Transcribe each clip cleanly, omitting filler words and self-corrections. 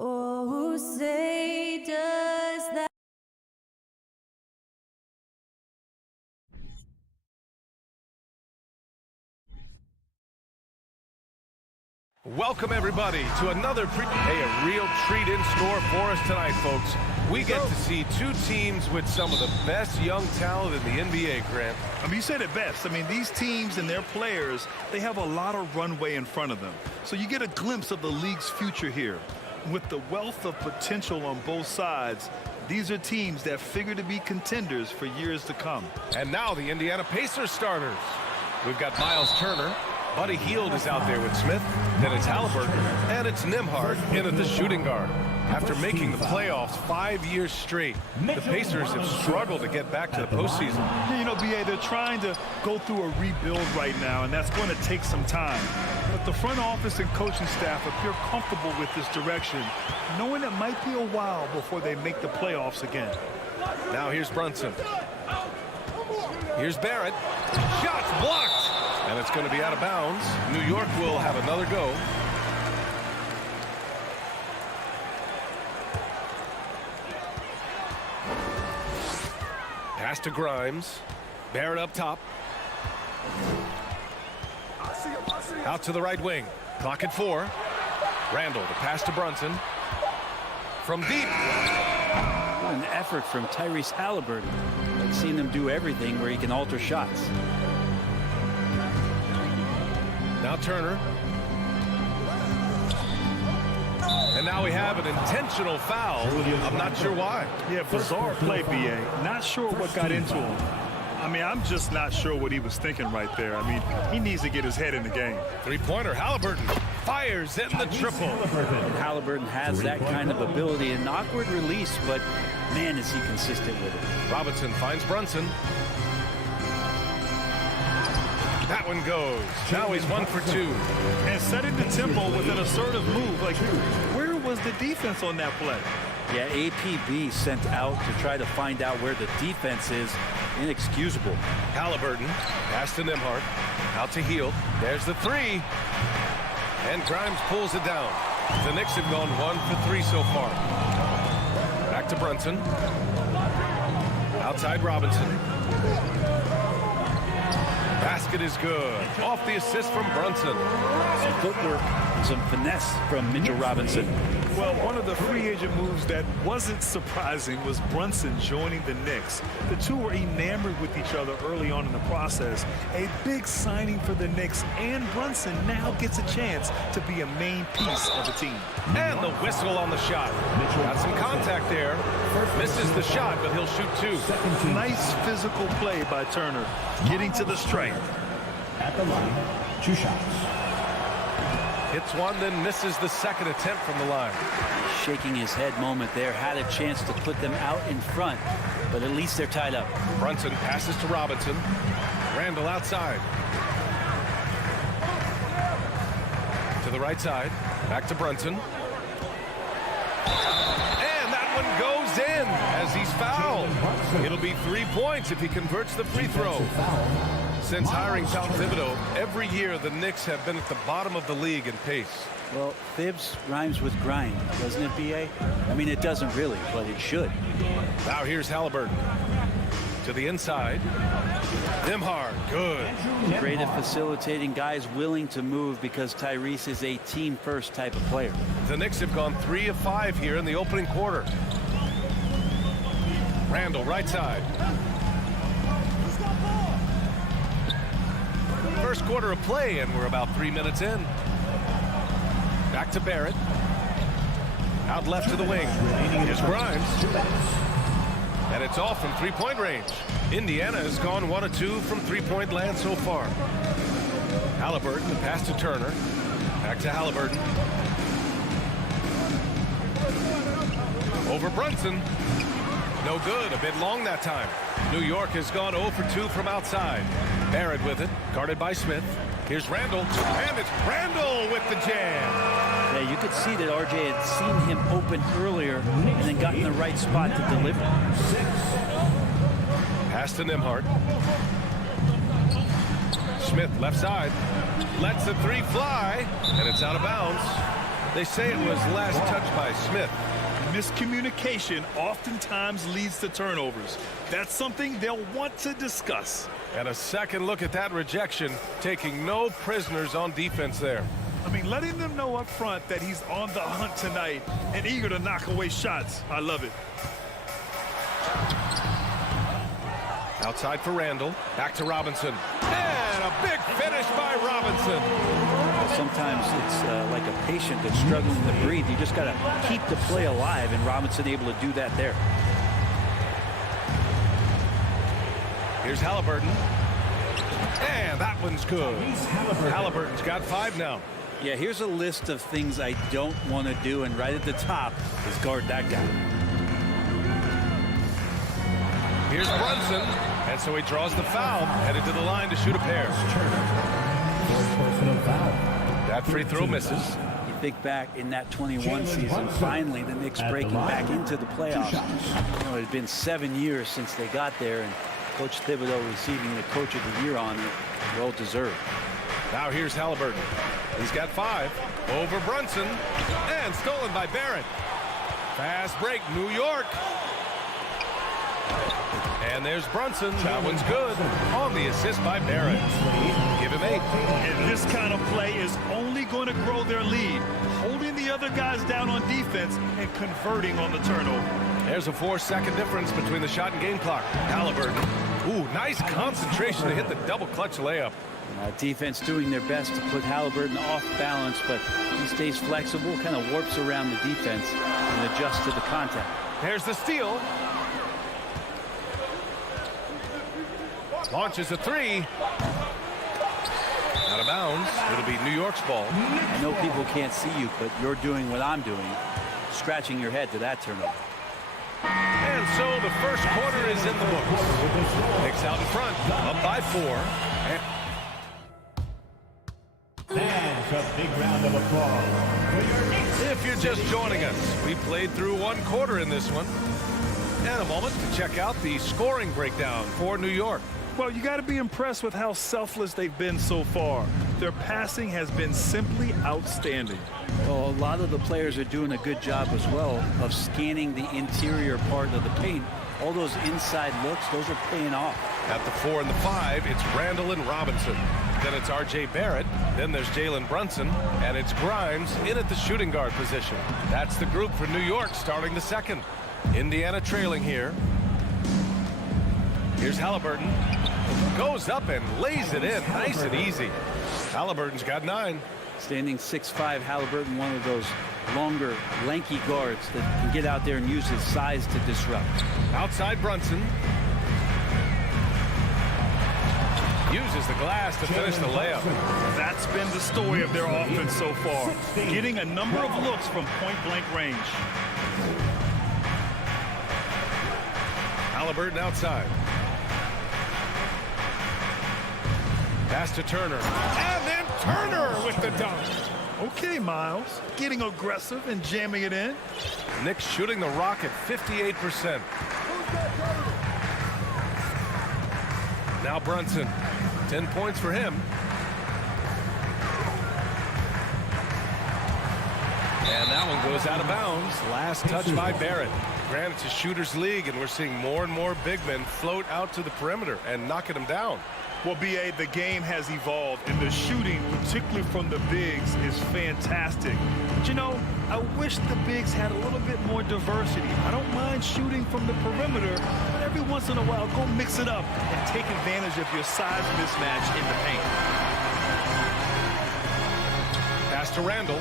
Oh, say does that. Welcome everybody to another a real treat in store for us tonight, folks. We get to see two teams with some of the best young talent in the NBA, Grant. I mean, you said it best. I mean, these teams and their players, they have a lot of runway in front of them. So you get a glimpse of the league's future here. With the wealth of potential on both sides, these are teams that figure to be contenders for years to come. And now the Indiana Pacers starters. We've got Miles Turner. Buddy Hield is out there with Smith. Then it's Halliburton. And it's Nembhard in at the shooting guard. After making the playoffs 5 years straight, the Pacers have struggled to get back to the postseason. You know, B.A., they're trying to go through a rebuild right now, and that's going to take some time. But the front office and coaching staff appear comfortable with this direction, knowing it might be a while before they make the playoffs again. Now here's Brunson. Here's Barrett. Shots blocked. And it's going to be out of bounds. New York will have another go. Pass to Grimes. Barrett up top. Out to the right wing. Clock at 4. Randall, the pass to Brunson. From deep. What an effort from Tyrese Halliburton. I've seen him do everything where he can alter shots. Now Turner. And now we have an intentional foul. I'm not sure why. Yeah, bizarre play, B.A. Not sure what got into him. I mean, I'm just not sure what he was thinking right there. I mean, he needs to get his head in the game. Three-pointer, Halliburton fires in the triple. Halliburton has that kind of ability. An awkward release, but man, is he consistent with it. Robinson finds Brunson. That one goes. Now he's 1 for 2. And setting the tempo with an assertive move. Like, where was the defense on that play? Yeah, APB sent out to try to find out where the defense is. Inexcusable. Halliburton, pass to Nembhard. Out to Hield. There's the 3. And Grimes pulls it down. The Knicks have gone 1 for 3 so far. Back to Brunson. Outside Robinson. Basket is good. Off the assist from Brunson. Some footwork, some finesse from Mitchell Robinson. Well, one of the free agent moves that wasn't surprising was Brunson joining the Knicks. The two were enamored with each other early on in the process. A big signing for the Knicks, and Brunson now gets a chance to be a main piece of the team. And the whistle on the shot. Got some contact there. Misses the shot, but he'll shoot 2. Nice physical play by Turner, getting to the stripe. At the line, 2 shots. Hits one, then misses the second attempt from the line. Shaking his head moment there. Had a chance to put them out in front, but at least they're tied up. Brunson passes to Robinson. Randall outside. To the right side. Back to Brunson. And that one goes in as he's fouled. It'll be 3 points if he converts the free throw. Since hiring Tom Thibodeau, every year the Knicks have been at the bottom of the league in pace. Well, Thibs rhymes with grind, doesn't it, B.A.? I mean, it doesn't really, but it should. Now here's Halliburton. To the inside. Nembhard, good. Great at facilitating, guys willing to move because Tyrese is a team-first type of player. The Knicks have gone 3 of 5 here in the opening quarter. Randall, right side. First quarter of play, and we're about 3 minutes in. Back to Barrett. Out left to the wing. Here's Grimes. And it's off from three-point range. Indiana has gone 1 of 2 from three-point land so far. Halliburton, the pass to Turner. Back to Halliburton. Over Brunson. No good. A bit long that time. New York has gone 0 for 2 from outside. Barrett with it. Guarded by Smith. Here's Randall. And it's Randall with the jam. Yeah, you could see that RJ had seen him open earlier and then got in the right spot to deliver. Pass to Nembhard. Smith, left side. Lets the three fly, and it's out of bounds. They say it was last touched by Smith. Miscommunication oftentimes leads to turnovers. That's something they'll want to discuss. And a second look at that rejection, taking no prisoners on defense there. I mean, letting them know up front that he's on the hunt tonight and eager to knock away shots. I love it. Outside for Randall. Back to Robinson. And a big finish by Robinson. Sometimes it's like a patient that's struggling to breathe. You just got to keep the play alive, and Robinson able to do that there. Here's Halliburton. And that one's good. Halliburton's got 5 now. Yeah, here's a list of things I don't want to do, and right at the top is guard that guy. Here's Brunson, and so he draws the foul, headed to the line to shoot a pair. That free throw misses. You think back in that 21 season, finally the Knicks breaking back into the playoffs. You know, it had been 7 years since they got there, and Coach Thibodeau receiving the Coach of the Year honor, well deserved. Now here's Halliburton. He's got 5 over Brunson, and stolen by Barrett. Fast break, New York. And there's Brunson. That one's good on the assist by Barrett. Give him 8. And this kind of play is only going to grow their lead, holding the other guys down on defense and converting on the turnover. There's a 4-second difference between the shot and game clock. Halliburton. Ooh, nice concentration to hit the double clutch layup. Defense doing their best to put Halliburton off balance, but he stays flexible, kind of warps around the defense and adjusts to the contact. There's the steal. Launches a 3. Out of bounds. It'll be New York's ball. I know people can't see you, but you're doing what I'm doing, scratching your head to that turnover. And so the first quarter is in the books. Knicks out in front, up by 4. And a big round of applause for your Knicks. If you're just joining us, we played through 1 quarter in this one. And a moment to check out the scoring breakdown for New York. Well, you got to be impressed with how selfless they've been so far. Their passing has been simply outstanding. Well, a lot of the players are doing a good job as well of scanning the interior part of the paint. All those inside looks, those are paying off. At the 4 and the 5, it's Randall and Robinson. Then it's R.J. Barrett. Then there's Jalen Brunson. And it's Grimes in at the shooting guard position. That's the group for New York starting the second. Indiana trailing here. Here's Halliburton. Goes up and lays it in. Nice and easy. Halliburton's got 9. Standing 6'5", Halliburton, one of those longer, lanky guards that can get out there and use his size to disrupt. Outside Brunson. Uses the glass to finish the layup. That's been the story of their offense so far. Getting a number of looks from point-blank range. Halliburton outside. Pass to Turner. And then Turner with the dunk. Okay, Miles. Getting aggressive and jamming it in. Knicks shooting the rock at 58%. Now Brunson. 10 points for him. And that one goes out of bounds. Last touch by Barrett. Granted, it's a shooter's league, and we're seeing more and more big men float out to the perimeter and knocking them down. Well, B.A., the game has evolved, and the shooting, particularly from the bigs, is fantastic. But, you know, I wish the bigs had a little bit more diversity. I don't mind shooting from the perimeter, but every once in a while, go mix it up and take advantage of your size mismatch in the paint. Pass to Randall.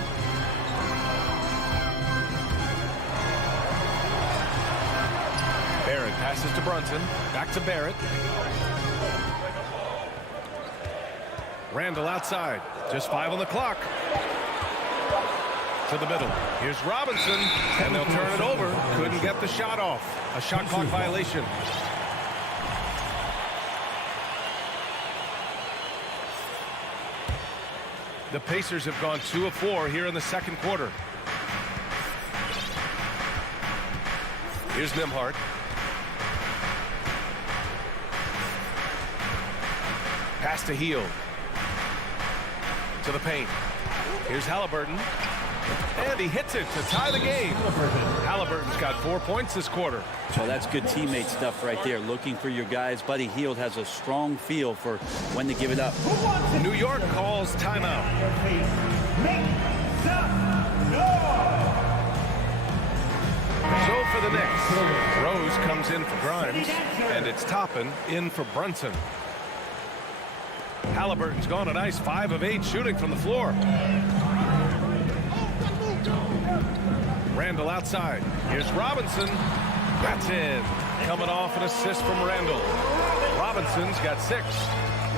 Barrett passes to Brunson. Back to Barrett. Randall outside. Just 5 on the clock. To the middle. Here's Robinson. And they'll turn it over. Couldn't get the shot off. A shot clock violation. The Pacers have gone 2 of 4 here in the second quarter. Here's Nembhard. Pass to Hield. To the paint. Here's Halliburton. And he hits it to tie the game. Halliburton's got 4 points this quarter. Well, that's good teammate stuff right there. Looking for your guys. Buddy Hield has a strong feel for when to give it up. New York calls timeout. So for the Knicks, Rose comes in for Grimes, and it's Toppin in for Brunson. Halliburton's gone a nice 5 of 8 shooting from the floor. Randall outside. Here's Robinson. That's in. Coming off an assist from Randall. Robinson's got 6.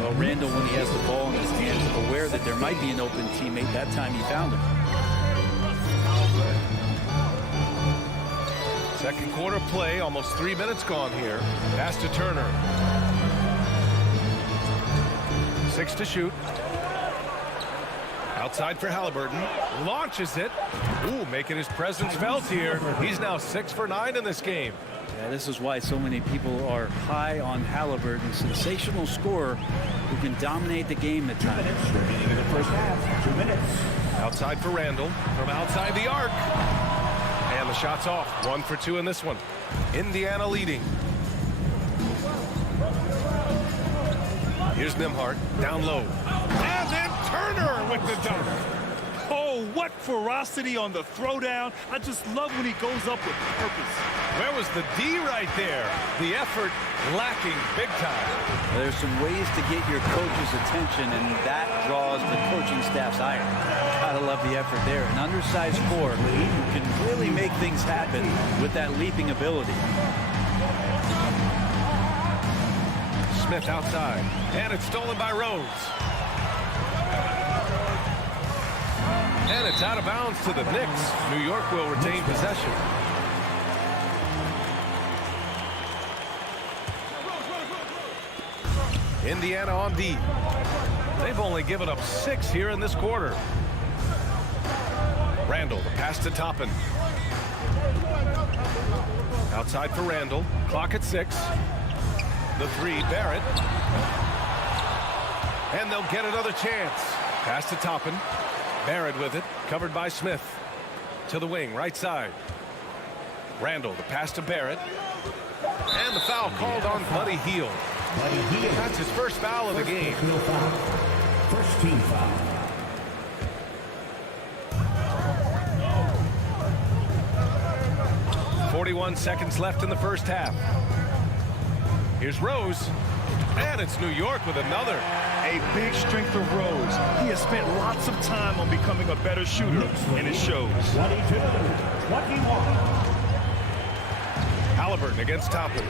Well, Randall, when he has the ball in his hands, aware that there might be an open teammate. That time he found him. Second quarter play, almost 3 minutes gone here. Pass to Turner. 6 to shoot. Outside for Halliburton. Launches it. Ooh, making his presence felt here. He's now 6 for 9 in this game. Yeah, this is why so many people are high on Halliburton. Sensational scorer who can dominate the game at times. 2 minutes remaining in the first half. 2 minutes. Outside for Randall. From outside the arc. And the shot's off. 1 for 2 in this one. Indiana leading. Here's Nembhard. Down low. And then Turner with the dunk. Oh, what ferocity on the throwdown. I just love when he goes up with purpose. Where was the D right there? The effort lacking big time. There's some ways to get your coach's attention, and that draws the coaching staff's ire. Gotta love the effort there. An undersized forward who can really make things happen with that leaping ability. Smith outside. And it's stolen by Rose. And it's out of bounds to the Knicks. New York will retain possession. Indiana on D. They've only given up 6 here in this quarter. Randall, the pass to Toppin. Outside for Randall. Clock at 6. The 3, Barrett. And they'll get another chance. Pass to Toppin. Barrett with it, covered by Smith. To the wing, right side. Randall, the pass to Barrett. And the foul called on Buddy Hield. That's his first foul of the game. First team foul. .41 seconds left in the first half. Here's Rose. And it's New York with another. A big strength of Rose. He has spent lots of time on becoming a better shooter, and it shows. 22-21. Halliburton against Toppin.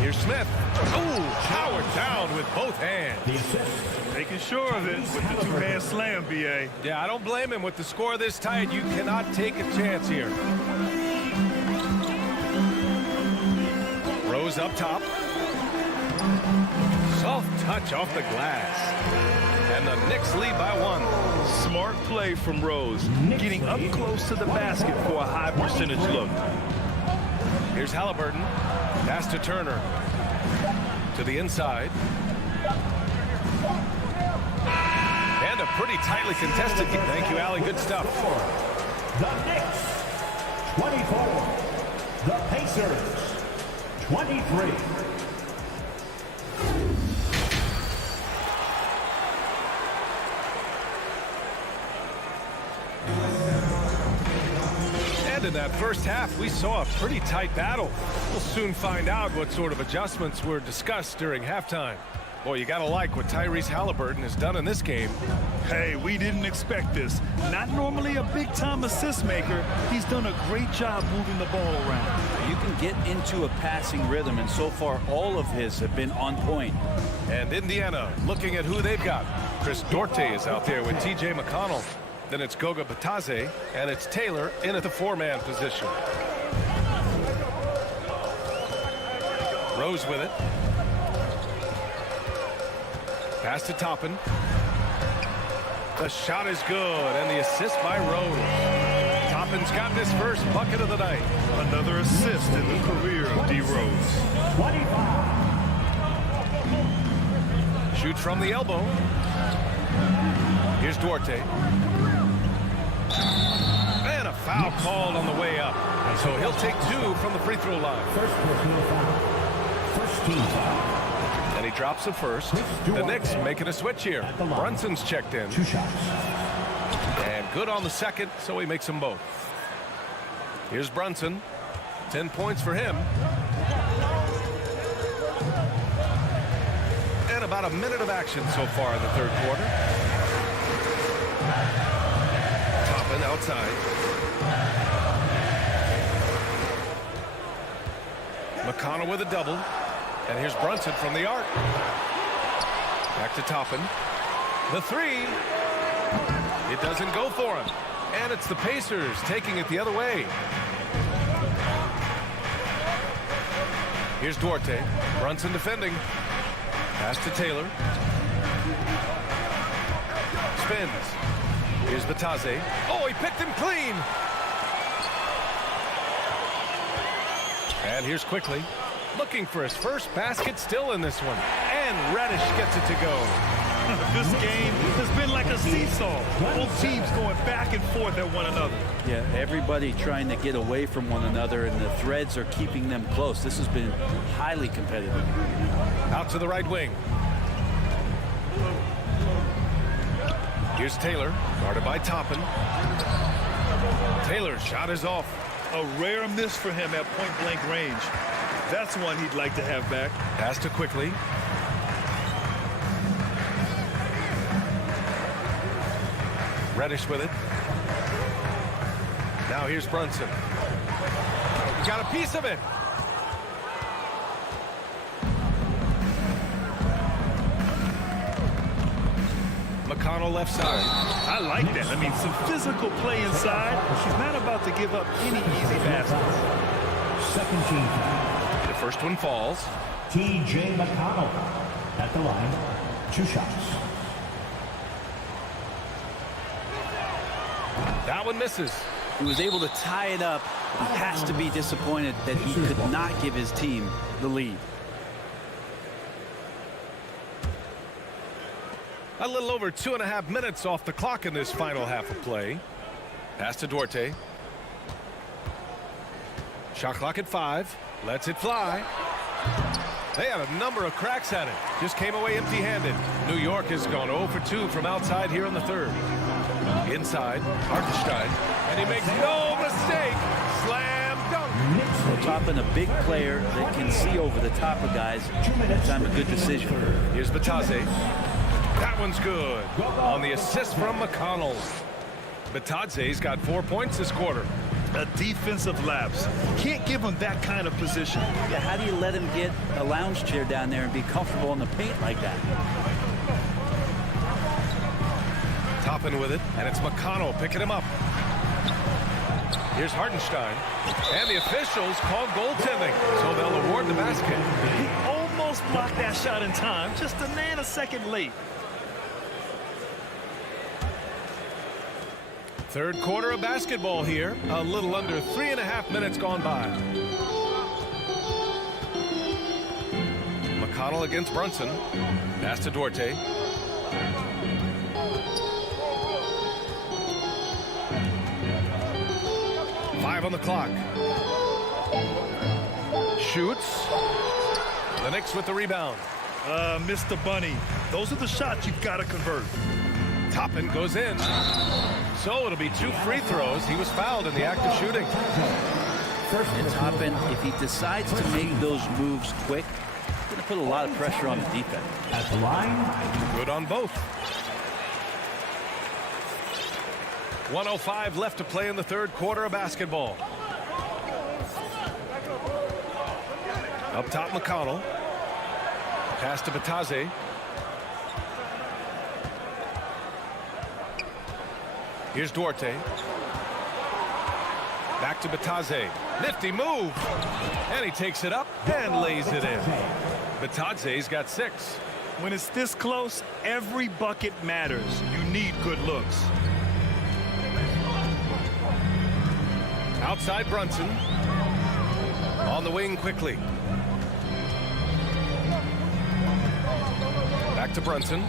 Here's Smith. Oh, powered down with both hands. The assist. Making sure of it with the two-hand slam, B.A. Yeah, I don't blame him. With the score this tight, you cannot take a chance here. Rose up top. Soft touch off the glass. And the Knicks lead by 1. Smart play from Rose, getting up close to the basket for a high percentage look. Here's Halliburton. Pass to Turner. To the inside. And a pretty tightly contested game. Thank you, Allie. Good stuff. The Knicks, 24. The Pacers, 23. And in that first half, we saw a pretty tight battle. We'll soon find out what sort of adjustments were discussed during halftime. Boy, you gotta like what Tyrese Halliburton has done in this game. Hey, we didn't expect this. Not normally a big-time assist maker. He's done a great job moving the ball around. You can get into a passing rhythm, and so far all of his have been on point. And Indiana looking at who they've got. Chris Duarte is out there with T.J. McConnell. Then it's Goga Batadze, and it's Taylor in at the 4-man position. Rose with it. Pass to Toppin. The shot is good, and the assist by Rose. Toppin's got his first bucket of the night. Another assist in the career of D. Rose. 25. Shoots from the elbow. Here's Duarte. And a foul called on the way up. So he'll take 2 from the free throw line. First personal foul. First team foul. And he drops the first. The Knicks making a switch here. Brunson's checked in. 2 shots. And good on the second, so he makes them both. Here's Brunson. 10 points for him. And about a minute of action so far in the third quarter. Toppin outside. McConnell with a double. And here's Brunson from the arc. Back to Toppin. The 3. It doesn't go for him. And it's the Pacers taking it the other way. Here's Duarte. Brunson defending. Pass to Taylor. Spins. Here's Batadze. Oh, he picked him clean. And here's Quickly. Looking for his first basket still in this one. And Reddish gets it to go. This game has been like a seesaw. Both teams going back and forth at one another. Yeah, everybody trying to get away from one another, and the threads are keeping them close. This has been highly competitive. Out to the right wing. Here's Taylor, guarded by Toppin. Taylor's shot is off. A rare miss for him at point-blank range. That's one he'd like to have back. Pass to Quickly. Reddish with it. Now here's Brunson. Got a piece of it. McConnell left side. I like that. I mean, some physical play inside. She's not about to give up any easy baskets. Second team foul. The first one falls. T.J. McConnell at the line. 2 shots. That one misses. He was able to tie it up. He has to be disappointed that he could not give his team the lead. A little over 2.5 minutes off the clock in this final half of play. Pass to Duarte. Shot clock at 5. Lets it fly. They had a number of cracks at it. Just came away empty-handed. New York has gone 0 for 2 from outside here in the third. Inside, Hartenstein. And he makes no mistake. Slam dunk. Well, Toppin, a big player that can see over the top of guys. That time a good decision. Here's Batadze. That one's good. On the assist from McConnell. Batadze's got 4 points this quarter. A defensive lapse. Can't give him that kind of position. Yeah, how do you let him get a lounge chair down there and be comfortable in the paint like that? Toppin with it, and it's McConnell picking him up. Here's Hartenstein. And the officials call goaltending, so they'll award the basket. He almost blocked that shot in time, just a nanosecond late. Third quarter of basketball here. A little under 3.5 minutes gone by. McConnell against Brunson. Pass to Duarte. Five on the clock. Shoots. The Knicks with the rebound. Mr. Bunny, those are the shots you've got to convert. Toppin goes in. So it'll be 2 free throws. He was fouled in the act of shooting. And Toppin, if he decides to make those moves quick, he's going to put a lot of pressure on the defense. At the line. Good on both. 1:05 left to play in the third quarter of basketball. Up top, McConnell. Pass to Batadze. Here's Duarte. Back to Batadze. Nifty move. And he takes it up and lays it in. Batadze's got 6. When it's this close, every bucket matters. You need good looks. Outside Brunson. On the wing quickly. Back to Brunson.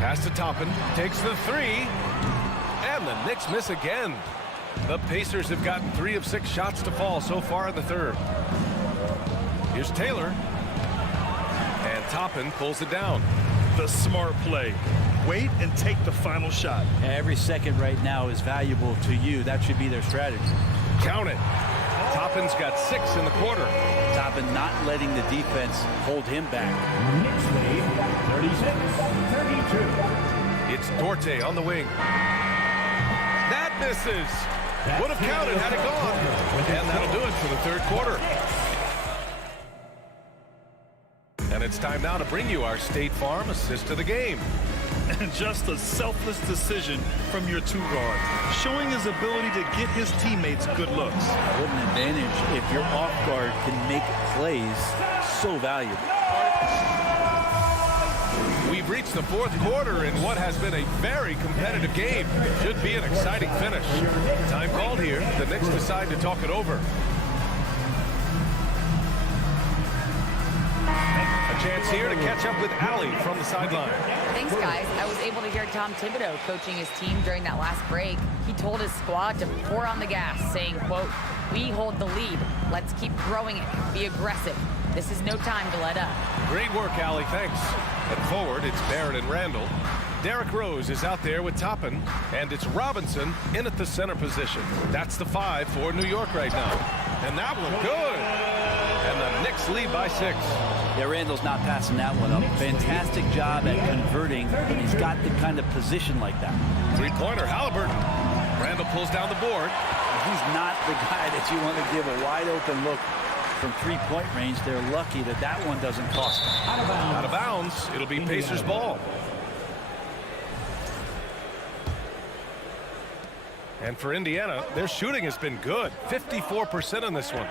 Pass to Toppin. Takes the three. And the Knicks miss again. The Pacers have gotten 3 of 6 shots to fall so far in the third. Here's Taylor. And Toppin pulls it down. The smart play. Wait and take the final shot. Every second right now is valuable to you. That should be their strategy. Count it. Toppin's got 6 in the quarter. Toppin not letting the defense hold him back. Knicks lead 36-32. It's Dorte on the wing. That misses. Would have counted had it gone. And that'll do it for the third quarter. And it's time now to bring you our State Farm assist of the game. And just a selfless decision from your 2-guard, showing his ability to get his teammates good looks. What an advantage if your off guard can make plays. So valuable. We've reached the fourth quarter in what has been a very competitive game. Should be an exciting finish. Time called here. The Knicks decide to talk it over. A chance here to catch up with Allie from the sideline. Thanks, guys. I was able to hear Tom Thibodeau coaching his team during that last break. He told his squad to pour on the gas, saying, quote, "We hold the lead. Let's keep growing it. Be aggressive. This is no time to let up." Great work, Allie. Thanks. At forward, it's Barrett and Randall. Derrick Rose is out there with Toppin, and it's Robinson in at the center position. That's the 5 for New York right now. And that one good. And the Knicks lead by 6. Yeah, Randall's not passing that one up. Fantastic job at converting. He's got the kind of position like that. Three-pointer, Halliburton. Randall pulls down the board. He's not the guy that you want to give a wide-open look from three-point range. They're lucky that that one doesn't cost them. Out of bounds. It'll be Pacers ball. And for Indiana, their shooting has been good. 54% on this one.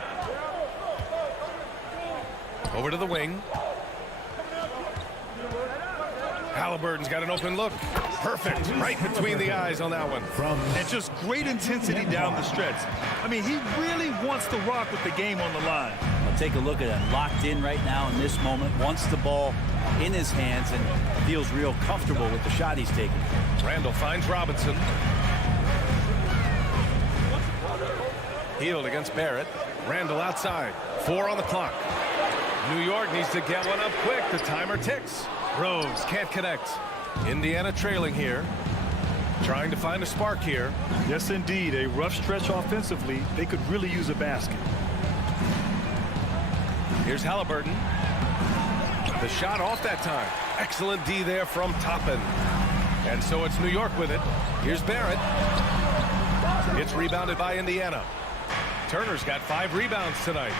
Over to the wing. Halliburton's got an open look. Perfect. Right between the eyes on that one. And just great intensity down the stretch. I mean, he really wants to rock with the game on the line. I'll take a look at him. Locked in right now in this moment. Wants the ball in his hands and feels real comfortable with the shot he's taking. Randall finds Robinson. Healed against Barrett. Randall outside. 4 on the clock. New York needs to get one up quick. The timer ticks. Rose can't connect. Indiana trailing here. Trying to find a spark here. Yes, indeed. A rough stretch offensively. They could really use a basket. Here's Halliburton. The shot off that time. Excellent D there from Toppin. And so it's New York with it. Here's Barrett. It's rebounded by Indiana. Turner's got 5 rebounds tonight.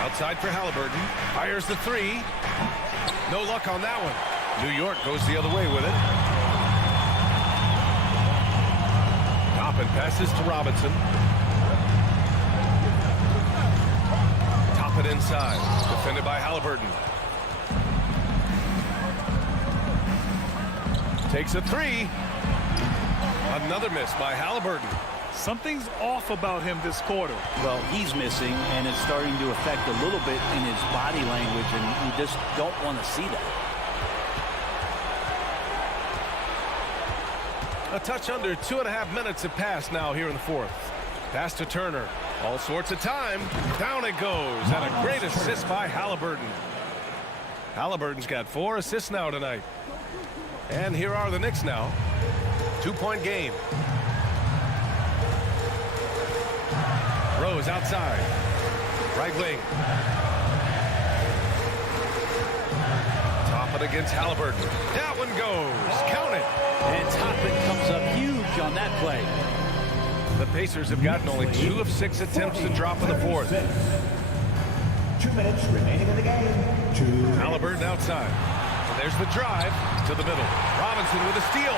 Outside for Halliburton. Fires the 3. No luck on that one. New York goes the other way with it. Toppin passes to Robinson. Toppin inside. Defended by Halliburton. Takes a 3. Another miss by Halliburton. Something's off about him this quarter. Well, he's missing, and it's starting to affect a little bit in his body language, and you just don't want to see that. A touch under 2.5 minutes have passed now here in the fourth. Pass to Turner. All sorts of time. Down it goes. And a great assist by Halliburton. Halliburton's got 4 assists now tonight. And here are the Knicks now. 2-point game. Rose outside. Right wing. Toppin against Halliburton. That one goes. Count it. And Toppin comes up huge on that play. The Pacers have gotten only 2 of 6 attempts to drop in the fourth. 2 minutes remaining in the game. Halliburton outside. And there's the drive to the middle. Robinson with a steal.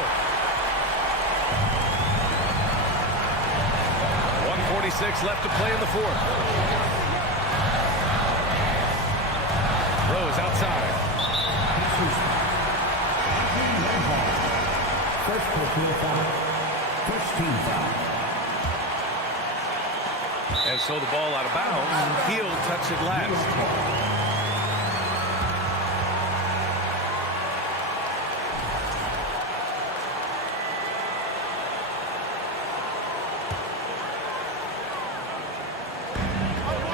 1:46 left to play in the fourth. Rose outside. First personal foul. First team foul. And so the ball out of bounds. He'll touch it last.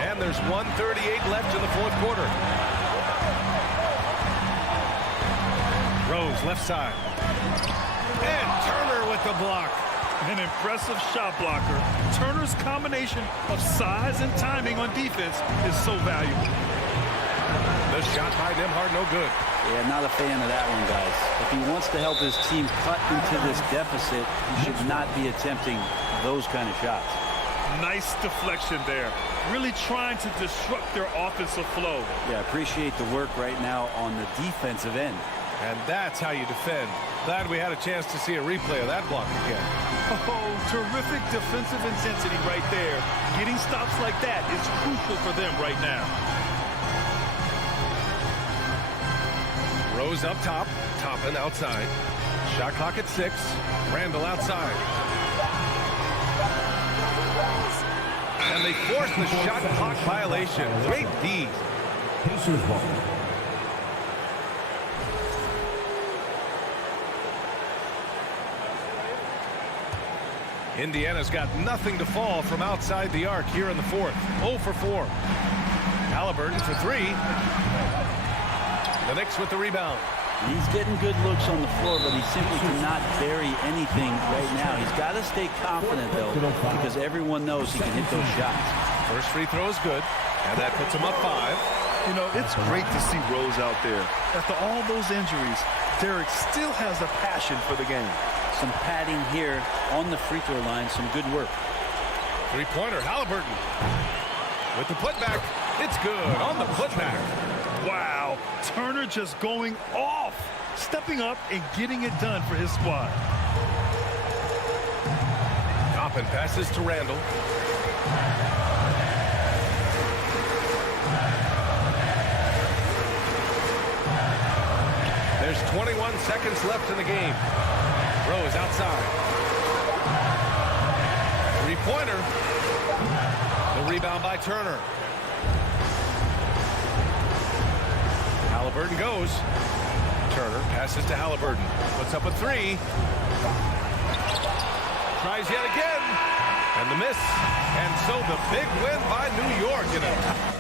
And there's 1:38 left in the fourth quarter. Rose left side. And Turner with the block. An impressive shot blocker. Turner's combination of size and timing on defense is so valuable. The shot by Nembhard, no good. Yeah, not a fan of that one, guys. If he wants to help his team cut into this deficit, he should not be attempting those kind of shots. Nice deflection there. Really trying to disrupt their offensive flow. Yeah, appreciate the work right now on the defensive end. And that's how you defend. Glad we had a chance to see a replay of that block again. Oh, terrific defensive intensity right there. Getting stops like that is crucial for them right now. Rose up top. Toppin outside. Shot clock at 6. Randall outside. And they force the shot clock violation. Great D. Pacers ball. Indiana's got nothing to fall from outside the arc here in the fourth. 0 for 4. Halliburton for 3. The Knicks with the rebound. He's getting good looks on the floor, but he simply cannot bury anything right now. He's got to stay confident, though, because everyone knows he can hit those shots. First free throw is good, and that puts him up 5. You know, it's great to see Rose out there. After all those injuries, Derek still has a passion for the game. Some padding here on the free throw line. Some good work. Three-pointer, Halliburton. With the putback, it's good on the putback. Wow, Turner just going off, stepping up and getting it done for his squad. Toppin passes to Randall. There's 21 seconds left in the game. Rose outside. Three-pointer. The rebound by Turner. Halliburton goes. Turner passes to Halliburton. Puts up a 3. Tries yet again. And the miss. And so the big win by New York in a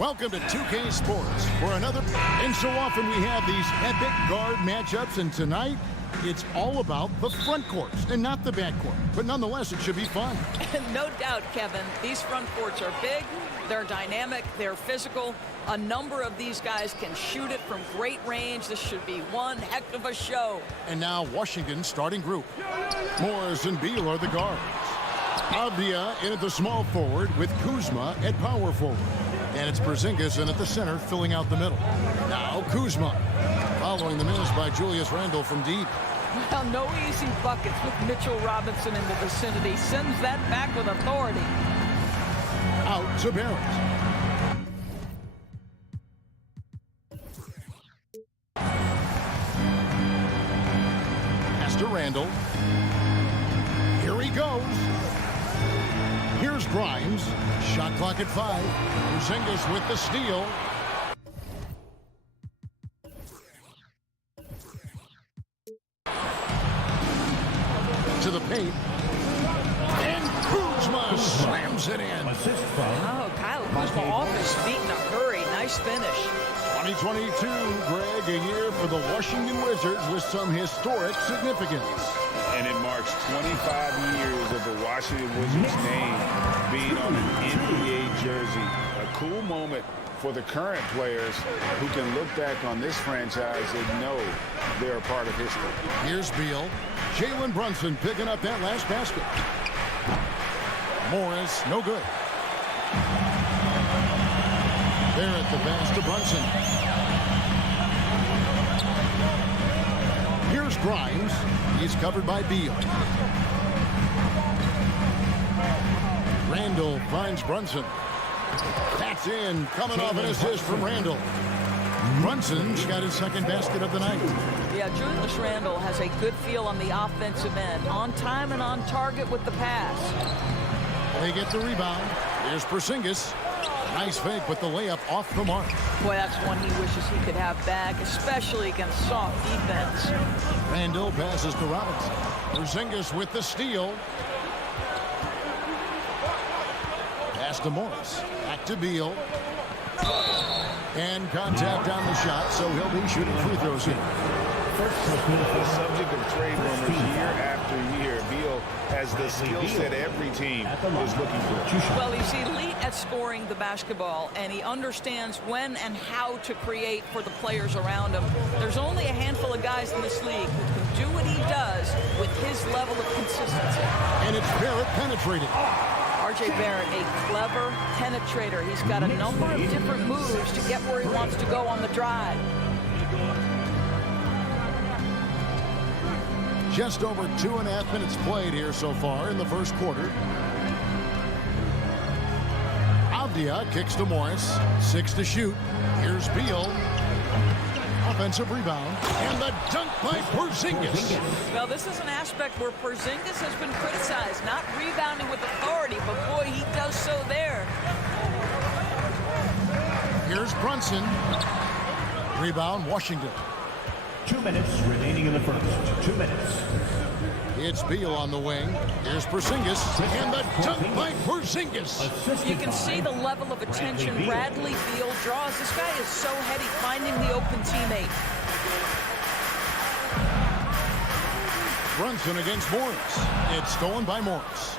Welcome to 2K Sports for another. And so often we have these epic guard matchups, and tonight it's all about the front courts and not the back court. But nonetheless, it should be fun. No doubt, Kevin. These front courts are big, they're dynamic, they're physical. A number of these guys can shoot it from great range. This should be one heck of a show. And now Washington's starting group. Morris and Beal are the guards. Avdia in at the small forward with Kuzma at power forward. And it's Porzingis in at the center, filling out the middle. Now Kuzma, following the miss by Julius Randle from deep. Well, no easy buckets with Mitchell Robinson in the vicinity. Sends that back with authority. Out to Barrett. Pass to Randle. Here he goes. Here's Grimes. Shot clock at 5. Porzingis with the steal. To the paint. And Kuzma slams it in. Assist from Oh, Kyle Kuzma off his feet in a hurry. Nice finish. 2022, Greg, a year for the Washington Wizards with some historic significance. And it marks 25 years of the Washington Wizards name being on an NBA jersey. A cool moment for the current players who can look back on this franchise and know they're a part of history. Here's Beal. Jalen Brunson picking up that last basket. Morris, no good. Barrett the pass to Brunson. Here's Grimes. He's covered by Beal. Randle finds Brunson. That's in. Coming off an assist from Randle. Brunson's got his second basket of the night. Yeah, Julius Randle has a good feel on the offensive end. On time and on target with the pass. They get the rebound. Here's Porzingis. Nice fake, but the layup off the mark. Boy, that's one he wishes he could have back, especially against soft defense. Randle passes to Robinson. Porzingis with the steal. Pass to Morris. Back to Beal. And contact on the shot, so he'll be shooting free throws here. The subject of trade rumors year after year. Beal has the skill set every team is looking for. Well, he's elite at scoring the basketball, and he understands when and how to create for the players around him. There's only a handful of guys in this league who can do what he does with his level of consistency. And it's Barrett penetrating. R.J. Barrett, a clever penetrator. He's got a number of different moves to get where he wants to go on the drive. Just over 2.5 minutes played here so far in the first quarter. Avdia kicks to Morris. 6 to shoot. Here's Beal. Offensive rebound. And the dunk by Porzingis. Well, this is an aspect where Porzingis has been criticized, not rebounding with authority, but boy, he does so there. Here's Brunson. Rebound, Washington. 2 minutes remaining in the first. 2 minutes. It's Beal on the wing. Here's Porzingis. And the dunk by Porzingis. You can see the level of attention Bradley Beal draws. This guy is so heady finding the open teammate. Brunson against Morris. It's stolen by Morris.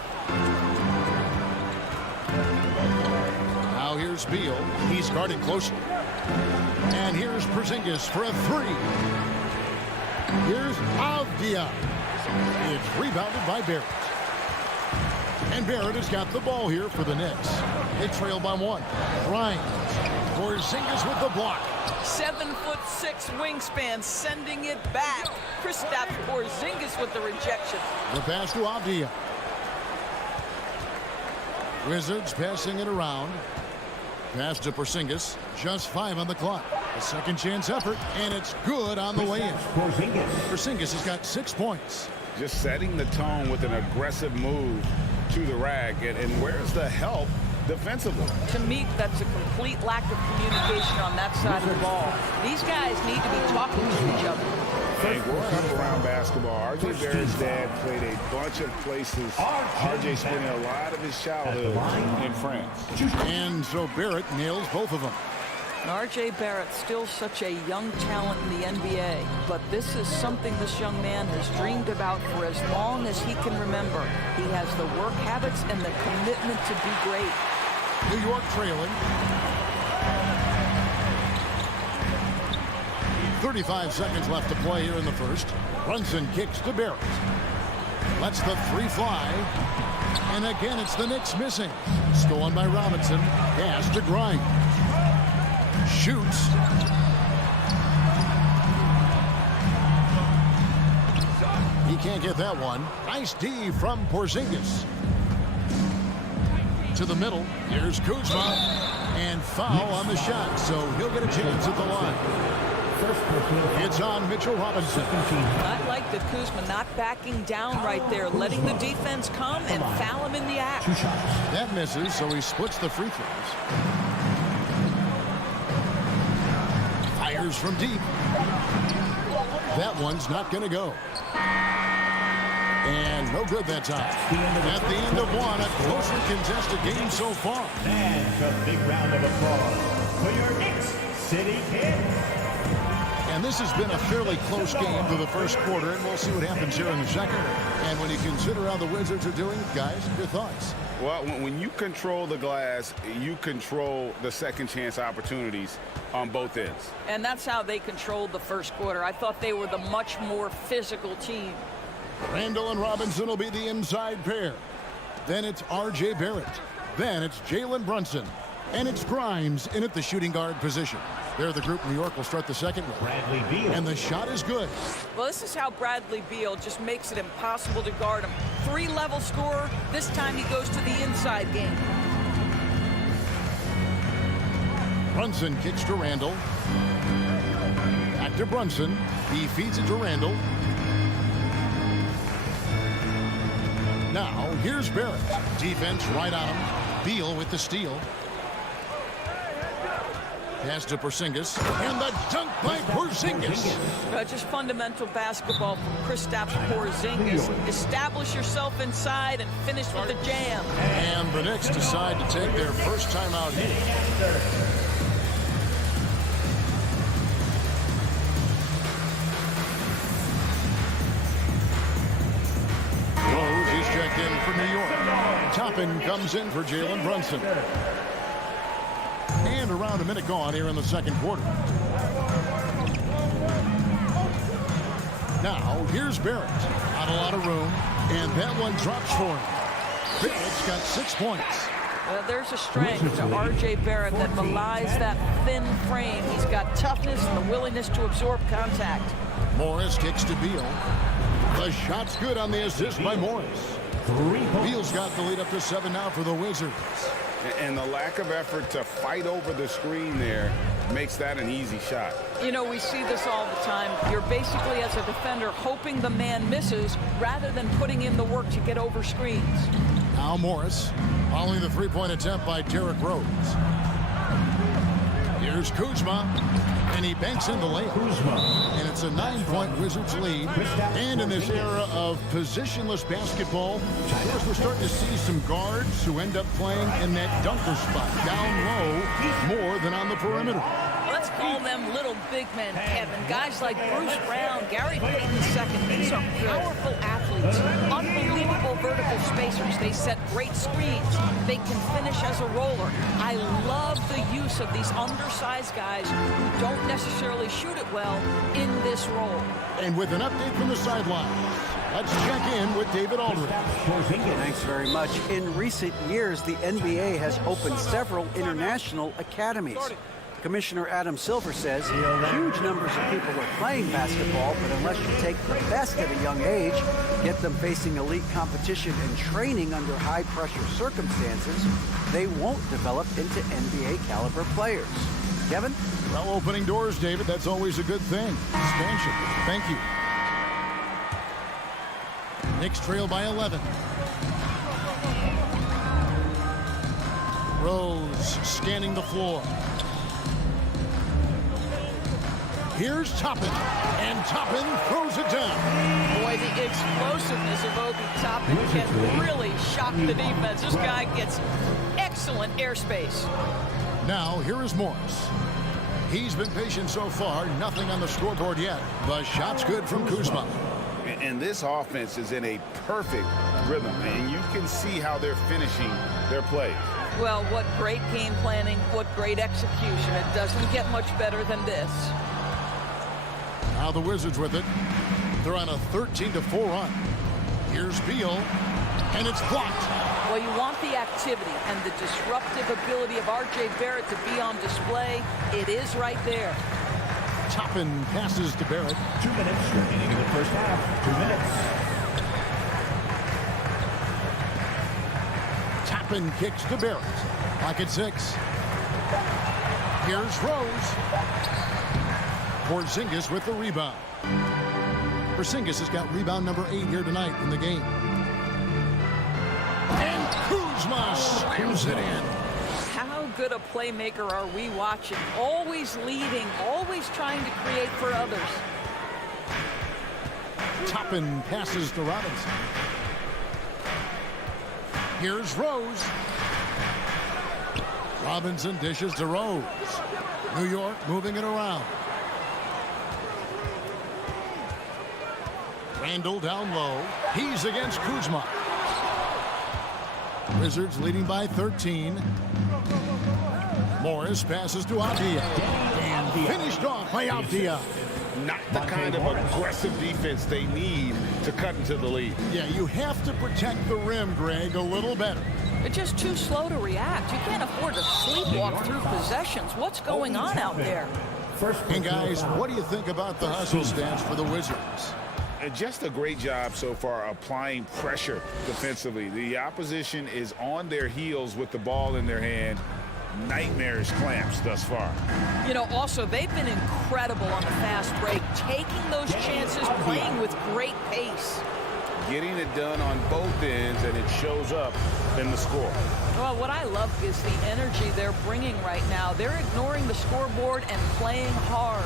Now here's Beal. He's guarded closely. And here's Porzingis for a 3. Here's Avdia. It's rebounded by Barrett. And Barrett has got the ball here for the Knicks. They trail by 1. Grimes. Porzingis with the block. 7'6" wingspan, sending it back. Kristaps Porzingis with the rejection. The pass to Avdia. Wizards passing it around. Pass to Porzingis. Just 5 on the clock. A second chance effort, and it's good on the way in. Porzingis has got 6 points. Just setting the tone with an aggressive move to the rack. And where's the help defensively? To me, that's a complete lack of communication on that side of the ball. These guys need to be talking to each other. And growing up around basketball, R.J. Barrett's dad played a bunch of places. R.J. spending a lot of his childhood in France. And so Barrett nails both of them. R.J. Barrett, still such a young talent in the NBA, but this is something this young man has dreamed about for as long as he can remember. He has the work habits and the commitment to be great. New York trailing. 35 seconds left to play here in the first. Brunson kicks to Barrett. Lets the three fly. And again, it's the Knicks missing. Stolen by Robinson. Pass to Grimes. Shoots. He can't get that one. Nice D from Porzingis. To the middle. Here's Kuzma. And foul on the shot, so he'll get a chance at the line. It's on Mitchell Robinson. I like the Kuzma not backing down right there, letting the defense come and foul him in the act. That misses, so he splits the free throws. Fires from deep. That one's not going to go. And no good that time. At the end of one, a closely contested game so far. And a big round of applause for your Knicks City Kid. And this has been a fairly close game to the first quarter, and we'll see what happens here in the second. And when you consider how the Wizards are doing, guys, your thoughts? Well, when you control the glass, you control the second chance opportunities on both ends. And that's how they controlled the first quarter. I thought they were the much more physical team. Randall and Robinson will be the inside pair. Then it's R.J. Barrett. Then it's Jalen Brunson. And it's Grimes in at the shooting guard position. They're the group New York will start the second with. Bradley Beal. And the shot is good. Well, this is how Bradley Beal just makes it impossible to guard him. Three-level scorer. This time he goes to the inside game. Brunson kicks to Randall. Back to Brunson. He feeds it to Randall. Now, here's Barrett. Defense right on him. Beal with the steal. Pass to Porzingis. And the dunk by Porzingis. Just fundamental basketball from Kristaps Porzingis. Establish yourself inside and finish with the jam. And the Knicks decide to take their first time out here. Rose is checked in for New York. Toppin comes in for Jalen Brunson. And around a minute gone here in the second quarter. Now, here's Barrett. Not a lot of room. And that one drops for him. Barrett's got 6 points. There's a strength to R.J. Barrett that belies that thin frame. He's got toughness and the willingness to absorb contact. Morris kicks to Beal. The shot's good on the assist by Morris. Beal's got the lead up to 7 now for the Wizards. And the lack of effort to fight over the screen there makes that an easy shot. You know, we see this all the time. You're basically, as a defender, hoping the man misses rather than putting in the work to get over screens. Now Morris, following the three-point attempt by Derrick Rose. Here's Kuzma, and he banks in the layup. And it's a 9-point Wizards lead. And in this era of positionless basketball, of course, we're starting to see some guards who end up playing in that dunker spot, down low, more than on the perimeter. Let's call them little big men, Kevin. Guys like Bruce Brown, Gary Payton II. These are powerful athletes, unbelievable vertical spacers. They set great screens. They can finish as a roller. I love the use of these undersized guys who don't necessarily shoot it well in this role. And with an update from the sideline, let's check in with David Aldridge. Thanks very much. In recent years, the NBA has opened several international academies. Commissioner Adam Silver says huge numbers of people are playing basketball, but unless you take the best at a young age, get them facing elite competition and training under high-pressure circumstances, they won't develop into NBA-caliber players. Kevin? Well, opening doors, David. That's always a good thing. Expansion. Thank you. Knicks trail by 11. Rose scanning the floor. Here's Toppin, and Toppin throws it down. Boy, the explosiveness of Obi Toppin can really shock the defense. This guy gets excellent airspace. Now, here is Morris. He's been patient so far, nothing on the scoreboard yet. The shot's good from Kuzma. And this offense is in a perfect rhythm, and you can see how they're finishing their plays. Well, what great game planning, what great execution. It doesn't get much better than this. Now the Wizards with it. They're on a 13-4 run. Here's Beal, and it's blocked. Well, you want the activity and the disruptive ability of R.J. Barrett to be on display. It is right there. Toppin passes to Barrett. 2 minutes remaining in the first half. 2 minutes. Toppin kicks to Barrett. Pocket 6. Here's Rose. Porzingis with the rebound. Porzingis has got rebound number 8 here tonight in the game. And Kuzma slams it in. How good a playmaker are we watching? Always leading, always trying to create for others. Toppin passes to Robinson. Here's Rose. Robinson dishes to Rose. New York moving it around. Randall down low. He's against Kuzma. Wizards leading by 13. Morris passes to Avdia. And finished off by Avdia. Not the kind of aggressive defense they need to cut into the lead. Yeah, you have to protect the rim, Greg, a little better. They're just too slow to react. You can't afford to sleepwalk through possessions. What's going on out there? And guys, what do you think about the hustle stance for the Wizards? Just a great job so far applying pressure defensively. The opposition is on their heels with the ball in their hand. Nightmarish clamps thus far. You know, also, they've been incredible on the fast break, taking those chances, playing with great pace. Getting it done on both ends, and it shows up in the score. Well, what I love is the energy they're bringing right now. They're ignoring the scoreboard and playing hard.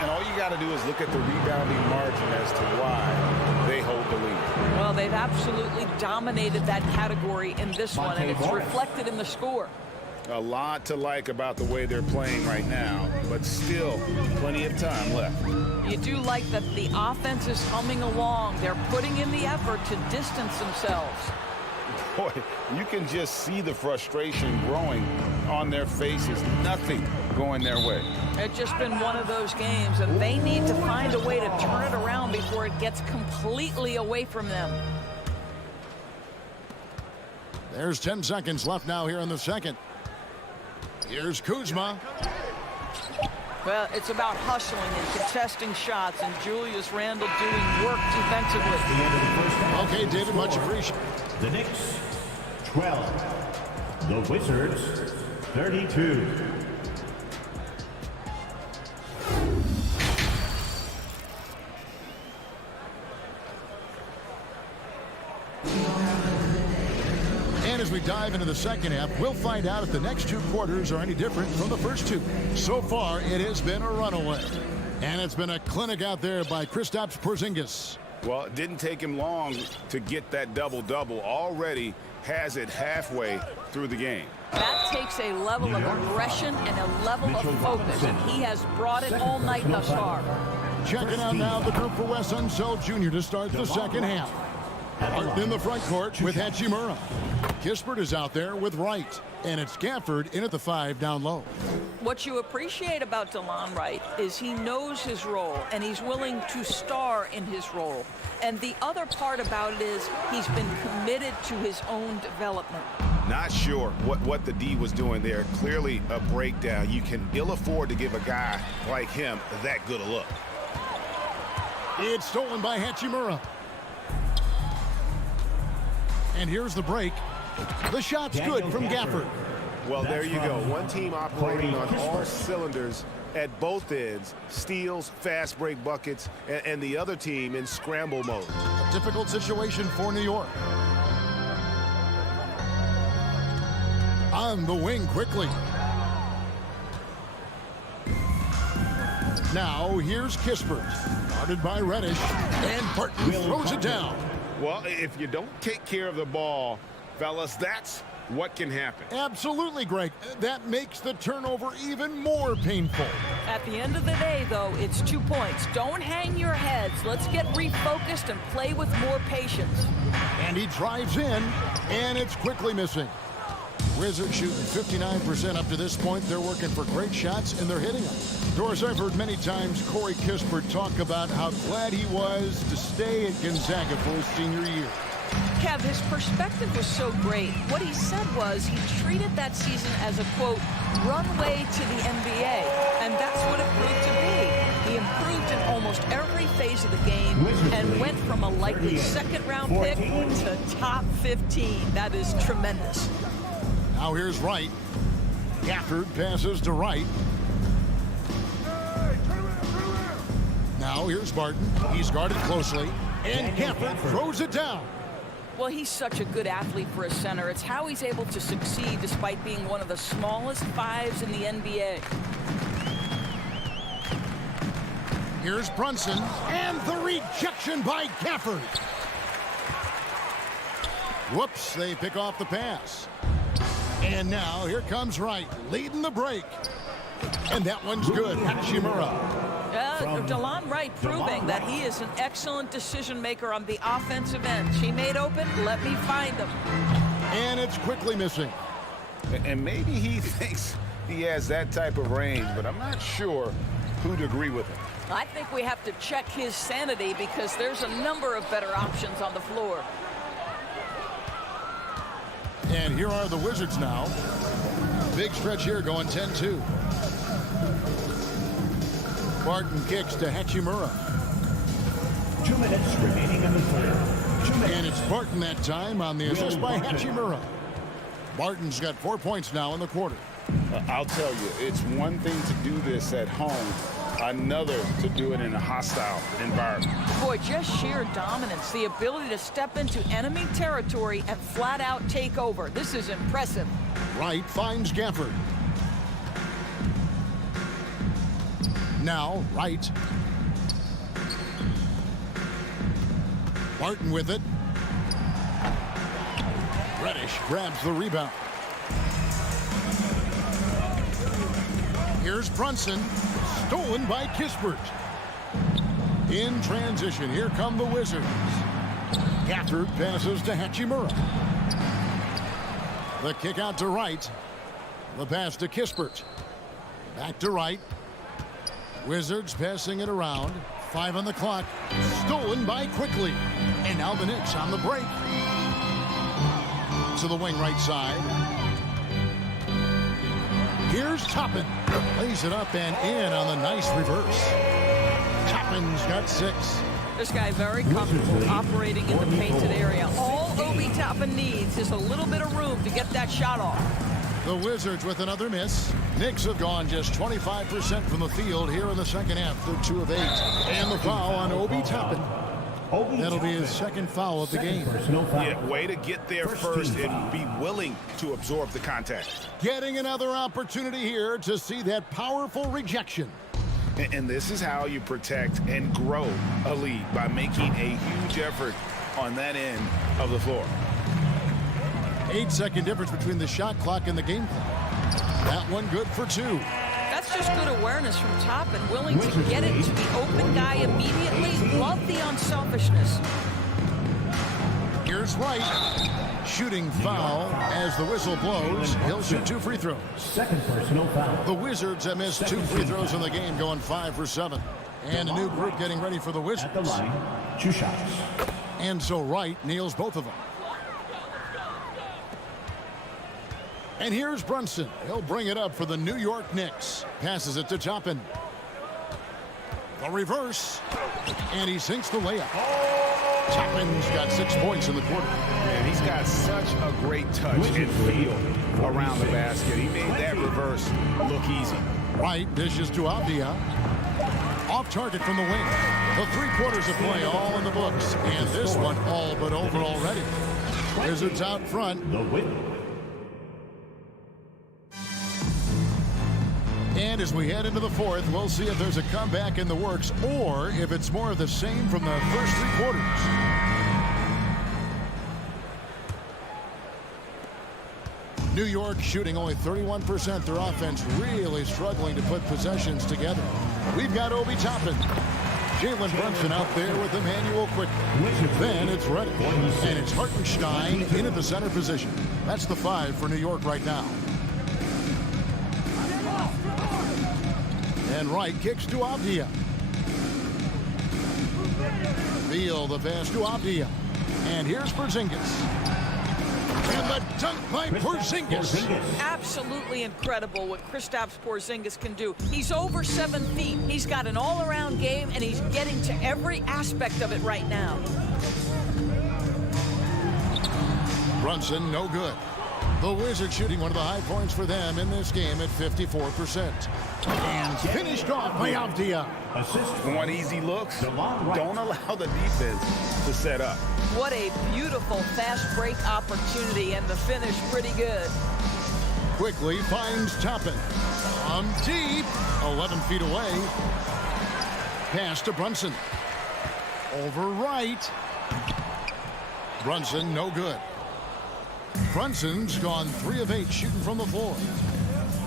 And all you got to do is look at the rebounding margin as to why they hold the lead. Well, they've absolutely dominated that category in this one, and it's reflected in the score. A lot to like about the way they're playing right now, but still plenty of time left. You do like that the offense is humming along. They're putting in the effort to distance themselves. Boy, you can just see the frustration growing on their faces. Nothing going their way. It's just been one of those games, and they need to find a way to turn it around before it gets completely away from them. There's 10 seconds left now here in the second. Here's Kuzma. Well, it's about hustling and contesting shots, and Julius Randle doing work defensively. Okay, David, much appreciated. The Knicks, 12. The Wizards, 32. And as we dive into the second half, we'll find out if the next 2 quarters are any different from the first 2. So far, it has been a runaway. And it's been a clinic out there by Kristaps Porzingis. Well, it didn't take him long to get that double-double. Already has it halfway through the game. That takes a level of aggression and a level of focus, and he has brought it all night thus far. Checking out now the group for Wes Unseld Jr. to start the second half. In the front court with Hachimura. Kispert is out there with Wright. And it's Gafford in at the 5 down low. What you appreciate about DeLon Wright is he knows his role, and he's willing to star in his role. And the other part about it is he's been committed to his own development. Not sure what the D was doing there. Clearly a breakdown. You can ill afford to give a guy like him that good a look. It's stolen by Hachimura. And here's the break. The shot's good from Gafford. Well, there you go. One team operating on all cylinders at both ends. Steals, fast break buckets, and the other team in scramble mode. A difficult situation for New York. On the wing quickly. Now here's Kispert, guarded by Reddish, and Barton throws it down. Well, if you don't take care of the ball, fellas, that's what can happen. Absolutely, Greg. That makes the turnover even more painful. At the end of the day, though, it's 2 points. Don't hang your heads. Let's get refocused and play with more patience. And he drives in, and it's quickly missing. Wizards shooting 59% up to this point. They're working for great shots, and they're hitting them. Doris, I've heard many times Corey Kispert talk about how glad he was to stay at Gonzaga for his senior year. Kev, his perspective was so great. What he said was he treated that season as a, quote, runway to the NBA. And that's what it proved to be. He improved in almost every phase of the game and went from a likely second-round pick to top 15. That is tremendous. Now here's Wright. Gafford passes to Wright. Now here's Barton. He's guarded closely. And Gafford throws it down. Well, he's such a good athlete for a center. It's how he's able to succeed despite being one of the smallest fives in the NBA. Here's Brunson. And the rejection by Gafford. Whoops, they pick off the pass. And now here comes Wright, leading the break. And that one's good. Hachimura. DeLon Wright proving that he is an excellent decision maker on the offensive end. She made open, let me find him. And it's quickly missing. And maybe he thinks he has that type of range, but I'm not sure who'd agree with him. I think we have to check his sanity because there's a number of better options on the floor. And here are the Wizards now. Big stretch here going 10-2. Barton kicks to Hachimura. 2 minutes remaining in the third. And it's Barton that time on the assist by Hachimura. Barton's got 4 points now in the quarter. I'll tell you, it's one thing to do this at home, another to do it in a hostile environment. Boy, just sheer dominance, the ability to step into enemy territory and flat out take over. This is impressive. Wright finds Gafford. Now, Wright. Barton with it. Reddish grabs the rebound. Here's Brunson. Stolen by Kispert. In transition, here come the Wizards. Gafford passes to Hachimura. The kick out to Wright. The pass to Kispert. Back to Wright. Wizards passing it around. 5 on the clock. Stolen by Quickly. And now the Knicks on the break. To the wing right side. Here's Toppin. Lays it up and in on the nice reverse. Toppin's got 6. This guy very comfortable operating in the painted area. All Obi Toppin needs is a little bit of room to get that shot off. The Wizards with another miss. Knicks have gone just 25% from the field here in the second half. They're 2 of 8. And the foul on Obi Toppin. That'll be his second foul of the game. Yeah, way to get there first and be willing to absorb the contact. Getting another opportunity here to see that powerful rejection. And this is how you protect and grow a lead, by making a huge effort on that end of the floor. 8-second difference between the shot clock and the game clock. That one good for 2. That's just good awareness from Toppin, willing to get it to the open guy immediately. Love the unselfishness. Here's Wright. Shooting foul as the whistle blows. He'll shoot 2 free throws. Second personal foul. The Wizards have missed 2 free throws in the game, going 5 for 7. And a new group getting ready for the Wizards. At the line, 2 shots. And so Wright nails both of them. And here's Brunson. He'll bring it up for the New York Knicks. Passes it to Toppin. The reverse. And he sinks the layup. Toppin's got 6 points in the quarter. Man, he's got such a great touch and feel around the basket. He made that reverse look easy. Wright dishes to Avdia. Off target from the wing. The 3 quarters of play all in the books. And this one all but over already. Wizards out front. The win. And as we head into the fourth, we'll see if there's a comeback in the works or if it's more of the same from the first 3 quarters. New York shooting only 31%. Their offense really struggling to put possessions together. We've got Obi Toppin. Jalen Brunson out there with Emmanuel quickly. Then it's Reddick. And it's Hartenstein in at the center position. That's the 5 for New York right now. And Wright kicks to Avdia. Beal the pass to Avdia. And here's Porzingis. And the dunk by Porzingis. Absolutely incredible what Kristaps Porzingis can do. He's over 7 feet. He's got an all-around game, and he's getting to every aspect of it right now. Brunson, no good. The Wizards shooting one of the high points for them in this game at 54%. And finished off by Avdia. Want easy looks? Don't allow the defense to set up. What a beautiful fast break opportunity, and the finish pretty good. Quickly finds Toppin. From deep, 11 feet away. Pass to Brunson. Over Wright. Brunson, no good. Brunson's gone 3 of 8 shooting from the floor.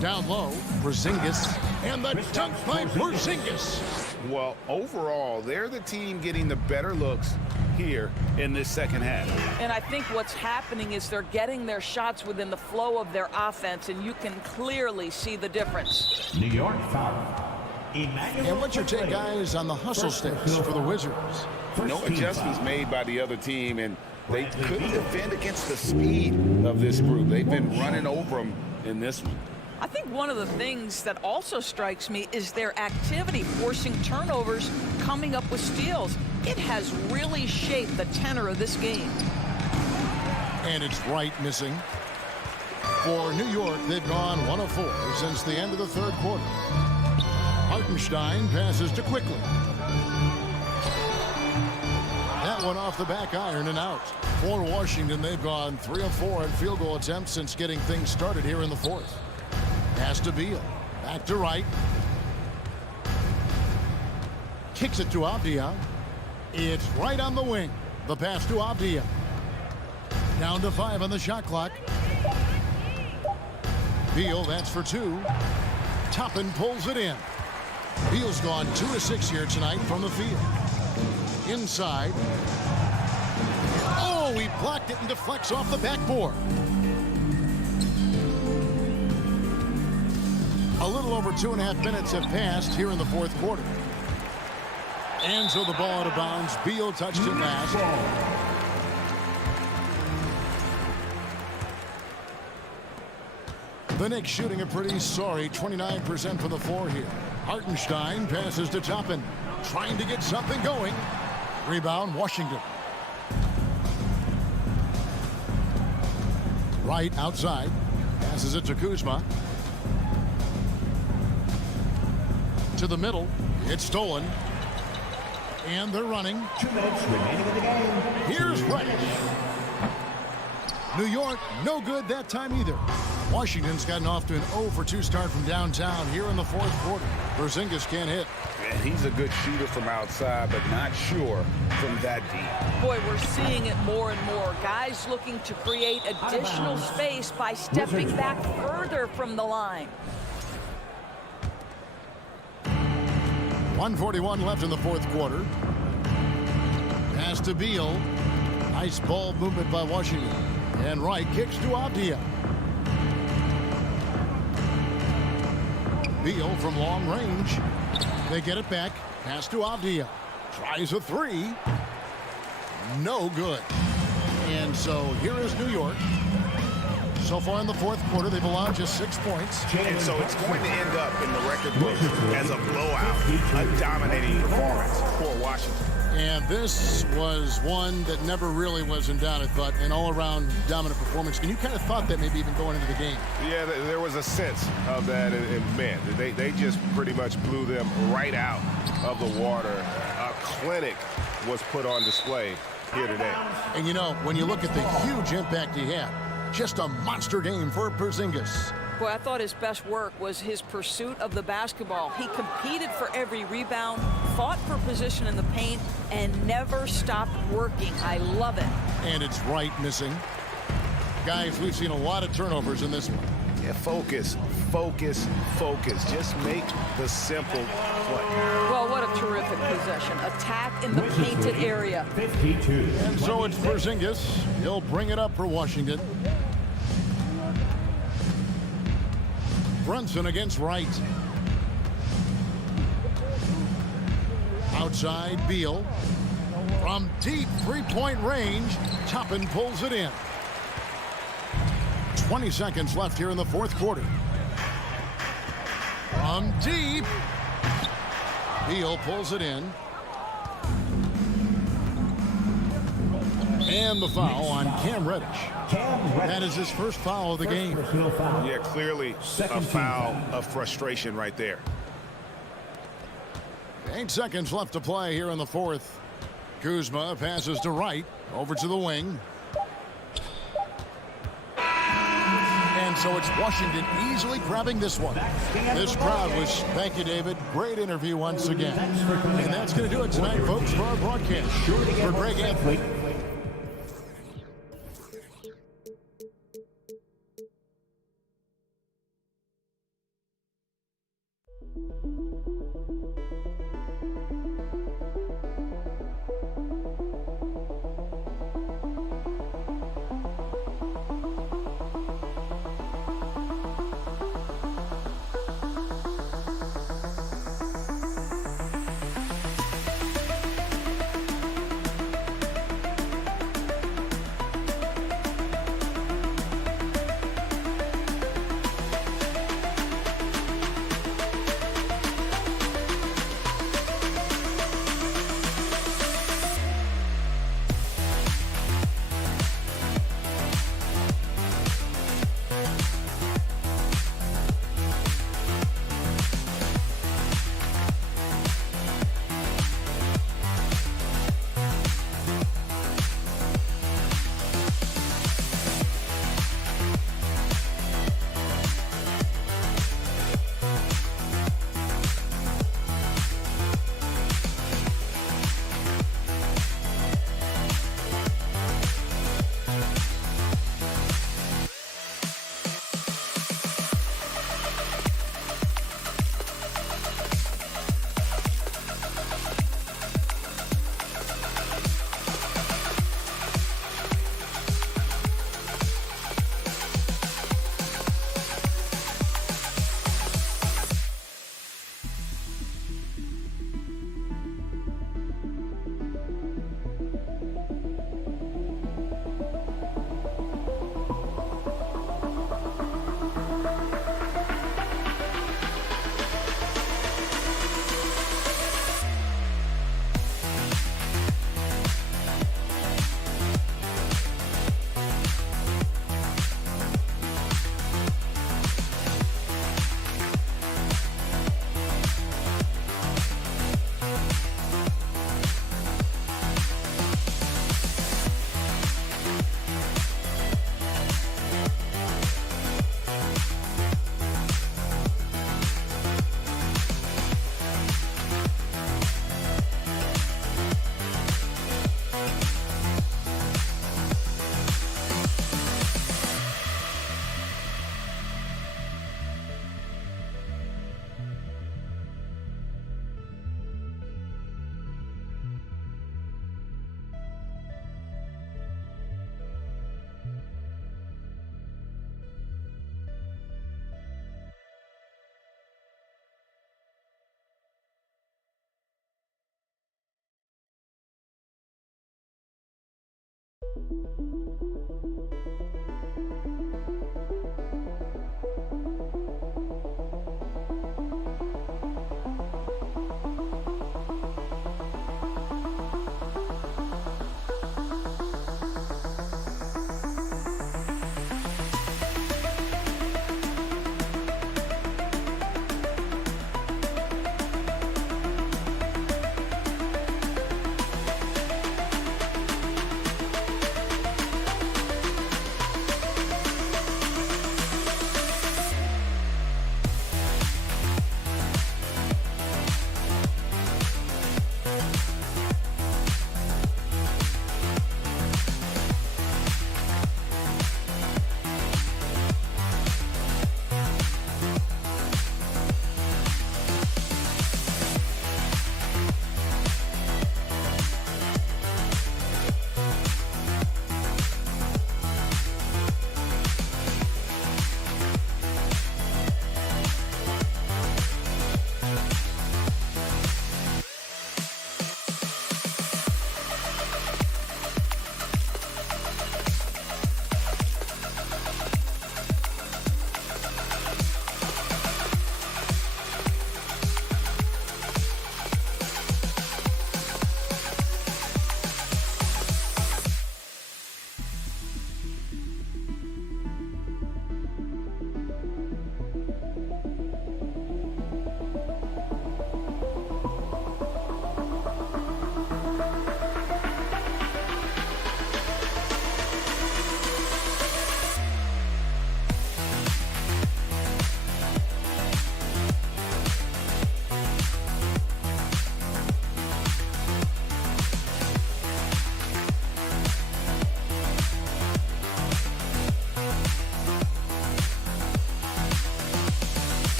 Down low, Porzingis, and the dunk by Porzingis. Well, overall, they're the team getting the better looks here in this second half. And I think what's happening is they're getting their shots within the flow of their offense, and you can clearly see the difference. New York foul. And what's your take, guys, on the hustle sticks for the Wizards? No adjustments made by the other team, and they couldn't defend against the speed of this group. They've been running over them in this one. I think one of the things that also strikes me is their activity, forcing turnovers, coming up with steals. It has really shaped the tenor of this game. And it's Wright missing. For New York, they've gone 1 of 4 since the end of the 3rd quarter. Hartenstein passes to Quickly. That one off the back iron and out. For Washington, they've gone 3 of 4 on field goal attempts since getting things started here in the 4th. Pass to Beal. Back to Wright. Kicks it to Avdia. It's right on the wing. The pass to Avdia. Down to 5 on the shot clock. Beal, that's for 2. Toppin pulls it in. Beal's gone 2 of 6 here tonight from the field. Inside. Oh, he blocked it and deflects off the backboard. A little over 2.5 minutes have passed here in the 4th quarter. And so the ball out of bounds. Beal touched it last. The Knicks shooting a pretty sorry 29% from the floor here. Hartenstein passes to Toppin. Trying to get something going. Rebound, Washington. Wright outside. Passes it to Kuzma. To the middle. It's stolen. And they're running. 2 minutes remaining in the game. Here's Wright. New York, no good that time either. Washington's gotten off to an 0 for 2 start from downtown here in the 4th quarter. Porzingis can't hit. And he's a good shooter from outside, but not sure from that deep. Boy, we're seeing it more and more. Guys looking to create additional space by stepping back further from the line. 1:41 left in the 4th quarter. Pass to Beal. Nice ball movement by Washington. And Wright kicks to Avdia. Beal from long range. They get it back. Pass to Avdia. Tries a 3. No good. And so here is New York. So far in the 4th quarter, they've allowed just 6 points. And so it's going to end up in the record book as a blowout, a dominating performance for Washington. And this was one that never really was in doubt, I thought, an all-around dominant performance. And you kind of thought that maybe even going into the game. Yeah, there was a sense of that in men. They just pretty much blew them right out of the water. A clinic was put on display here today. And, you know, when you look at the huge impact he had, just a monster game for Porzingis. Boy, I thought his best work was his pursuit of the basketball. He competed for every rebound, fought for position in the paint, and never stopped working. I love it. And it's Wright missing. Guys, we've seen a lot of turnovers in this one. Yeah, focus, focus, focus. Just make the simple play. Well, what a terrific possession. Attack in the painted area. 52. And so it's Porzingis. He'll bring it up for Washington. Brunson against Wright. Outside, Beal. From deep three-point range, Toppin pulls it in. 20 seconds left here in the fourth quarter. From deep. Beal pulls it in. And the foul on Cam Reddish. That is his first foul of the game. Yeah, clearly a foul of frustration right there. 8 seconds left to play here in the fourth. Kuzma passes to Wright. Over to the wing. And so it's Washington easily grabbing this one. This crowd was, thank you, David. Great interview once again. And that's going to do it tonight, folks, for our broadcast. For Greg Anthony.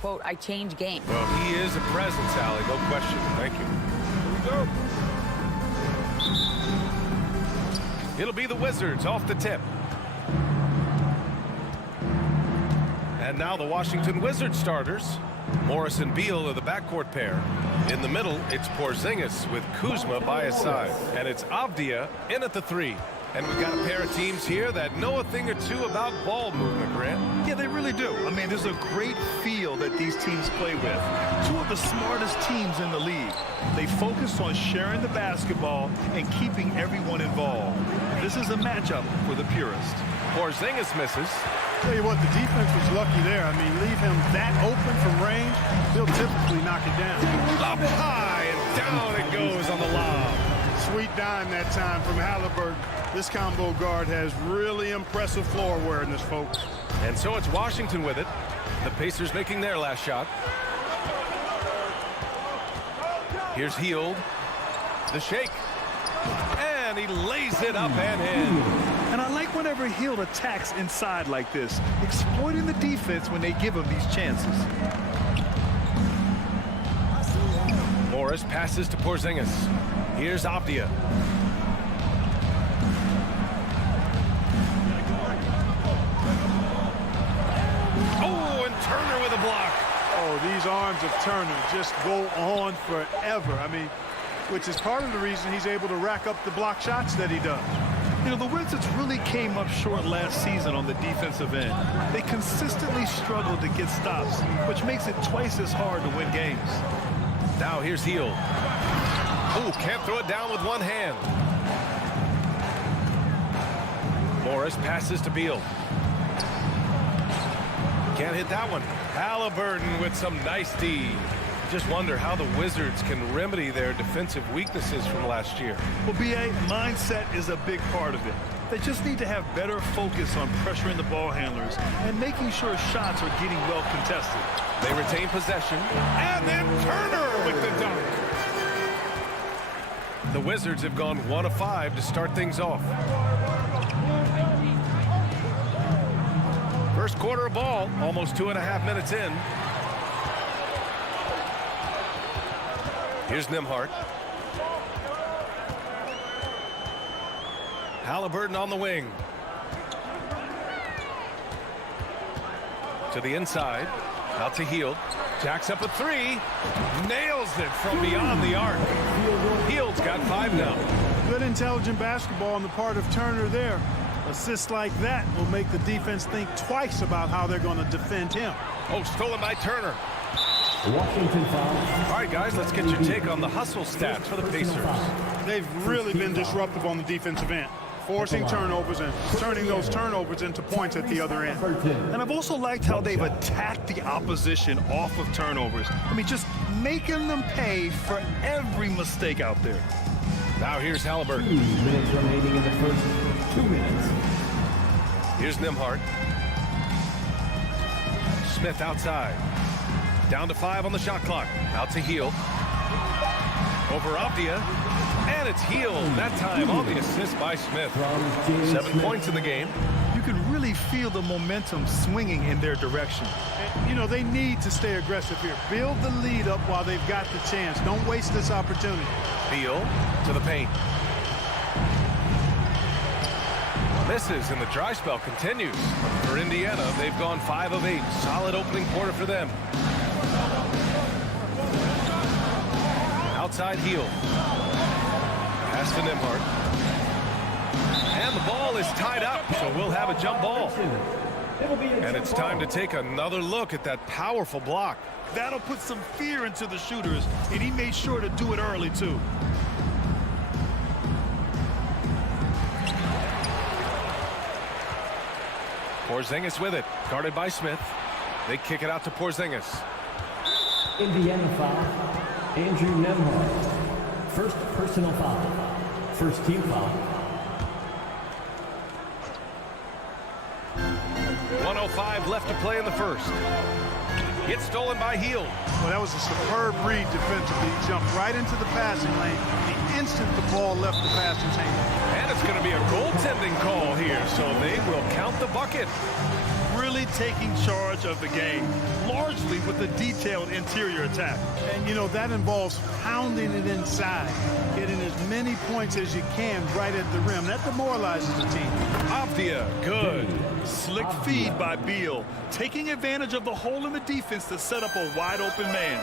Quote, I change games. Well, he is a presence, Allie, no question. Thank you. Here we go. It'll be the Wizards off the tip. And now the Washington Wizards starters. Morris and Beal are the backcourt pair. In the middle, it's Porzingis with Kuzma by his side. And it's Avdia in at the 3. And we've got a pair of teams here that know a thing or two about ball movement, Grant. Yeah, they really do. I mean, there's a great feel that these teams play with. Two of the smartest teams in the league. They focus on sharing the basketball and keeping everyone involved. This is a matchup for the purist. Porzingis misses. Tell you what, the defense was lucky there. I mean, leave him that open from range, he'll typically knock it down. Up high and down it goes on the lob. Sweet dime that time from Halliburton. This combo guard has really impressive floor awareness, folks. And so it's Washington with it. The Pacers making their last shot. Here's Hield. The shake. And he lays it up and in. And I like whenever Hield attacks inside like this, exploiting the defense when they give him these chances. Morris passes to Porzingis. Here's Avdia. Oh, and Turner with a block. Oh, these arms of Turner just go on forever. I mean, which is part of the reason he's able to rack up the block shots that he does. You know, the Wizards really came up short last season on the defensive end. They consistently struggled to get stops, which makes it twice as hard to win games. Now here's Hield. Oh, can't throw it down with one hand. Morris passes to Beal. Can't hit that one. Halliburton with some nice D. Just wonder how the Wizards can remedy their defensive weaknesses from last year. Well, B.A., mindset is a big part of it. They just need to have better focus on pressuring the ball handlers and making sure shots are getting well contested. They retain possession. And then Turner with the dunk. The Wizards have gone 1 of 5 to start things off. First quarter of ball, almost 2.5 minutes in. Here's Nembhard. Halliburton on the wing. To the inside. Out to Hield. Jacks up a 3. Nails it from beyond the arc. Hield's got 5 now. Good intelligent basketball on the part of Turner there. Assists like that will make the defense think twice about how they're going to defend him. Oh, stolen by Turner. Washington foul. All right, guys, let's get your take on the hustle stats for the Pacers. They've really been disruptive on the defensive end, forcing turnovers and turning those turnovers into points at the other end. And I've also liked how they've attacked the opposition off of turnovers. I mean, just making them pay for every mistake out there. Now here's Halliburton. 2 minutes remaining in the first 2 minutes. Here's Nembhard. Smith outside. Down to 5 on the shot clock. Out to Hield. Over Avdia. And it's Hield. That time on the assist by Smith. 7 points in the game. You can really feel the momentum swinging in their direction. And, you know, they need to stay aggressive here. Build the lead up while they've got the chance. Don't waste this opportunity. Beal to the paint. misses, and the dry spell continues. For Indiana, they've gone 5 of 8. Solid opening quarter for them. Outside heel. Pass to Nembhard. And the ball is tied up, so we'll have a jump ball. And it's time to take another look at that powerful block. That'll put some fear into the shooters, and he made sure to do it early, too. Porzingis with it, guarded by Smith. They kick it out to Porzingis. Indiana foul, Andrew Nembhard. First personal foul. First team foul. 1:05 left to play in the first. Gets stolen by Hield. Well, that was a superb read defensively. He jumped right into the passing lane the instant the ball left the passer's hand. And it's going to be a goaltending call here, so they will count the bucket. Really taking charge of the game, largely with a detailed interior attack. And, you know, that involves pounding it inside, getting as many points as you can right at the rim. That demoralizes the team. Avdia, good. Slick feed by Beal, taking advantage of the hole in the defense to set up a wide-open man.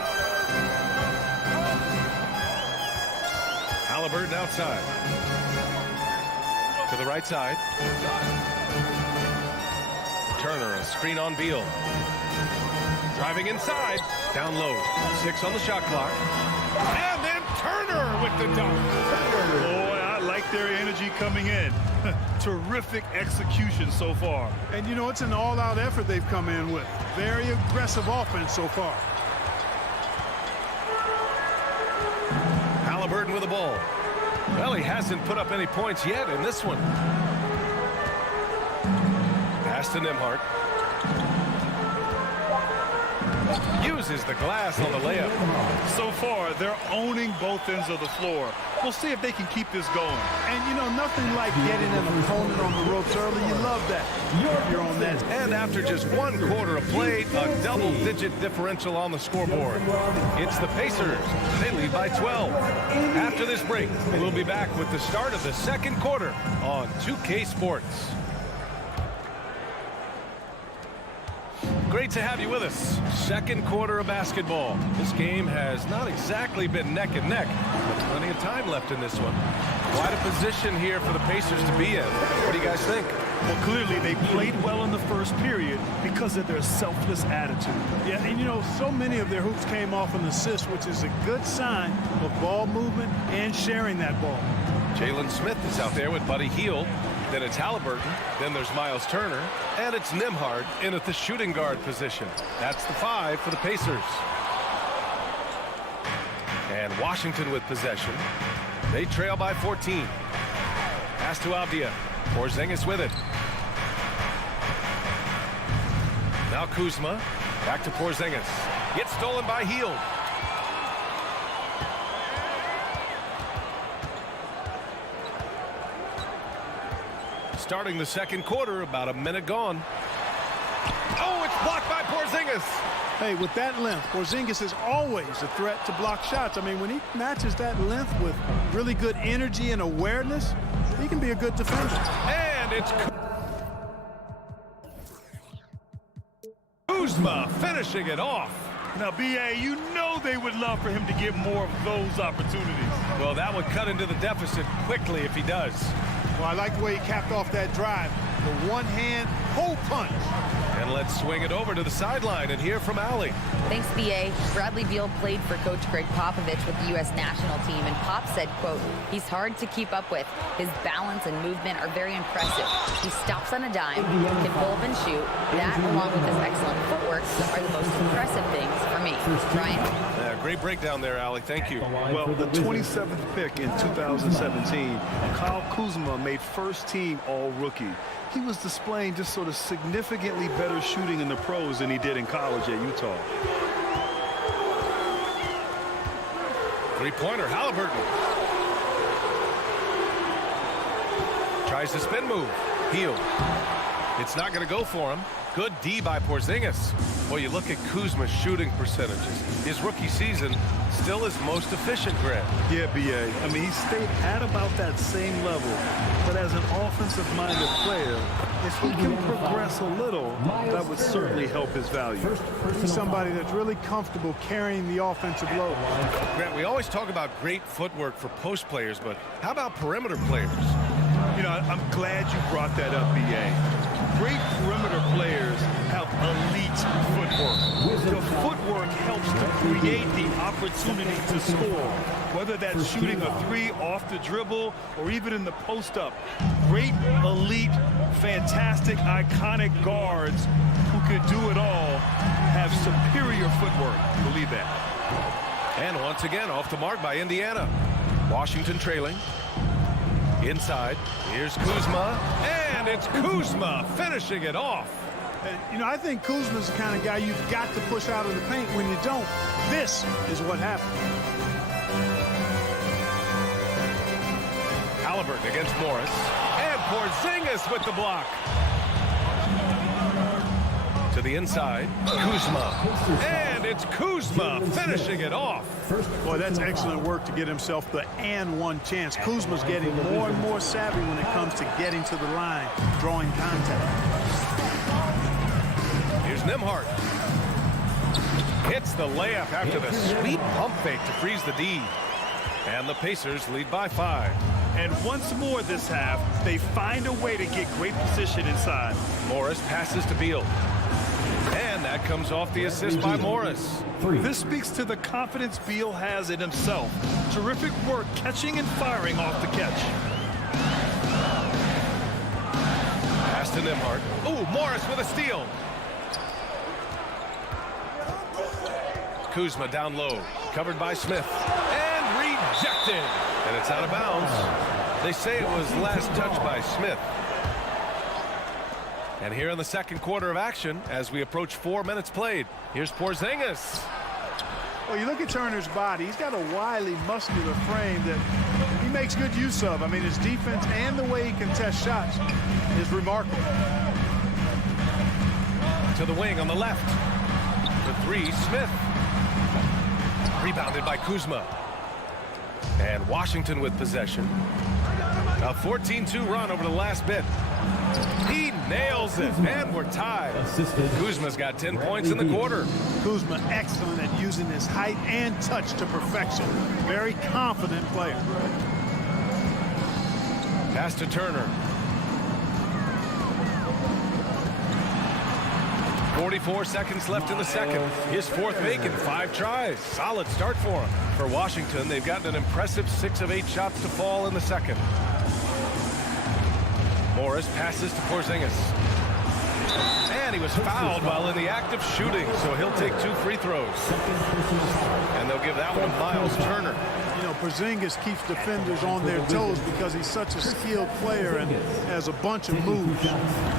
Halliburton outside. To the right side. Turner, a screen on Beal. Driving inside. Down low. 6 on the shot clock. And then Turner with the dunk. Boy, I like their energy coming in. Terrific execution so far. And, you know, it's an all-out effort they've come in with. Very aggressive offense so far. Halliburton with the ball. Well, he hasn't put up any points yet in this one. Pass to Nembhard. Uses the glass on the layup. So far, they're owning both ends of the floor. We'll see if they can keep this going. And, you know, nothing like getting an opponent on the ropes early. You love that. You're on that. And after just 1 quarter of play, a double-digit differential on the scoreboard. It's the Pacers. They lead by 12. After this break, we'll be back with the start of the second quarter on 2K Sports. Great to have you with us. Second quarter of basketball. This game has not exactly been neck and neck, but plenty of time left in this one. Quite a position here for the Pacers to be in. What do you guys think? Well, clearly they played well in the first period because of their selfless attitude. Yeah, and you know, so many of their hoops came off an assist, which is a good sign of ball movement and sharing that ball. Jalen Smith is out there with Buddy Hield. Then it's Halliburton. Then there's Miles Turner. And it's Nembhard in at the shooting guard position. That's the 5 for the Pacers. And Washington with possession. They trail by 14. Pass to Avdia. Porzingis with it. Now Kuzma. Back to Porzingis. Gets stolen by Hield. Starting the second quarter, about a minute gone. Oh, it's blocked by Porzingis. Hey, with that length, Porzingis is always a threat to block shots. I mean, when he matches that length with really good energy and awareness, he can be a good defender. And it's Kuzma finishing it off. Now, B.A., you know they would love for him to get more of those opportunities. Well, that would cut into the deficit quickly if he does. Well, I like the way he capped off that drive. The one-hand hole punch. And let's swing it over to the sideline and hear from Allie. Thanks, B.A. Bradley Beal played for Coach Greg Popovich with the U.S. national team, and Pop said, quote, he's hard to keep up with. His balance and movement are very impressive. He stops on a dime, can pull up and shoot. That, along with his excellent footwork, are the most impressive things for me. Ryan? Great breakdown there, Allie. Thank you. Well, the 27th pick in 2017, Kyle Kuzma made first-team All-Rookie. He was displaying just sort of significantly better shooting in the pros than he did in college at Utah. Three-pointer, Halliburton. Tries the spin move. Hield. It's not going to go for him. Good D by Porzingis. Well, you look at Kuzma's shooting percentages. His rookie season still his most efficient, Grant. Yeah, B.A. I mean, he stayed at about that same level. But as an offensive-minded player, if he can progress a little, that would certainly help his value. He's somebody that's really comfortable carrying the offensive load. Grant, we always talk about great footwork for post players, but how about perimeter players? You know, I'm glad you brought that up, B.A. Great perimeter players have elite footwork. The footwork helps to create the opportunity to score, whether that's shooting a three off the dribble or even in the post-up. Great, elite, fantastic, iconic guards who can do it all have superior footwork. Believe that. And once again, off the mark by Indiana. Washington trailing. Inside, here's Kuzma, and it's Kuzma finishing it off. You know, I think Kuzma's the kind of guy you've got to push out of the paint. When you don't, this is what happens. Halliburton against Morris, and Porzingis with the block. To the inside, Kuzma, and it's Kuzma finishing it off. Boy, that's excellent work to get himself the and one chance. Kuzma's getting more and more savvy when it comes to getting to the line, drawing contact. Here's Nembhard. Hits the layup after the sweet pump fake to freeze the D. And the Pacers lead by 5. And once more this half, they find a way to get great position inside. Morris passes to Beal. And that comes off the assist by Morris. This speaks to the confidence Beal has in himself. Terrific work catching and firing off the catch. Pass to Nembhard. Ooh, Morris with a steal. Kuzma down low, covered by Smith. And rejected. And it's out of bounds. They say it was last touched by Smith. And here in the second quarter of action, as we approach 4 minutes played, here's Porzingis. Well, you look at Turner's body. He's got a wily, muscular frame that he makes good use of. I mean, his defense and the way he contests shots is remarkable. To the wing on the left. The three, Smith. Rebounded by Kuzma. And Washington with possession. A 14-2 run over the last bit. He nails it, and we're tied. Kuzma's got 10 points in the quarter. Kuzma excellent at using his height and touch to perfection. Very confident player. Pass to Turner. 44 seconds left in the second. His fourth make in 5 tries. Solid start for him. For Washington, they've gotten an impressive 6 of 8 shots to fall in the second. Morris passes to Porzingis. And he was fouled while in the act of shooting, so he'll take 2 free throws. And they'll give that one to Miles Turner. You know, Porzingis keeps defenders on their toes because he's such a skilled player and has a bunch of moves.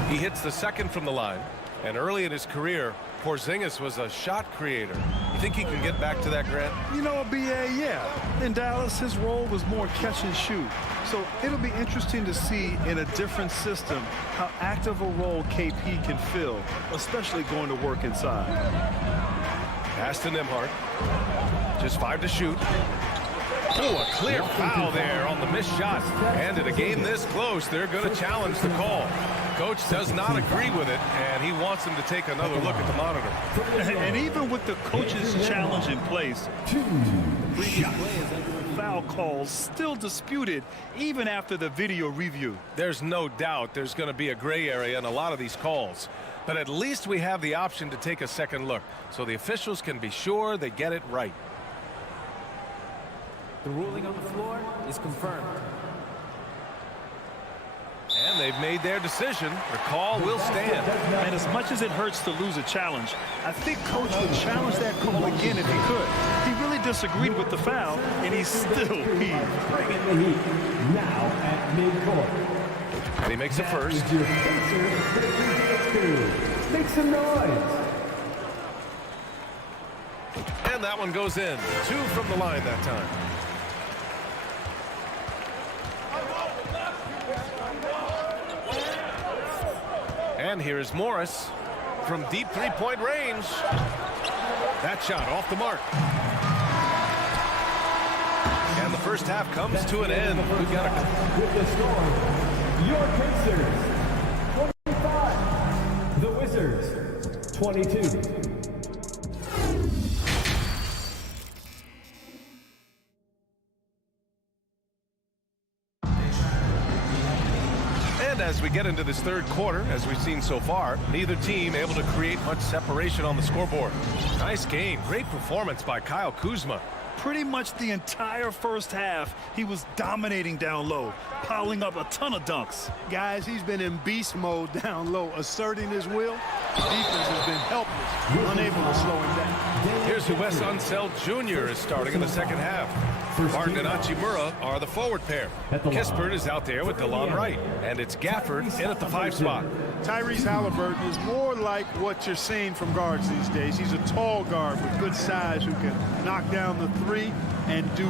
He hits the second from the line. And early in his career, Porzingis was a shot creator. You think he can get back to that, Grant? You know, B.A., yeah. In Dallas, his role was more catch and shoot. So it'll be interesting to see in a different system how active a role KP can fill, especially going to work inside. Pass to Nembhard. Just 5 to shoot. Oh, a clear foul there on the missed shot. And in a game this close, they're going to challenge the call. Coach does not agree with it, and he wants him to take another look at the monitor. And even with the coach's challenge in place, foul calls still disputed even after the video review. There's no doubt there's going to be a gray area in a lot of these calls. But at least we have the option to take a second look, so the officials can be sure they get it right. The ruling on the floor is confirmed. And they've made their decision. The call will stand. And as much as it hurts to lose a challenge, I think Coach would challenge that call again if he could. He really disagreed with the foul, and he's still peeved. Now at midcourt. And he makes it first. Make some noise. And that one goes in. 2 from the line that time. And here is Morris. from deep three-point range. That shot off the mark. And the first half comes to an end. We've got With the score, your Pacers, 25. The Wizards, 22. And as we get into this third quarter, as we've seen so far, neither team able to create much separation on the scoreboard. Nice game. Great performance by Kyle Kuzma. Pretty much the entire first half, he was dominating down low, piling up a ton of dunks. Guys, he's been in beast mode down low, asserting his will. Defense has been helpless, unable to slow him down. Here's who Wes Unseld Jr. is starting in the second half. Martin and Hachimura are the forward pair. Kispert is out there with DeLon Wright, and it's Gafford in at the 5 spot. Tyrese Halliburton is more like what you're seeing from guards these days. He's a tall guard with good size who can knock down the 3 and do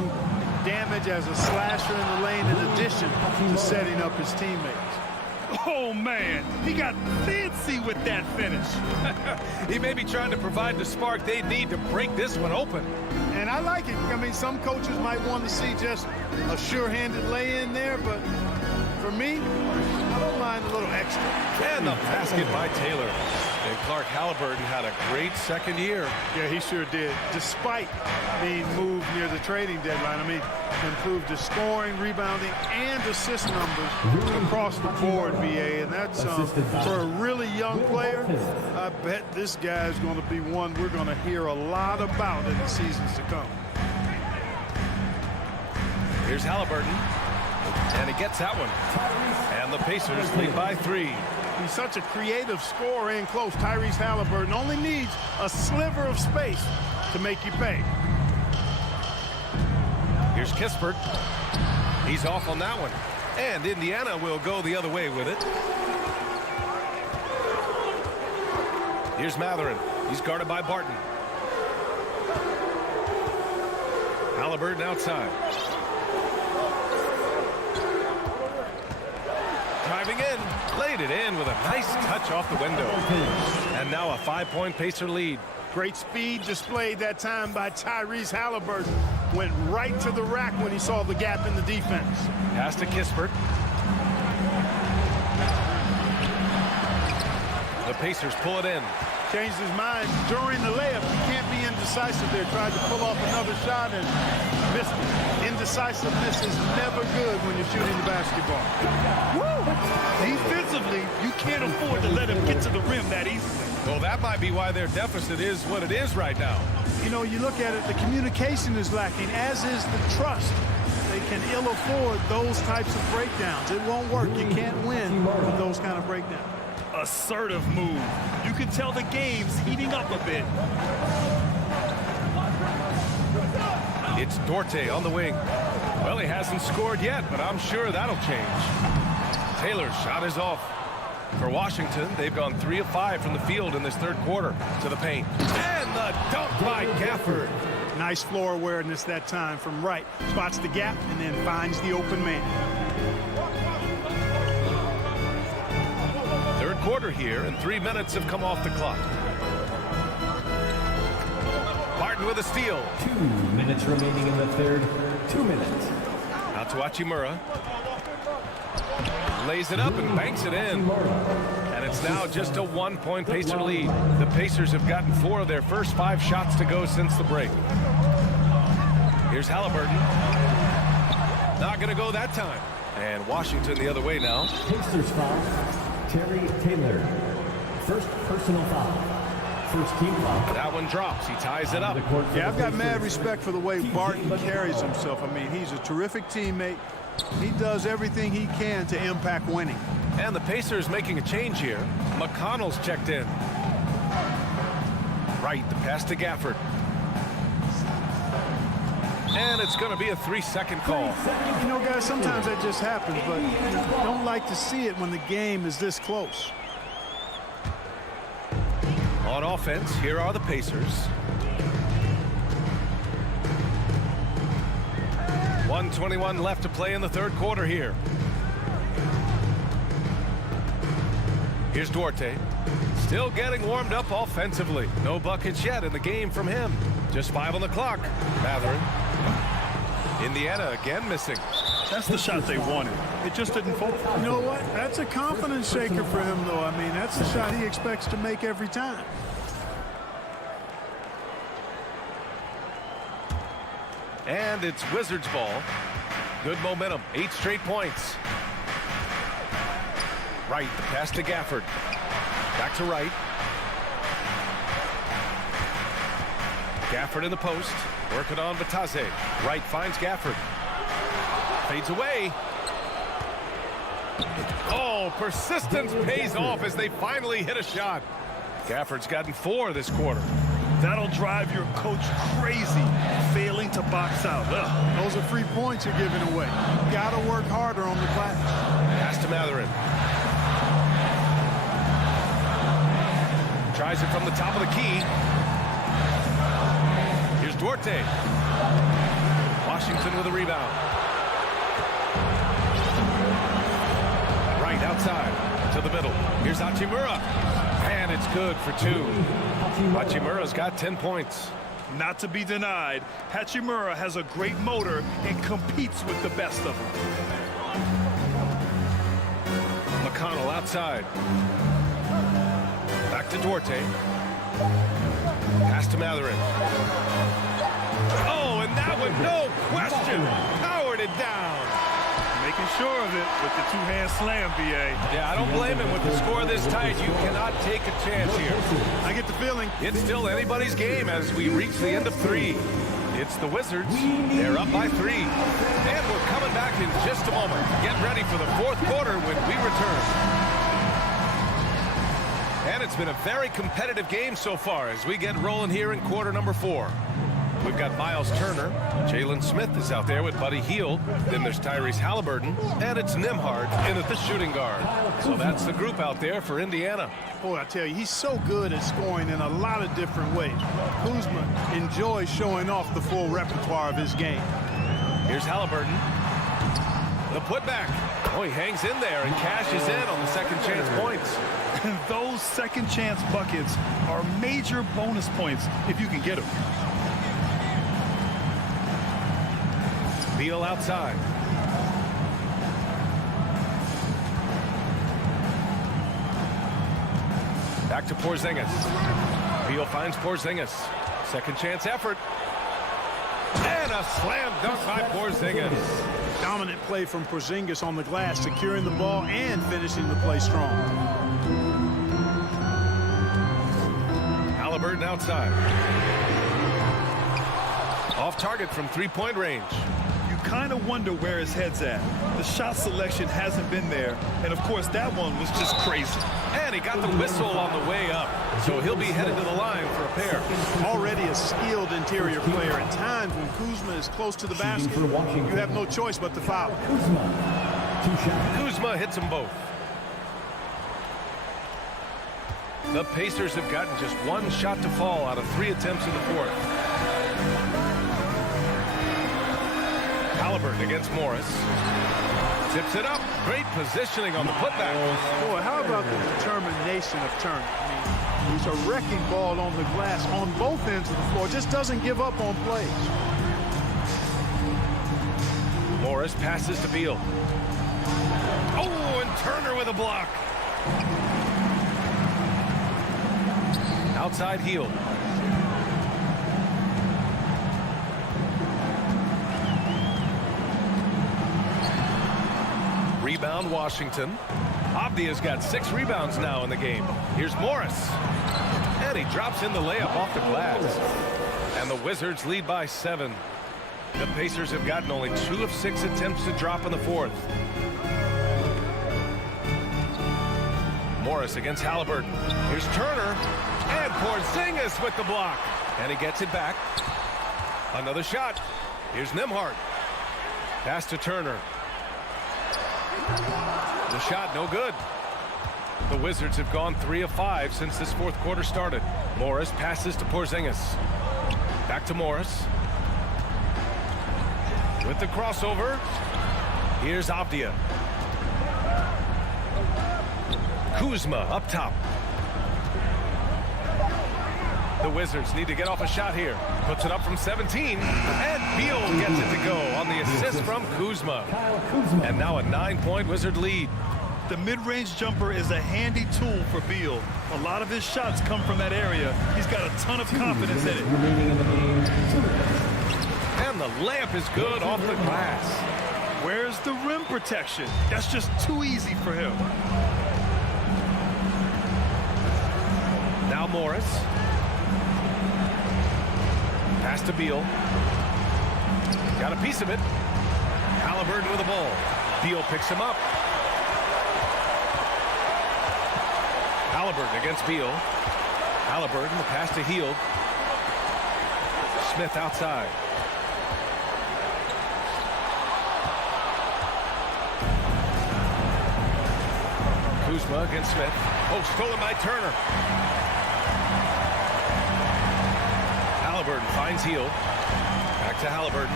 damage as a slasher in the lane in addition to setting up his teammates. Oh, man, he got fancy with that finish. He may be trying to provide the spark they need to break this one open. And I like it. I mean, some coaches might want to see just a sure-handed lay-in there, but for me, I don't mind a little extra. And the basket by Taylor. And Clark Halliburton had a great second year. Yeah, he sure did. Despite being moved near the trading deadline, I mean, improved his scoring, rebounding, and assist numbers across the board, BA. And that's for a really young player. I bet this guy is going to be one we're going to hear a lot about in the seasons to come. Here's Halliburton. And he gets that one. And the Pacers lead by 3. He's such a creative scorer in close. Tyrese Halliburton only needs a sliver of space to make you pay. Here's Kispert. He's off on that one. And Indiana will go the other way with it. Here's Matherin. He's guarded by Barton. Halliburton outside. Driving in, laid it in with a nice touch off the window. And now a 5-point Pacer lead. Great speed displayed that time by Tyrese Halliburton. Went right to the rack when he saw the gap in the defense. Pass to Kispert. The Pacers pull it in. Changed his mind during the layup. He can't be indecisive there. Tried to pull off another shot and missed it. Indecisiveness is never good when you're shooting the basketball. Woo! Defensively, you can't afford to let him get to the rim that easily. Well, that might be why their deficit is what it is right now. You know, you look at it, the communication is lacking, as is the trust. They can ill afford those types of breakdowns. It won't work. You can't win with those kind of breakdowns. Assertive move. You can tell the game's heating up a bit. It's Dorte on the wing. Well, he hasn't scored yet, but I'm sure that'll change. Taylor's shot is off. For Washington, they've gone 3 of 5 from the field in this third quarter to the paint. And the dunk by Gafford. Nice floor awareness that time from Wright. Spots the gap and then finds the open man. Third quarter here, and 3 minutes have come off the clock. Martin with a steal. 2 minutes remaining in the third. 2 minutes. Out to Hachimura. Lays it up and banks it in. And it's now just a 1-point Pacer lead. The Pacers have gotten 4 of their first 5 shots to go since the break. Here's Halliburton. Not going to go that time. And Washington the other way now. Pacers foul. Terry Taylor. First personal foul. First team foul. That one drops. He ties it up. Yeah, I've got mad respect for the way Barton carries himself. I mean, he's a terrific teammate. He does everything he can to impact winning. And the Pacers making a change here. McConnell's checked in. Right, the pass to Gafford. And it's going to be a 3-second call. You know, guys, sometimes that just happens, but you don't like to see it when the game is this close. On offense, here are the Pacers. 1:21 left to play in the third quarter here. Here's Duarte. Still getting warmed up offensively. No buckets yet in the game from him. Just 5 on the clock. Matherin. Indiana again missing. That's the shot they wanted. It just didn't fall. You know what? That's a confidence shaker for him, though. I mean, that's the shot he expects to make every time. And it's Wizards ball. Good momentum. 8 straight points. Wright, the pass to Gafford. Back to Wright. Gafford in the post. Working on Batase. Wright finds Gafford. Fades away. Oh, persistence pays off as they finally hit a shot. Gafford's gotten 4 this quarter. That'll drive your coach crazy, failing to box out. Ugh. Those are free points you're giving away. You got to work harder on the glass. Pass to Matherin. Tries it from the top of the key. Here's Duarte. Washington with a rebound. Right outside to the middle. Here's Hachimura. And it's good for 2. Hachimura's got 10 points. Not to be denied, Hachimura has a great motor and competes with the best of them. McConnell outside. Back to Duarte. Pass to Matherin. Oh, and that one, no question, powered it down. Making sure of it with the 2-hand slam, BA. Yeah, I don't blame him with the score this tight. You cannot take a chance here. I get the feeling it's still anybody's game as we reach the end of 3. It's the Wizards. They're up by 3. And we're coming back in just a moment. Get ready for the 4th quarter when we return. And it's been a very competitive game so far as we get rolling here in quarter number 4. We've got Miles Turner. Jalen Smith is out there with Buddy Hield. Then there's Tyrese Halliburton. And it's Nembhard in at the shooting guard. So that's the group out there for Indiana. Boy, I tell you, he's so good at scoring in a lot of different ways. Kuzma enjoys showing off the full repertoire of his game. Here's Halliburton. The putback. Oh, he hangs in there and cashes in on the second chance points. And those second chance buckets are major bonus points if you can get them. Beal outside. Back to Porzingis. Beal finds Porzingis. Second chance effort. And a slam dunk by Porzingis. Dominant play from Porzingis on the glass, securing the ball and finishing the play strong. Halliburton outside. Off target from 3-point range. Kind of wonder where his head's at. The shot selection hasn't been there, and of course that one was just crazy. And he got the whistle on the way up, so he'll be headed to the line for a pair. Already a skilled interior player. At times when Kuzma is close to the basket, you have no choice but to foul. Kuzma hits them both. The Pacers have gotten just 1 shot to fall out of 3 attempts in the 4th. Halliburton against Morris. Tips it up. Great positioning on the putback. Boy, how about the determination of Turner? I mean, he's a wrecking ball on the glass on both ends of the floor. Just doesn't give up on plays. Morris passes to Beal. Oh, and Turner with a block. Outside Hield. Rebound Washington. Abdia's got 6 rebounds now in the game. Here's Morris. And he drops in the layup off the glass. And the Wizards lead by 7. The Pacers have gotten only 2 of 6 attempts to drop in the 4th. Morris against Halliburton. Here's Turner. And Porzingis with the block. And he gets it back. Another shot. Here's Nembhard. Pass to Turner. The shot no good. The Wizards have gone 3 of 5 since this 4th quarter started. Morris passes to Porzingis. Back to Morris. With the crossover. Here's Abdia. Kuzma up top. The Wizards need to get off a shot here. Puts it up from 17. And Beal gets it to go on the assist from Kuzma. And now a 9-point Wizard lead. The mid-range jumper is a handy tool for Beal. A lot of his shots come from that area. He's got a ton of confidence in it. And the layup is good off the glass. Where's the rim protection? That's just too easy for him. Now Morris. Pass to Beal. Got a piece of it. Halliburton with the ball. Beal picks him up. Halliburton against Beal. Halliburton, the pass to Hield. Smith outside. Kuzma against Smith. Oh, stolen by Turner. Halliburton finds Hield. Back to Halliburton.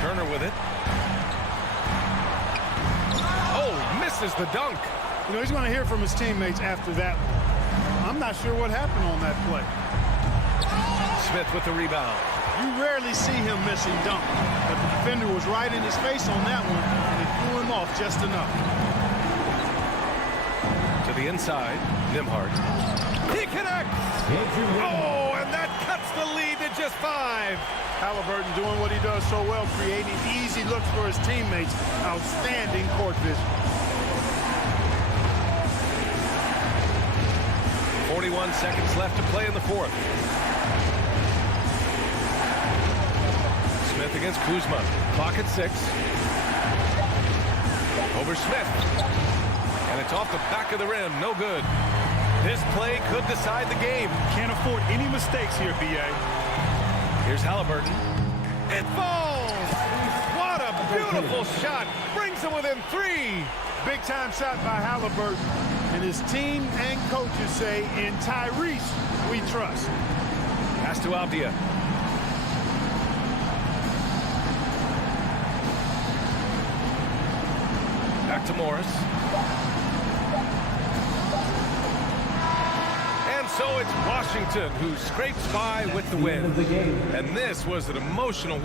Turner with it. Oh, misses the dunk. You know, he's going to hear from his teammates after that one. I'm not sure what happened on that play. Smith with the rebound. You rarely see him missing dunk, but the defender was right in his face on that one, and it threw him off just enough. To the inside, Nembhard. He connects! Oh, and that cuts the lead to just 5. Halliburton doing what he does so well, creating easy looks for his teammates. Outstanding court vision. 41 seconds left to play in the fourth. Smith against Kuzma. Clock at 6. Over Smith. And it's off the back of the rim. No good. This play could decide the game. Can't afford any mistakes here, B.A. Here's Halliburton. It falls! What a beautiful shot. Brings him within 3. Big-time shot by Halliburton. And his team and coaches say, in Tyrese, we trust. Pass to Avdia. Back to Morris. And so it's Washington who scrapes by with the win. And this was an emotional...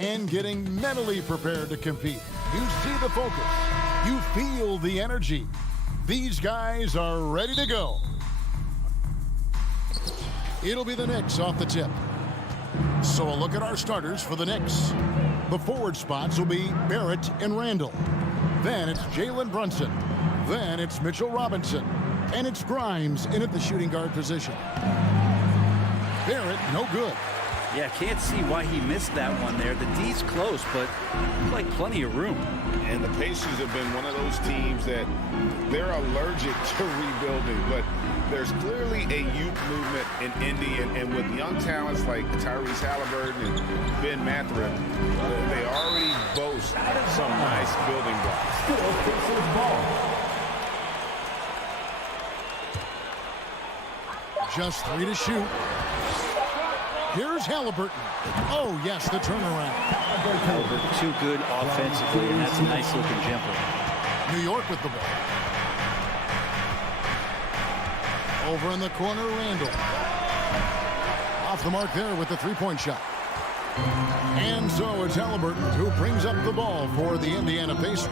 and getting mentally prepared to compete. You see the focus. You feel the energy. These guys are ready to go. It'll be the Knicks off the tip. So a look at our starters for the Knicks. The forward spots will be Barrett and Randall. Then it's Jalen Brunson. Then it's Mitchell Robinson. And it's Grimes in at the shooting guard position. Barrett, no good. Yeah, can't see why he missed that one there. The D's close, but like plenty of room. And the Pacers have been one of those teams that they're allergic to rebuilding, but there's clearly a youth movement in Indy, and with young talents like Tyrese Halliburton and Ben Mathurin, they already boast some nice building blocks. Just 3 to shoot. Here's Halliburton. Oh, yes, the turnaround. Halliburton too good offensively, and that's a nice-looking jumper. New York with the ball. Over in the corner, Randall. Off the mark there with the three-point shot. And so it's Halliburton who brings up the ball for the Indiana Pacers.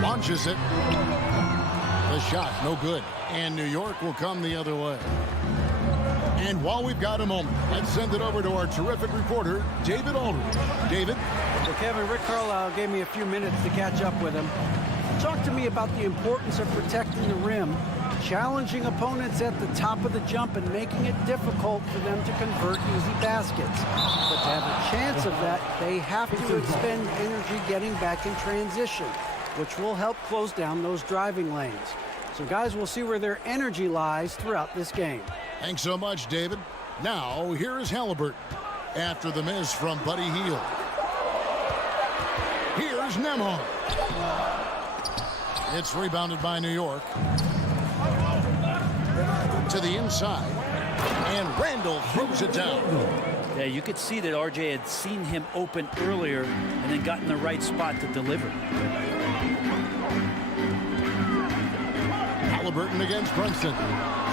Launches it. The shot, no good. And New York will come the other way. And while we've got a moment, let's send it over to our terrific reporter, David Aldridge. David? Well, Kevin, Rick Carlisle gave me a few minutes to catch up with him. Talk to me about the importance of protecting the rim, challenging opponents at the top of the jump and making it difficult for them to convert easy baskets. But to have a chance of that, they have to expend energy getting back in transition, which will help close down those driving lanes. So guys, we'll see where their energy lies throughout this game. Thanks so much, David. Now, here is Halliburton after the miss from Buddy Hield. Here's Nembhard. It's rebounded by New York. To the inside. And Randall throws it down. Yeah, you could see that RJ had seen him open earlier and then got in the right spot to deliver. Halliburton against Brunson.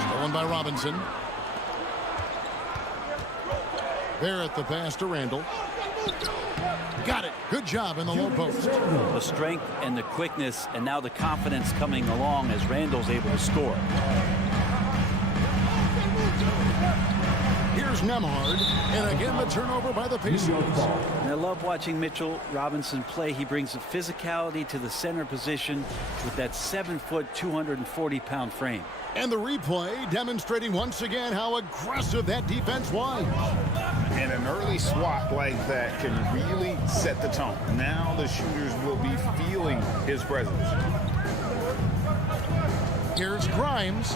Stolen by Robinson. Barrett the pass to Randall. Got it. Good job in the low post. The strength and the quickness and now the confidence coming along as Randall's able to score. Here's Nembhard, and again the turnover by the Pacers. I love watching Mitchell Robinson play. He brings a physicality to the center position with that 7-foot, 240-pound frame. And the replay demonstrating once again how aggressive that defense was. And an early swat like that can really set the tone. Now the shooters will be feeling his presence. Here's Grimes.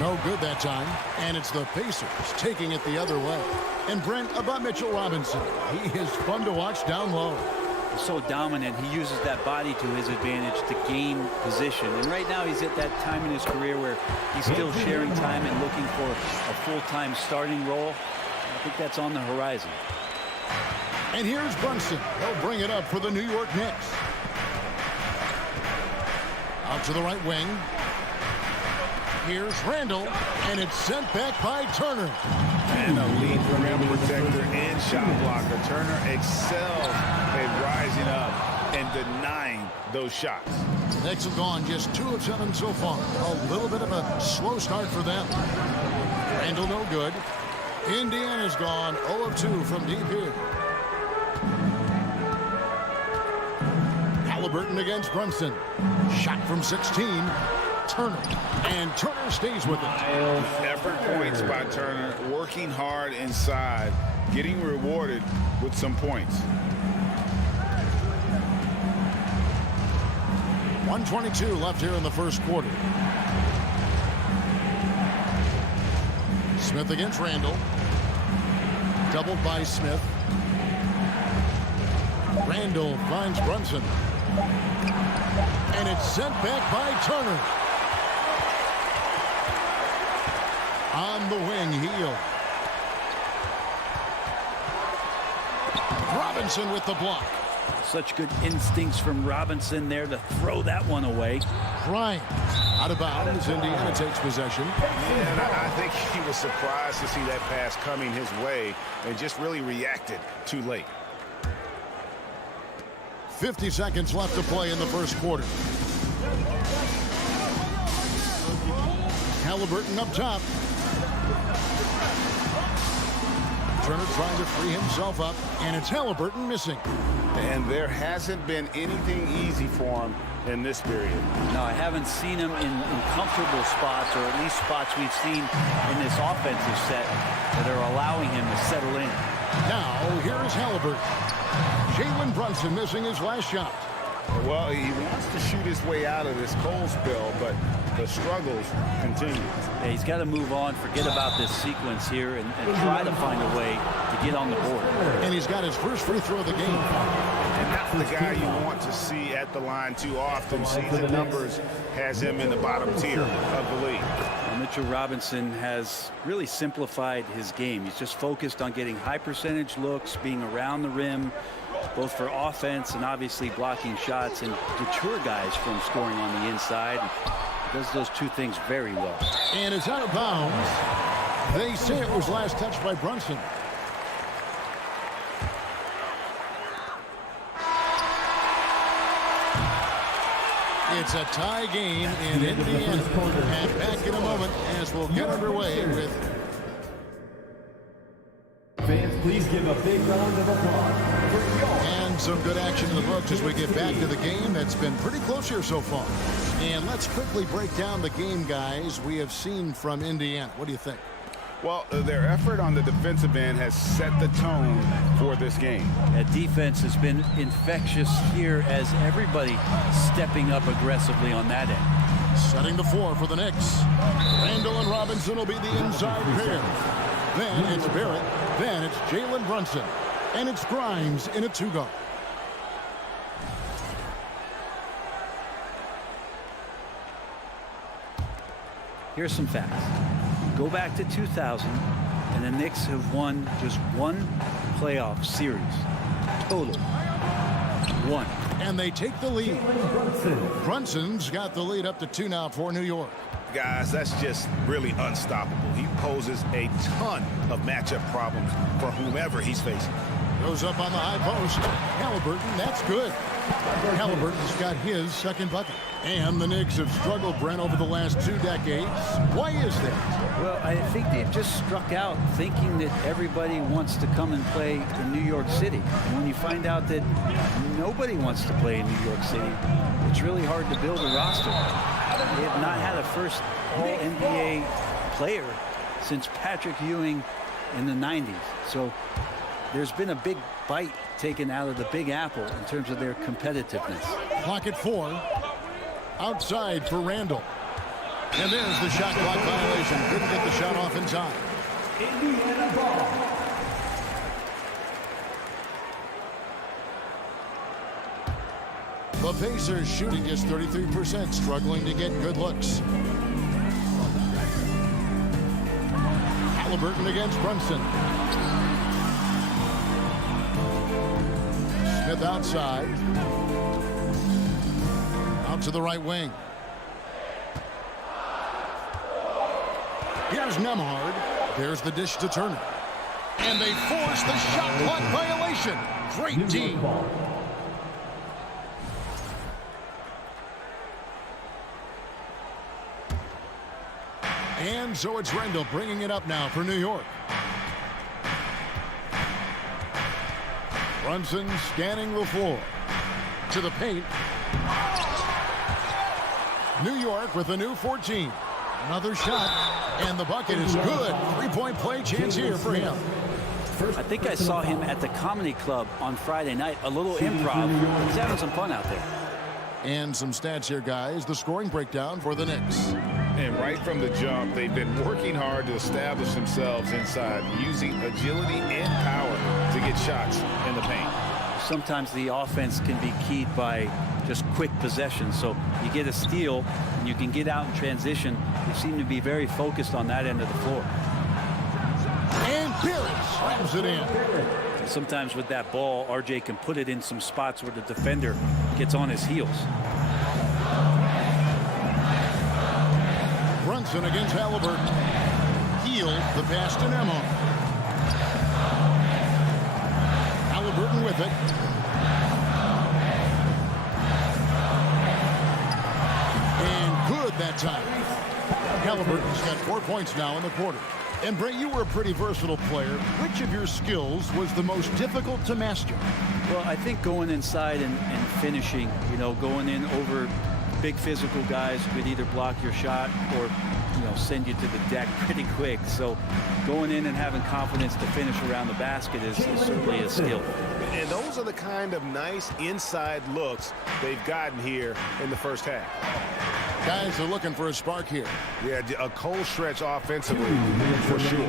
No good that time. And it's the Pacers taking it the other way. And Brent, about Mitchell Robinson. He is fun to watch down low. So dominant. He uses that body to his advantage to gain position. And right now he's at that time in his career where he's still sharing time and looking for a full-time starting role. I think that's on the horizon. And here's Brunson. He'll bring it up for the New York Knicks. Out to the right wing. Here's Randall, and it's sent back by Turner. And a lead rim protector and shot blocker. Turner excels at rising up and denying those shots. Knicks have gone just 2 of 7 so far. A little bit of a slow start for them. Randall no good. Indiana's gone 0 of 2 from deep here. Halliburton against Brunson. Shot from 16. Turner. And Turner stays with it. Effort points by Turner. Working hard inside. Getting rewarded with some points. 1:22 left here in the first quarter. Smith against Randall. Doubled by Smith. Randall finds Brunson. And it's sent back by Turner. On the wing, Hield. Robinson with the block. Such good instincts from Robinson there to throw that one away. Grimes out of bounds. Indiana takes possession. And I think he was surprised to see that pass coming his way and just really reacted too late. 50 seconds left to play in the first quarter. Halliburton up top. Turner trying to free himself up, and it's Halliburton missing. And there hasn't been anything easy for him in this period. No, I haven't seen him in comfortable spots, or at least spots we've seen in this offensive set that are allowing him to settle in. Now, here is Halliburton. Jalen Brunson missing his last shot. Well, he wants to shoot his way out of this cold spell, but the struggles continue. Yeah, he's got to move on, forget about this sequence here, and try to find a way to get on the board. And he's got his first free throw of the game. And not the guy you want to see at the line too often. Season numbers has him in the bottom tier of the league. Well, Mitchell Robinson has really simplified his game. He's just focused on getting high percentage looks, being around the rim, both for offense and obviously blocking shots, and deter guys from scoring on the inside. Does those two things very well. And it's out of bounds. They say it was last touched by Brunson. It's a tie game in Indiana. And back in a moment as we'll get underway with... Fans, please give a big round of applause. And some good action in the books as we get back to the game that's been pretty close here so far. And let's quickly break down the game, guys, we have seen from Indiana. What do you think? Well, their effort on the defensive end has set the tone for this game. That defense has been infectious here as everybody stepping up aggressively on that end. Setting the floor for the Knicks. Randall and Robinson will be the inside pair. Then it's Barrett. Then it's Jalen Brunson. And it's Grimes in a two-guard. Here's some facts. Go back to 2000, and the Knicks have won just one playoff series. Total. One. And they take the lead. Brunson's got the lead up to 2 now for New York. Guys, that's just really unstoppable. He poses a ton of matchup problems for whomever he's facing. Goes up on the high post. Halliburton, that's good. Halliburton's got his second bucket. And the Knicks have struggled, Brent, over the last 2 decades. Why is that? Well, I think they've just struck out thinking that everybody wants to come and play in New York City. And when you find out that nobody wants to play in New York City, it's really hard to build a roster. They have not had a first All-NBA player since Patrick Ewing in the 90s. So there's been a big bite taken out of the Big Apple in terms of their competitiveness. Clock at 4. Outside for Randall. And there's the shot clock violation. Couldn't get the shot off in time. Indiana ball. The Pacers shooting just 33%, struggling to get good looks. Halliburton against Brunson. Smith outside. Out to the right wing. Here's Nembhard. There's the dish to Turner. And they force the shot clock violation. Great team. And so it's Randall bringing it up now for New York. Brunson scanning the floor. To the paint. New York with a new 14. Another shot. And the bucket is good. 3-point play chance here for him. I think I saw him at the Comedy Club on Friday night. A little improv. He's having some fun out there. And some stats here, guys. The scoring breakdown for the Knicks. And right from the jump, they've been working hard to establish themselves inside, using agility and power to get shots in the paint. Sometimes the offense can be keyed by just quick possession. So you get a steal, and you can get out in transition. They seem to be very focused on that end of the floor. And Barrett slams it in. Sometimes with that ball, RJ can put it in some spots where the defender gets on his heels. Brunson against Halliburton. Healed the pass to Nembhard. Halliburton with it. And good that time. Halliburton's got 4 points now in the quarter. And Brett, you were a pretty versatile player. Which of your skills was the most difficult to master? Well, I think going inside and finishing, going in over big physical guys who could either block your shot or, send you to the deck pretty quick. So going in and having confidence to finish around the basket is certainly a skill. And those are the kind of nice inside looks they've gotten here in the first half. Guys are looking for a spark here. Yeah, a cold stretch offensively for sure.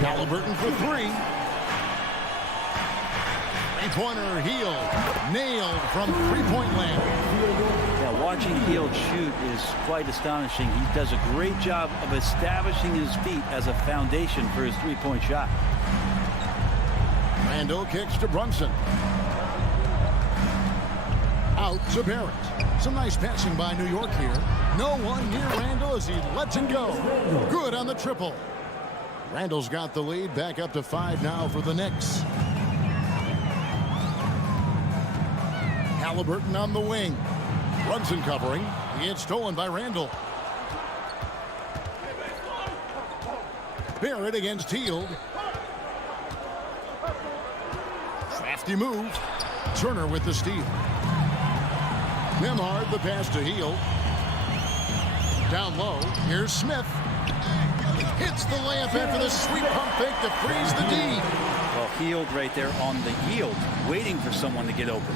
Halliburton for 3. Three-pointer Hield. Nailed from three-point land. Yeah, watching Hield shoot is quite astonishing. He does a great job of establishing his feet as a foundation for his three-point shot. Randall kicks to Brunson. Out to Barrett. Some nice passing by New York here. No one near Randall as he lets it go. Good on the triple. Randall's got the lead. Back up to 5 now for the Knicks. Halliburton on the wing. Brunson covering. He gets stolen by Randall. Barrett against Hield. Crafty move. Turner with the steal. Nembhard the pass to Hield. Down low. Here's Smith. Hits the layup after the sweep pump fake to freeze the D. Well, Hield right there on the yield, waiting for someone to get open.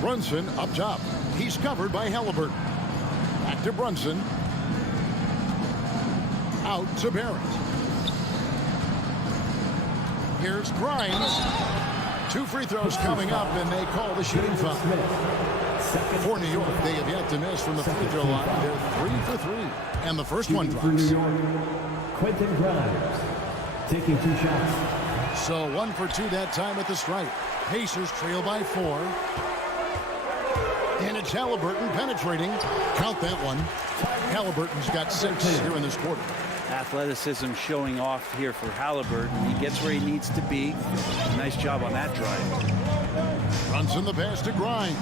Brunson up top. He's covered by Halliburton. Back to Brunson. Out to Barrett. Here's Grimes. 2 free throws coming up, and they call the shooting foul. For New York, they have yet to miss from the free throw line. They're 3 for 3. And the first one drops. New York, Quentin Grimes taking 2 shots. So 1 for 2 that time at the stripe. Pacers trail by 4. And it's Halliburton penetrating. Count that one. Halliburton's got 6 here in this quarter. Athleticism showing off here for Halliburton. He gets where he needs to be. Nice job on that drive. Brunson the pass to Grimes.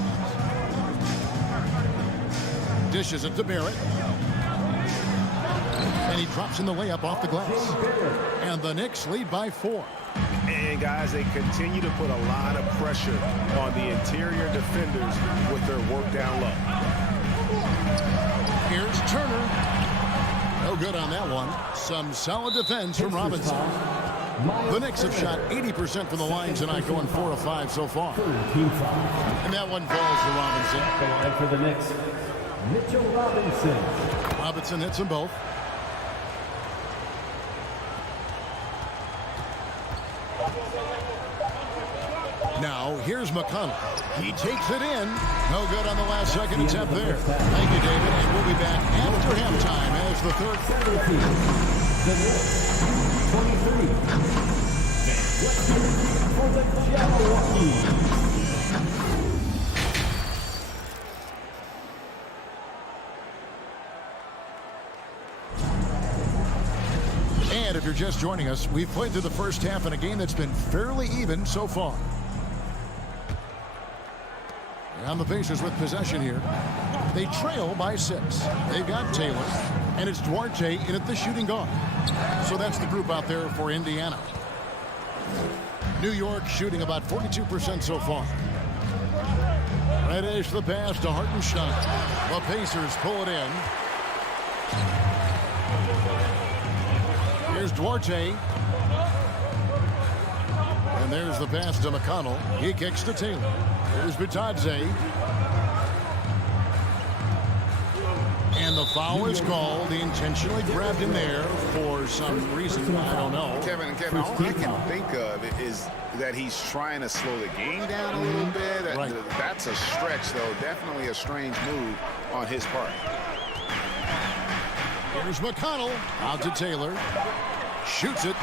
Dishes it to Barrett. And he drops in the layup off the glass. And the Knicks lead by 4. And guys, they continue to put a lot of pressure on the interior defenders with their work down low. Here's Turner. No good on that one. Some solid defense from Robinson. The Knicks have shot 80% from the line tonight, going 4 of 5 so far. And that one falls to Robinson. And for the Knicks, Mitchell Robinson. Robinson hits them both. Now, here's McConnell. He takes it in. No good on the last second attempt there. Thank you, David. And we'll be back after halftime as the third. The Knicks, 23. Let's hear it for the Jabberwockies. And if you're just joining us, we've played through the first half in a game that's been fairly even so far. And the Pacers with possession here. They trail by 6. They've got Taylor, and it's Duarte in at the shooting guard. So that's the group out there for Indiana. New York shooting about 42% so far. Reddish the pass to Hartenstein. The Pacers pull it in. Here's Duarte. And there's the pass to McConnell. He kicks to Taylor. Here's Bitadze. And the foul is called. He intentionally grabbed him there for some reason. I don't know. Kevin, all I can think of is that he's trying to slow the game down a little bit. Right. That's a stretch, though. Definitely a strange move on his part. Here's McConnell. Out to Taylor. Shoots it.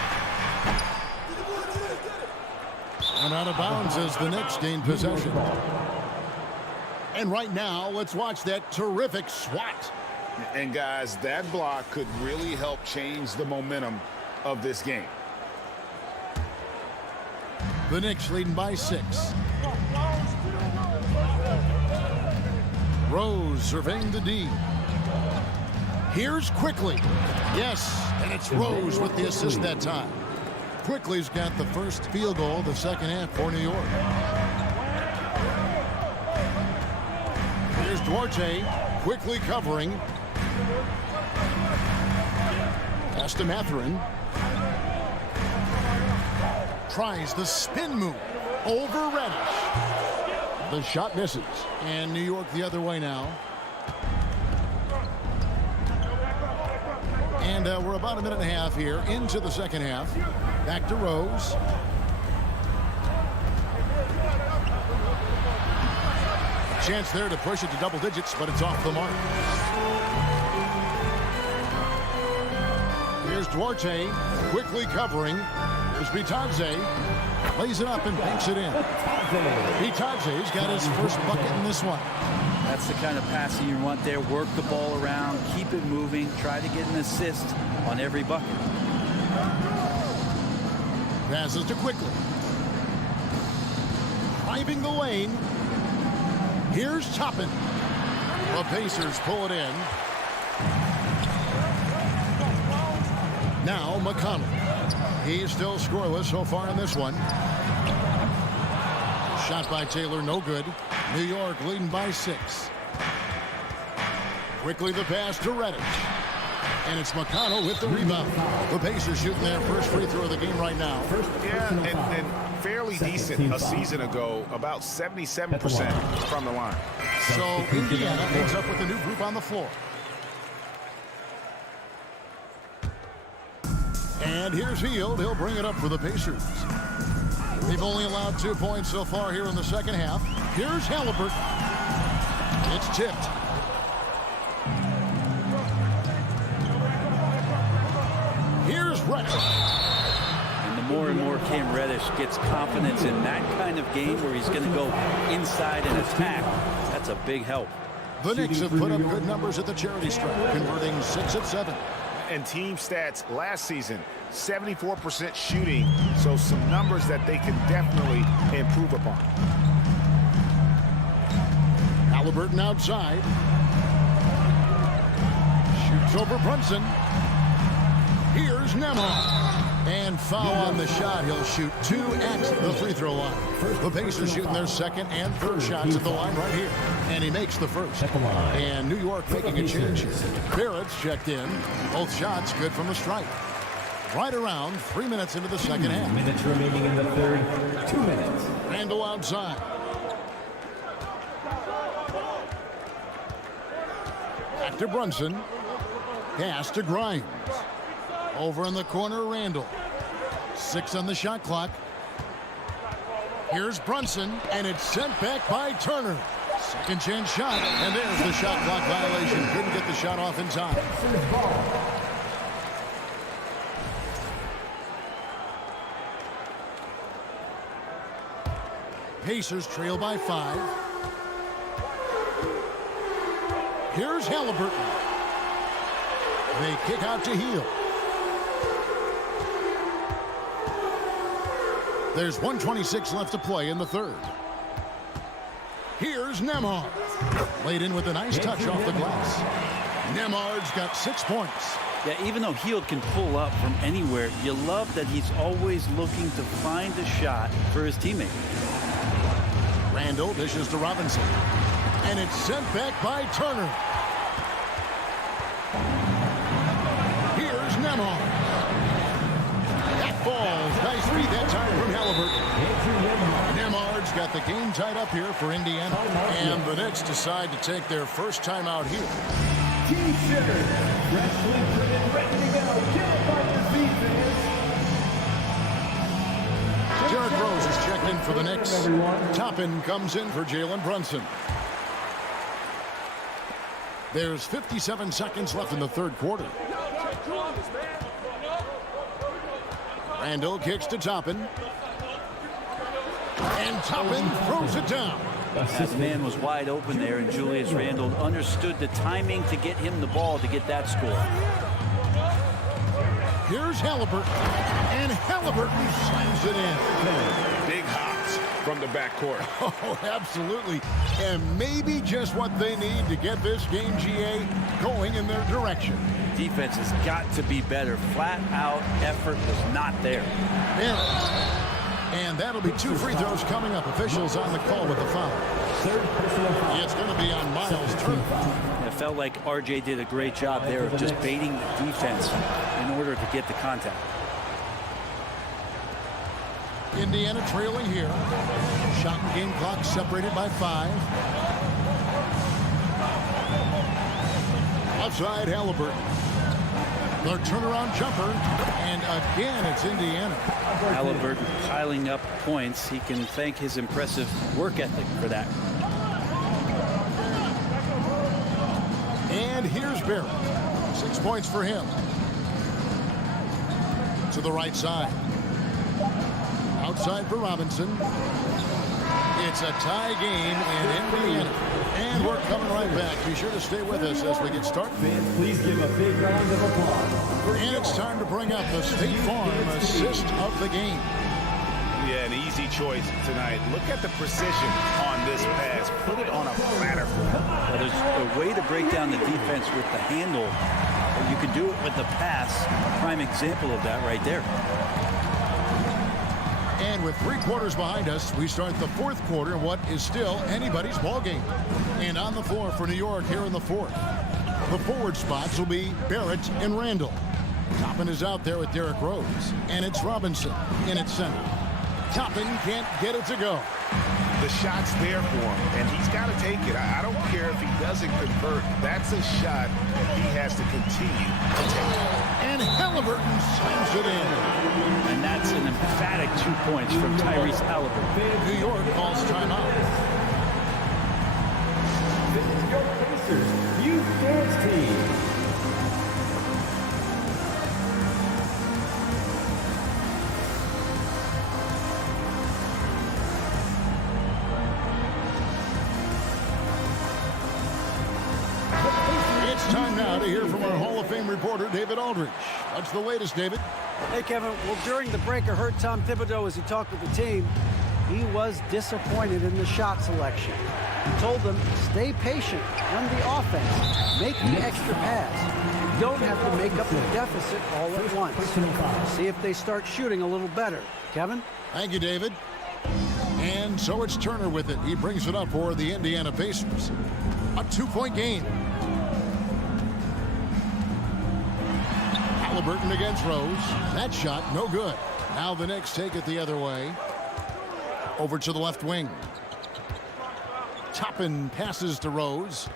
And out of bounds as the Knicks gain possession. And right now, let's watch that terrific swat. And guys, that block could really help change the momentum of this game. The Knicks leading by 6. Rose surveying the D. Here's Quickly. Yes, and it's Rose with the assist that time. Quickly's got the first field goal of the second half for New York. Here's Duarte, Quickly covering. Pass to Mathurin. Tries the spin move over Reddish. The shot misses. And New York the other way now. And we're about a minute and a half here into the second half. Back to Rose. Chance there to push it to double digits, but it's off the mark. Here's Duarte, quickly covering. Here's Bitadze. Lays it up and banks it in. Itaje's got his first bucket in this one. That's the kind of passing you want there. Work the ball around, keep it moving, try to get an assist on every bucket. Passes to Quickly. Driving the lane. Here's Toppin. The Pacers pull it in. Now McConnell. He's still scoreless so far in this one. Shot by Taylor, no good. New York leading by 6. Quickly the pass to Reddish. And it's McConnell with the rebound. The Pacers shooting their first free throw of the game right now. Yeah, and fairly decent a season ago, about 77% from the line. So Indiana ends up with a new group on the floor. And here's Hield. He'll bring it up for the Pacers. They've only allowed 2 points so far here in the second half. Here's Halliburton. It's tipped. Here's Reddish. And the more and more Cam Reddish gets confidence in that kind of game where he's going to go inside and attack, that's a big help. The Knicks have put up good numbers at the charity stripe, converting 6 of 7. And team stats last season, 74% shooting, so some numbers that they can definitely improve upon. Halliburton outside. Shoots over Brunson. Here's Nembhard. And foul on the shot. He'll shoot 2 at the free throw line. The Pacers shooting their second and third shots at the line right here. And he makes the first. And New York making a change here. Barrett's checked in. Both shots good from the stripe. Right around 3 minutes into the second half. Minutes remaining in the third. 2 minutes. Randall outside. Back to Brunson. Pass to Grimes. Over in the corner, Randall. 6 on the shot clock. Here's Brunson, and it's sent back by Turner. Second chance shot, and there's the shot clock violation. Couldn't get the shot off in time. Pacers trail by 5. Here's Halliburton. They kick out to Hield. There's 1:26 left to play in the third. Here's Nembhard. Laid in with a nice touch off the glass. Nembhard's got 6 points. Yeah, even though Hield can pull up from anywhere, you love that he's always looking to find a shot for his teammate. Randall dishes to Robinson. And it's sent back by Turner. Here's Nembhard. That falls. Nice read that time from Halliburton. Nembhard's got the game tied up here for Indiana. And the Knicks decide to take their first time out here. Team Sugar, freshly printed, ready to go. Get it by your feet, fans. Derrick Rose is checked in for the Knicks. Toppin comes in for Jalen Brunson. There's 57 seconds left in the third quarter. Randall kicks to Toppin. And Toppin throws it down. The man was wide open there, and Julius Randle understood the timing to get him the ball to get that score. Here's Halliburton. And Halliburton slams it in. Big hops from the backcourt. Oh, absolutely. And maybe just what they need to get this game, GA, going in their direction. Defense has got to be better. Flat out effort was not there. And that'll be 2 free throws coming up. Officials on the call with the foul. It's going to be on Miles Turner. It felt like RJ did a great job there of just baiting the defense in order to get the contact. Indiana trailing here. Shot and game clock separated by 5. Outside Halliburton. Their turnaround jumper, and again it's Indiana. Halliburton piling up points. He can thank his impressive work ethic for that. And here's Barrett. 6 points for him. To the right side. Outside. outside for Robinson. It's a tie game in Indiana. And we're coming right back. Be sure to stay with us as we get started. Fans, please give a big round of applause. And it's time to bring up the State Farm assist of the game. Yeah, an easy choice tonight. Look at the precision on this pass. Put it on a platter. Well, there's a way to break down the defense with the handle. Or you can do it with the pass. Prime example of that right there. And with 3 quarters behind us, we start the 4th quarter in what is still anybody's ball game. And on the floor for New York here in the 4th. The forward spots will be Barrett and Randall. Toppin is out there with Derrick Rose. And it's Robinson in its center. Toppin can't get it to go. The shot's there for him, and he's got to take it. I don't care if he doesn't convert. That's a shot he has to continue to take. And Halliburton slams it in. And that's an emphatic 2 points from Tyrese Halliburton. New York calls timeout. This is your Pacers Youth Dance Team. Time now to hear from our Hall of Fame reporter, David Aldridge. What's the latest, David? Hey, Kevin. Well, during the break, I heard Tom Thibodeau as he talked with the team. He was disappointed in the shot selection. He told them, stay patient, run the offense, make the extra pass. You don't have to make up the deficit all at once. See if they start shooting a little better. Kevin? Thank you, David. And so it's Turner with it. He brings it up for the Indiana Pacers. A 2-point game. Halliburton against Rose. That shot, no good. Now the Knicks take it the other way. Over to the left wing. Toppin passes to Rose.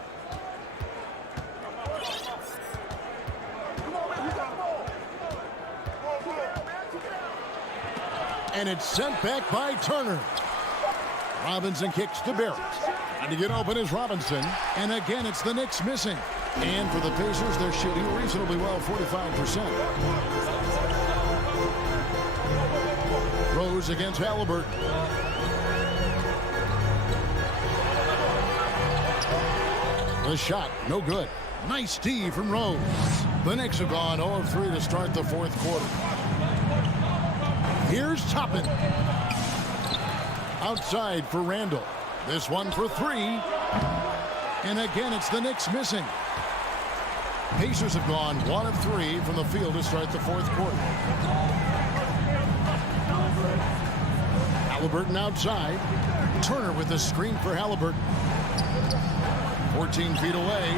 And it's sent back by Turner. Robinson kicks to Barrett. And to get open is Robinson. And again, it's the Knicks missing. And for the Pacers, they're shooting reasonably well, 45%. Rose against Halliburton. The shot, no good. Nice D from Rose. The Knicks have gone 0 of 3 to start the 4th quarter. Here's Toppin. Outside for Randall. This one for 3. And again, it's the Knicks missing. Pacers have gone 1 of 3 from the field to start the 4th quarter. Halliburton outside. Turner with a screen for Halliburton. 14 feet away.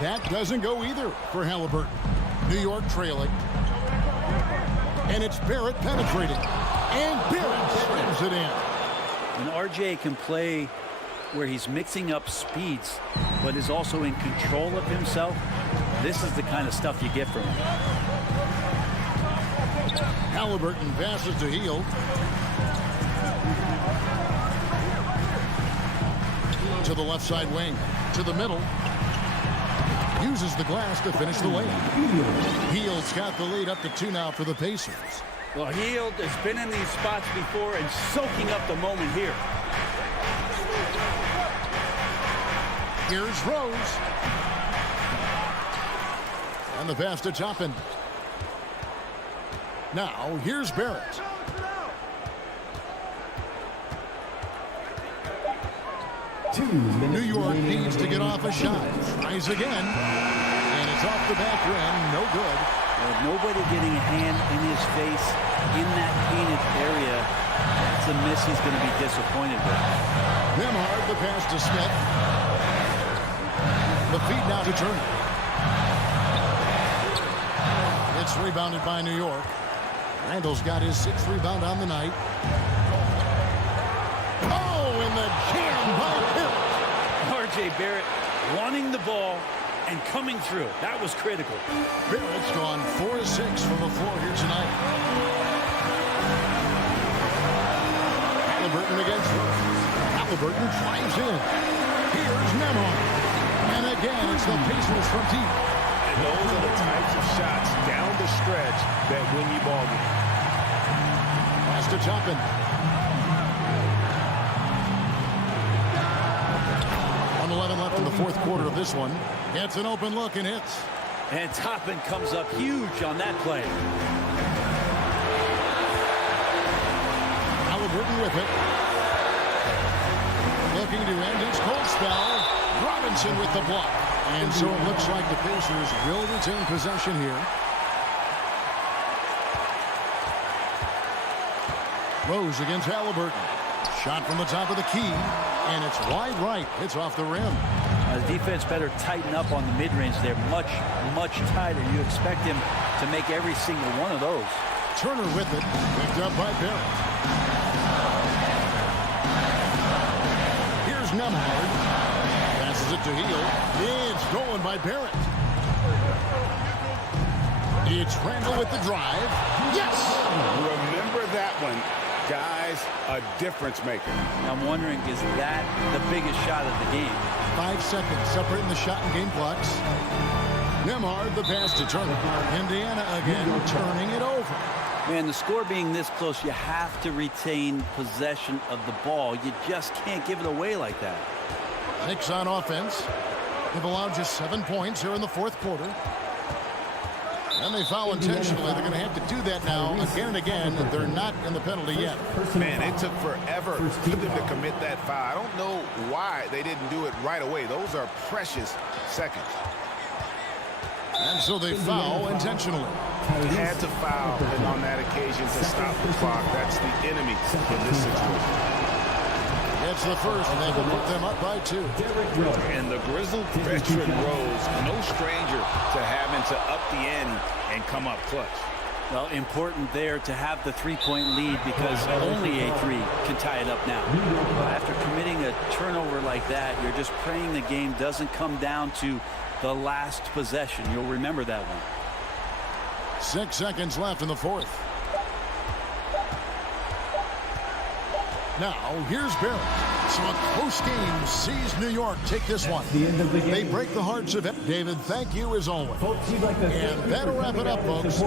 That doesn't go either for Halliburton. New York trailing. And it's Barrett penetrating. And Barrett slams it in. And RJ can play where he's mixing up speeds, but is also in control of himself. This is the kind of stuff you get from him. Halliburton passes to Hield. To the left side wing. To the middle. Uses the glass to finish the lane. Hield's got the lead up to 2 now for the Pacers. Well, Hield has been in these spots before and soaking up the moment here. Here's Rose. And the pass to Toppin. Now, here's Barrett. New York needs to get off a shot. Tries again. And it's off the back rim. No good. Well, nobody getting a hand in his face in that painted area. That's a miss he's going to be disappointed with. Nembhard, the pass to Smith. The feed now to Turner. It's rebounded by New York. Randall's got his 6th rebound on the night. Oh, and the jam by Barrett. RJ Barrett wanting the ball and coming through. That was critical. Barrett's gone 4 of 6 from the floor here tonight. Halliburton against Rose. Halliburton drives in. Here's Nembhard. And again, it's the Pacers from deep. And those are the types of shots down the stretch that win you ball game. Pass to Toppin. Left in the fourth quarter of this one. Gets an open look and hits. And Toppin comes up huge on that play. Halliburton with it. Looking to end his cold spell. Robinson with the block. And so it looks like the Pacers will retain possession here. Rose against Halliburton. Shot from the top of the key. And it's wide right. It's off the rim. The defense better tighten up on the mid-range. They're much, much tighter. You expect him to make every single one of those. Turner with it. Picked up by Barrett. Here's Nemhard. Passes it to Heel. It's stolen by Barrett. It's Randall with the drive. Yes! Remember that one. Guys, a difference maker. I'm wondering, is that the biggest shot of the game? 5 seconds separating the shot and game clocks. Nemhard, the pass to Turner. Indiana again turning it over. Man, the score being this close, you have to retain possession of the ball. You just can't give it away like that. Knicks on offense. They've allowed just 7 points here in the fourth quarter. And they foul intentionally. They're going to have to do that now again and again. They're not in the penalty yet. Man, it took forever for them to commit that foul. I don't know why they didn't do it right away. Those are precious seconds. And so they foul intentionally. Had to foul on that occasion to stop the clock. That's the enemy in this situation. It's the first, and that will put them up by 2. And the grizzled veteran Rose, no stranger to having to up the ante and come up clutch. Well, important there to have the three-point lead because only a three can tie it up now. After committing a turnover like that, you're just praying the game doesn't come down to the last possession. You'll remember that one. 6 seconds left in the fourth. Now, here's Barrett. So a close game sees New York take this one. They break the hearts of it. David, thank you as always. And that'll wrap it up, folks.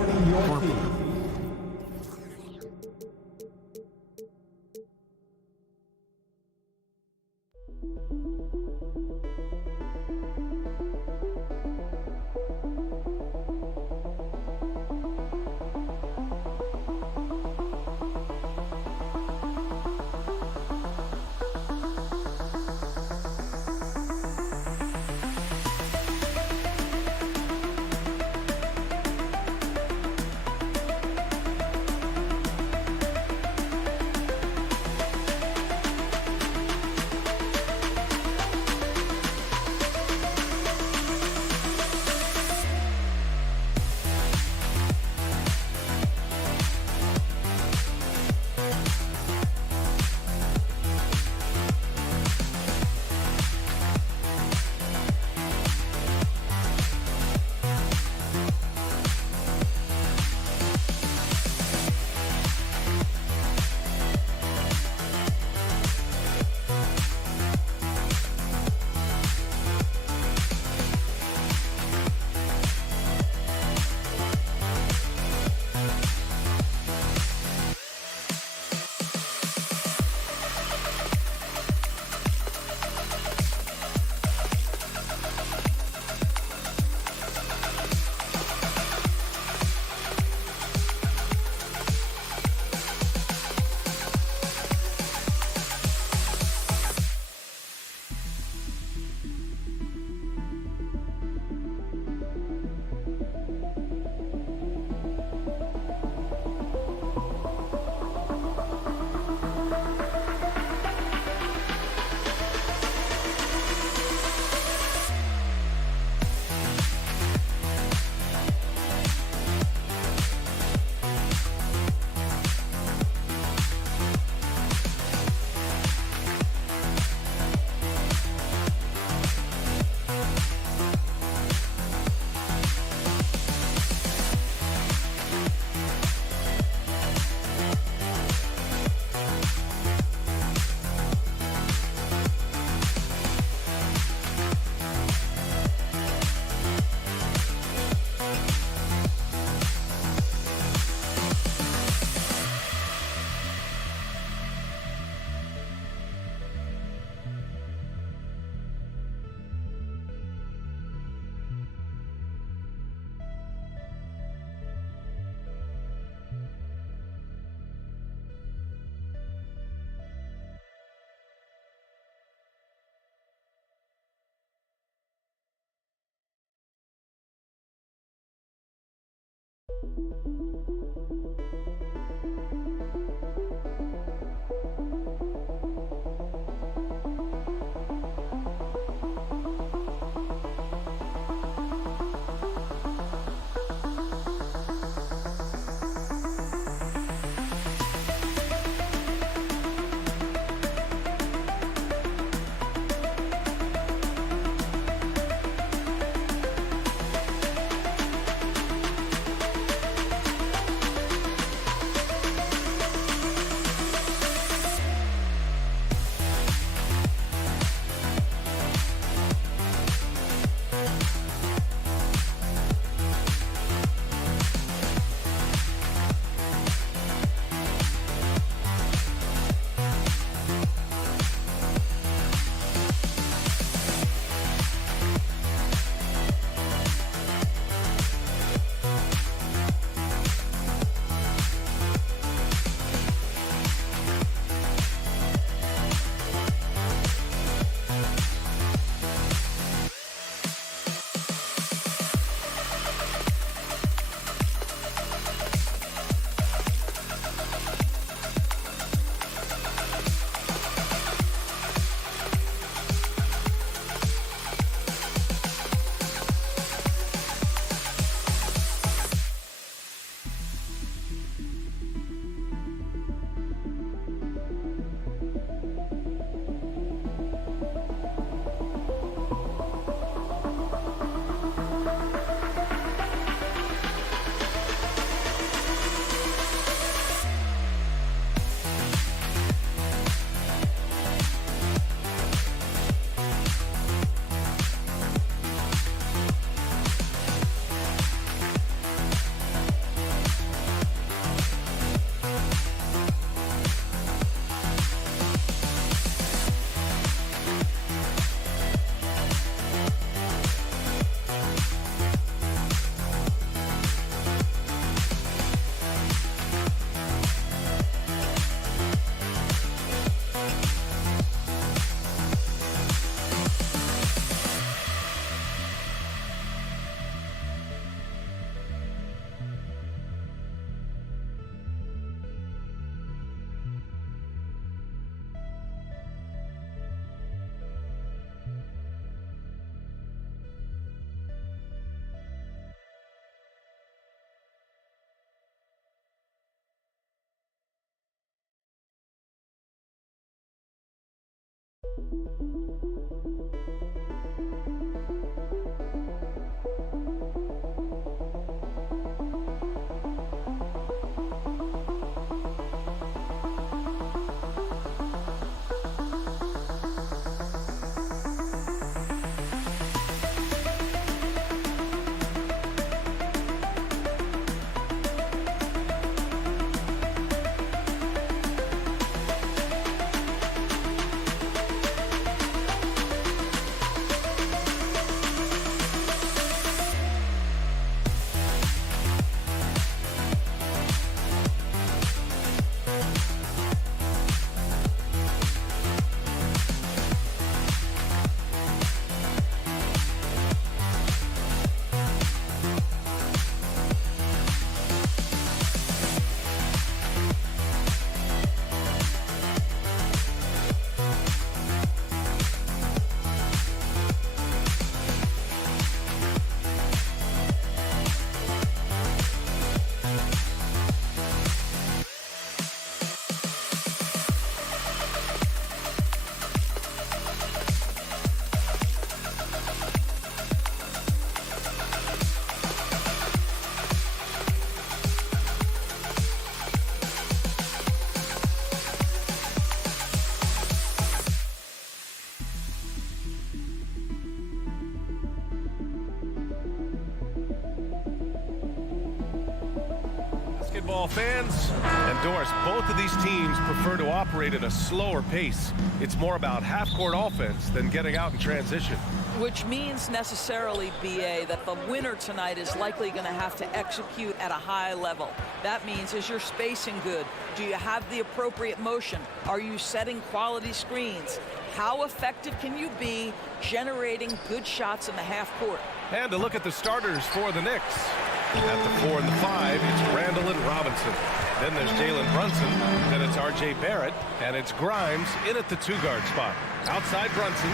Basketball fans and Doris, both of these teams prefer to operate at a slower pace. It's more about half-court offense than getting out in transition. Which means necessarily, BA, that the winner tonight is likely going to have to execute at a high level. That means, is your spacing good? Do you have the appropriate motion? Are you setting quality screens? How effective can you be generating good shots in the half court? And to look at the starters for the Knicks. At the 4 and the 5, it's Randall and Robinson. Then there's Jalen Brunson. Then it's R.J. Barrett. And it's Grimes in at the 2-guard spot. Outside Brunson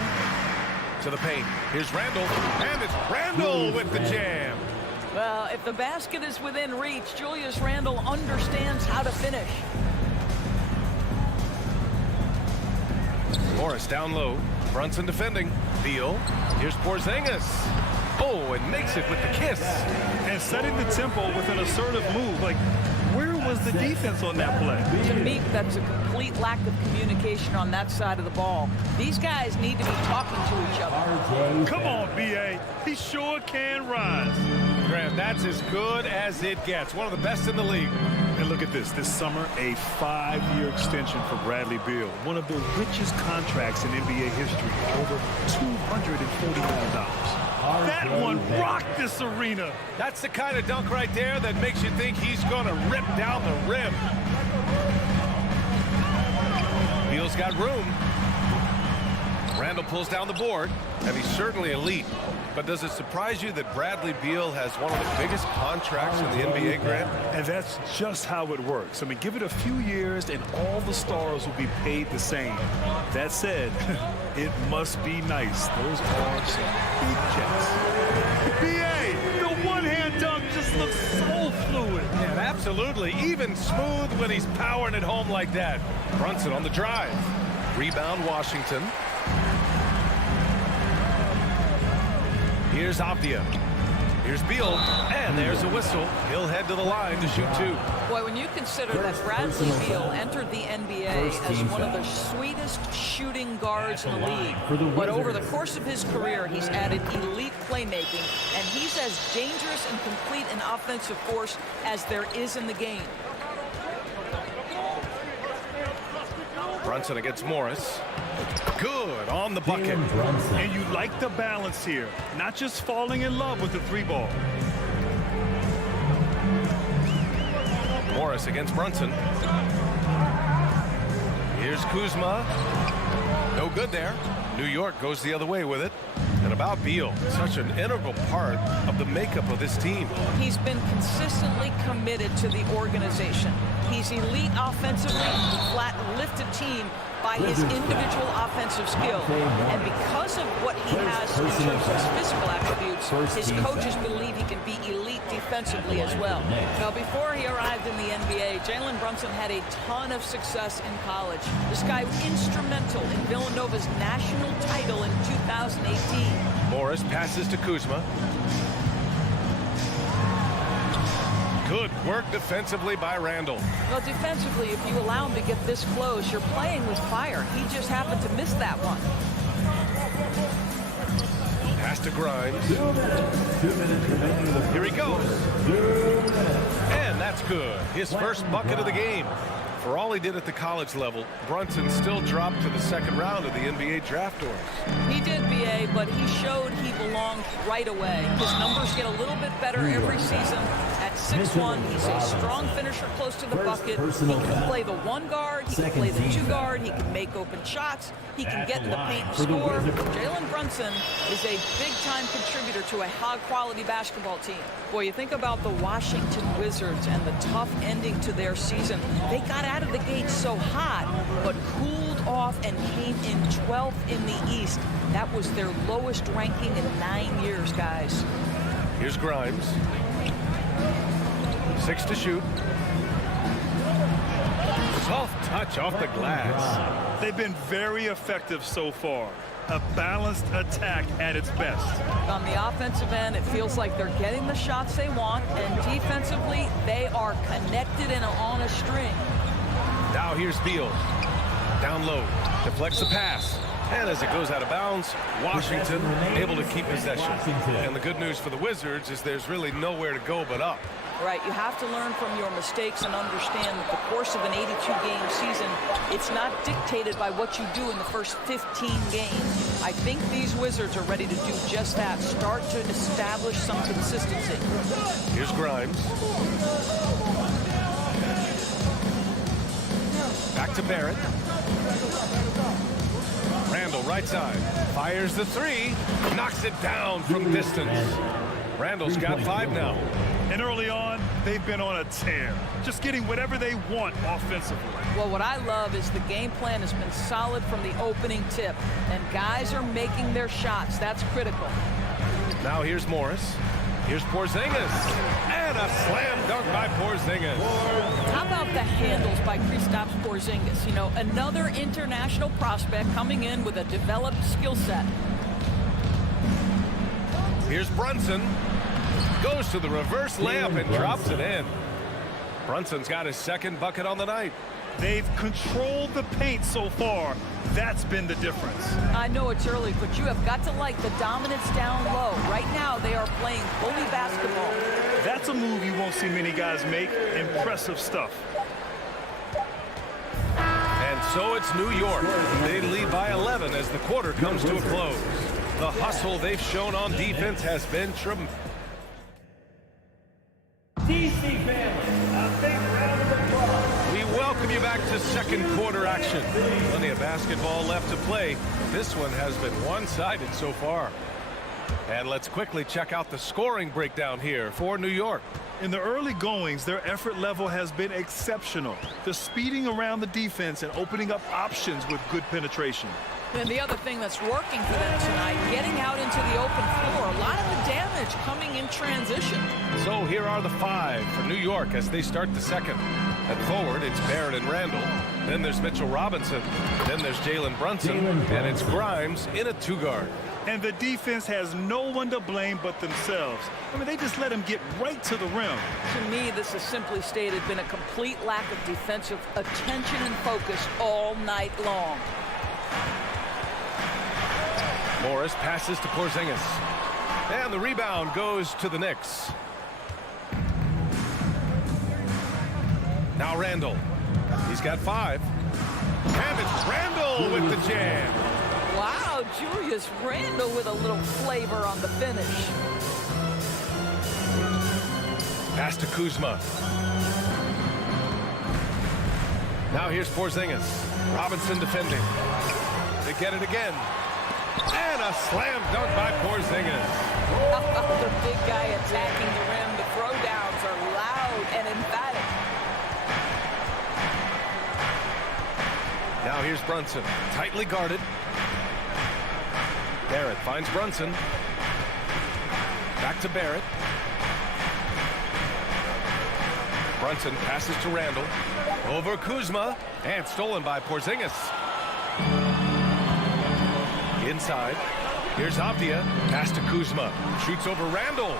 to the paint. Here's Randall. And it's Randall with the jam. Well, if the basket is within reach, Julius Randle understands how to finish. Morris down low. Brunson defending. Beal. Here's Porzingis. Oh, and makes it with the kiss. And setting the tempo with an assertive move. Like, where was the defense on that play? To me, that's a complete lack of communication on that side of the ball. These guys need to be talking to each other. Come on, B.A. He sure can rise. Graham, that's as good as it gets. One of the best in the league. And look at this. This summer, a 5-year extension for Bradley Beal. One of the richest contracts in NBA history. Over $240 million. That one rocked this arena. That's the kind of dunk right there that makes you think he's going to rip down the rim. Beal's got room. Randall pulls down the board, and he's certainly elite. But does it surprise you that Bradley Beal has one of the biggest contracts in the NBA, Grant? And that's just how it works. I mean, give it a few years and all the stars will be paid the same. That said, it must be nice. Those are some big checks. B.A., the one-hand dunk just looks so fluid. Yeah, absolutely. Even smooth when he's powering it home like that. Brunson on the drive. Rebound, Washington. Here's Avdia. Here's Beal, and there's a whistle. He'll head to the line to shoot 2. Boy, when you consider that Bradley Beal entered the NBA as one of the sweetest shooting guards in the league, but over the course of his career, he's added elite playmaking, and he's as dangerous and complete an offensive force as there is in the game. Brunson against Morris. Good on the bucket. And you like the balance here. Not just falling in love with the 3-ball. Morris against Brunson. Here's Kuzma. No good there. New York goes the other way with it. And about Beal, such an integral part of the makeup of this team. He's been consistently committed to the organization. He's elite offensively, flat lifted team by his individual offensive skill. And because of what he has in terms of his physical attributes, his coaches believe he can be elite defensively as well. Now, before he arrived in the NBA, Jalen Brunson had a ton of success in college. This guy was instrumental in Villanova's national title in 2018. Morris passes to Kuzma. Good work defensively by Randall. Well, defensively, if you allow him to get this close, you're playing with fire. He just happened to miss that one. Pass to Grimes. Here he goes. And that's good. His first bucket of the game. For all he did at the college level, Brunson still dropped to the second round of the NBA draft doors. He did, B.A., but he showed he belonged right away. His numbers get a little bit better every season. At 6'1", he's a strong finisher close to the bucket. He can play the 1 guard, he can play the 2 guard, he can make open shots, he can get in the paint and score. Jalen Brunson is a big-time contributor to a high-quality basketball team. Boy, you think about the Washington Wizards and the tough ending to their season. They got out of the gate so hot, but cooled off and came in 12th in the East. That was their lowest ranking in 9 years, guys. Here's Grimes. 6 to shoot. Soft touch off the glass. They've been very effective so far. A balanced attack at its best. On the offensive end, it feels like they're getting the shots they want, and defensively, they are connected and on a string. Now here's Beal. Down low. Deflects the pass. And as it goes out of bounds, Washington able to keep possession. And the good news for the Wizards is there's really nowhere to go but up. Right, you have to learn from your mistakes and understand that the course of an 82-game season, it's not dictated by what you do in the first 15 games. I think these Wizards are ready to do just that, start to establish some consistency. Here's Grimes. Back to Barrett. Randall, right side. Fires the 3. Knocks it down from distance. Randall's got 5 now. And early on, they've been on a tear, just getting whatever they want offensively. Well, what I love is the game plan has been solid from the opening tip, and guys are making their shots. That's critical. Now here's Morris. Here's Porzingis. And a slam dunk by Porzingis. How about the handles by Kristaps Porzingis? You know, another international prospect coming in with a developed skill set. Here's Brunson. Goes to the reverse layup and drops it in. Brunson's got his second bucket on the night. They've controlled the paint so far. That's been the difference. I know it's early, but you have got to like the dominance down low. Right now, they are playing bully basketball. That's a move you won't see many guys make. Impressive stuff. And so it's New York. They lead by 11 as the quarter comes to a close. The hustle they've shown on defense has been tremendous. DC fans, a big round of applause. We welcome you back to second quarter action. Plenty of basketball left to play. This one has been one-sided so far. And let's quickly check out the scoring breakdown here for New York. In the early goings, their effort level has been exceptional. They're speeding around the defense and opening up options with good penetration. And the other thing that's working for them tonight, getting out into the open floor. A lot of the damage coming in transition. So here are the five for New York as they start the second. At forward, it's Barrett and Randall. Then there's Mitchell Robinson. Then there's Jalen Brunson. And it's Grimes in a two-guard. And the defense has no one to blame but themselves. I mean, they just let him get right to the rim. To me, this has simply stated been a complete lack of defensive attention and focus all night long. Morris passes to Porzingis. And the rebound goes to the Knicks. Now Randall. He's got 5. And it's Randall with the jam. Wow, Julius Randle with a little flavor on the finish. Pass to Kuzma. Now here's Porzingis. Robinson defending. They get it again. And a slam dunk by Porzingis. The big guy attacking the rim. The throwdowns are loud and emphatic. Now here's Brunson. Tightly guarded. Barrett finds Brunson. Back to Barrett. Brunson passes to Randall. Over Kuzma. And stolen by Porzingis. Inside. Here's Avdia. Pass to Kuzma. Shoots over Randall.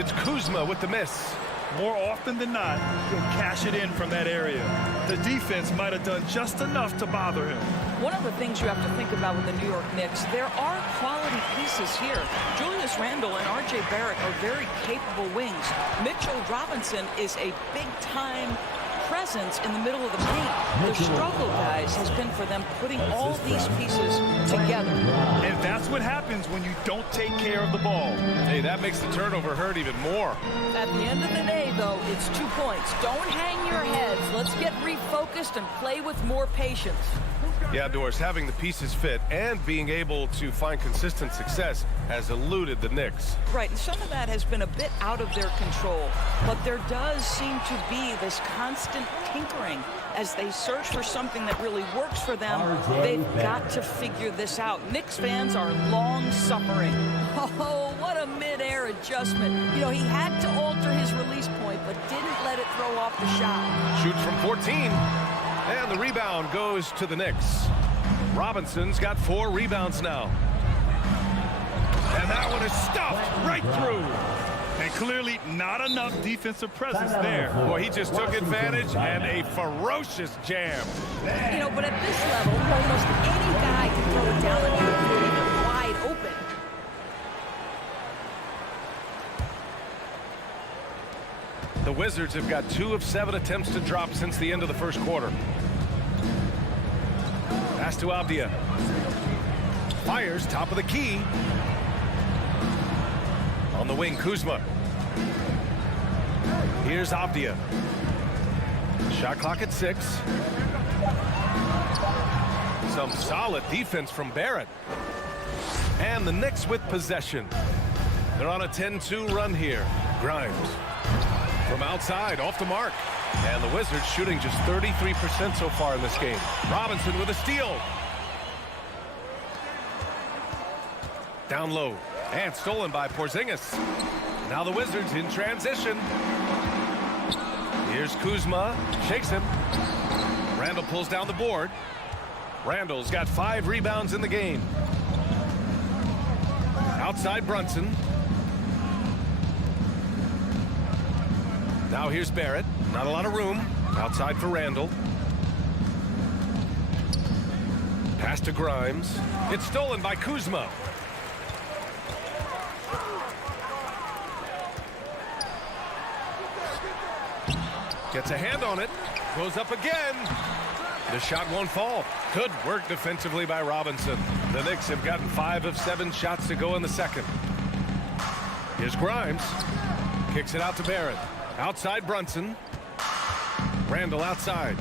It's Kuzma with the miss. More often than not, he'll cash it in from that area. The defense might have done just enough to bother him. One of the things you have to think about with the New York Knicks, there are quality pieces here. Julius Randle and R.J. Barrett are very capable wings. Mitchell Robinson is a big-time presence in the middle of the paint. The struggle, guys, has been for them putting all these pieces together. And that's what happens when you don't take care of the ball. Hey, that makes the turnover hurt even more. At the end of the day, though, it's 2 points. Don't hang your heads. Let's get refocused and play with more patience. Yeah, Doris, having the pieces fit and being able to find consistent success has eluded the Knicks. Right, and some of that has been a bit out of their control. But there does seem to be this constant tinkering as they search for something that really works for them. They've got to figure this out. Knicks fans are long-suffering. Oh, what a mid-air adjustment. You know, he had to alter his release point, but didn't let it throw off the shot. Shoots from 14. And the rebound goes to the Knicks. Robinson's got 4 rebounds now. And that one is stuffed right through. And clearly not enough defensive presence there. Boy, he just took advantage and a ferocious jam. You know, but at this level, almost any guy can throw it down and you're even wide open. The Wizards have got 2 of 7 attempts to drop since the end of the first quarter. Pass to Avdia. Fires top of the key. On the wing, Kuzma. Here's Avdia. Shot clock at 6. Some solid defense from Barrett. And the Knicks with possession. They're on a 10-2 run here. Grimes From outside, off the mark. And the Wizards shooting just 33% so far in this game. Robinson with a steal. Down low. And stolen by Porzingis. Now the Wizards in transition. Here's Kuzma. Shakes him. Randall pulls down the board. Randall's got 5 rebounds in the game. Outside Brunson. Now here's Barrett. Not a lot of room. Outside for Randall. Pass to Grimes. It's stolen by Kuzma. Gets a hand on it. Goes up again. The shot won't fall. Good work defensively by Robinson. The Knicks have gotten 5 of 7 shots to go in the second. Here's Grimes. Kicks it out to Barrett. Outside Brunson. Randall outside.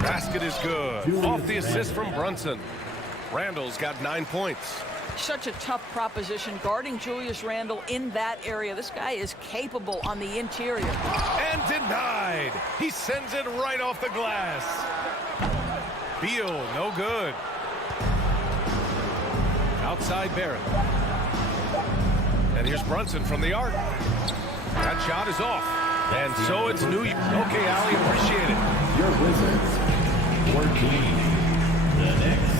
Basket is good. Off the assist from Brunson. Randall's got 9 points. Such a tough proposition guarding Julius Randle in that area. This guy is capable on the interior. And denied. He sends it right off the glass. Beal, no good. Outside Barrett. And here's Brunson from the arc. That shot is off. And so it's New York. Okay, Allie, appreciate it. Your Wizards, 14. The Knicks,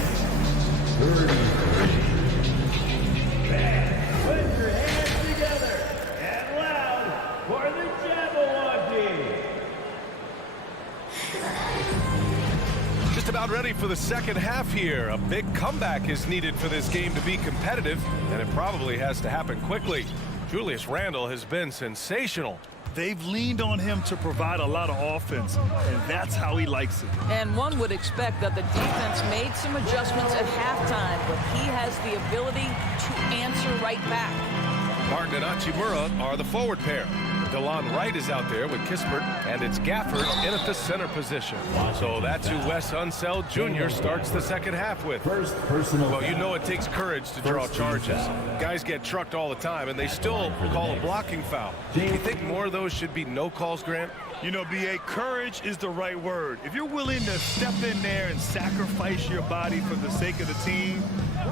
33. Put your hands together and loud for the Jabberwocky. Just about ready for the second half here. A big comeback is needed for this game to be competitive, and it probably has to happen quickly. Julius Randle has been sensational. They've leaned on him to provide a lot of offense, and that's how he likes it. And one would expect that the defense made some adjustments at halftime, but he has the ability to answer right back. Martin and Hachimura are the forward pair. DeLon Wright is out there with Kispert, and it's Gafford in at the center position. So that's who Wes Unseld Jr. starts the second half with. First personal. Well, you know it takes courage to draw charges. Guys get trucked all the time, and they still call a blocking foul. Do you think more of those should be no calls, Grant? You know, B.A., courage is the right word. If you're willing to step in there and sacrifice your body for the sake of the team,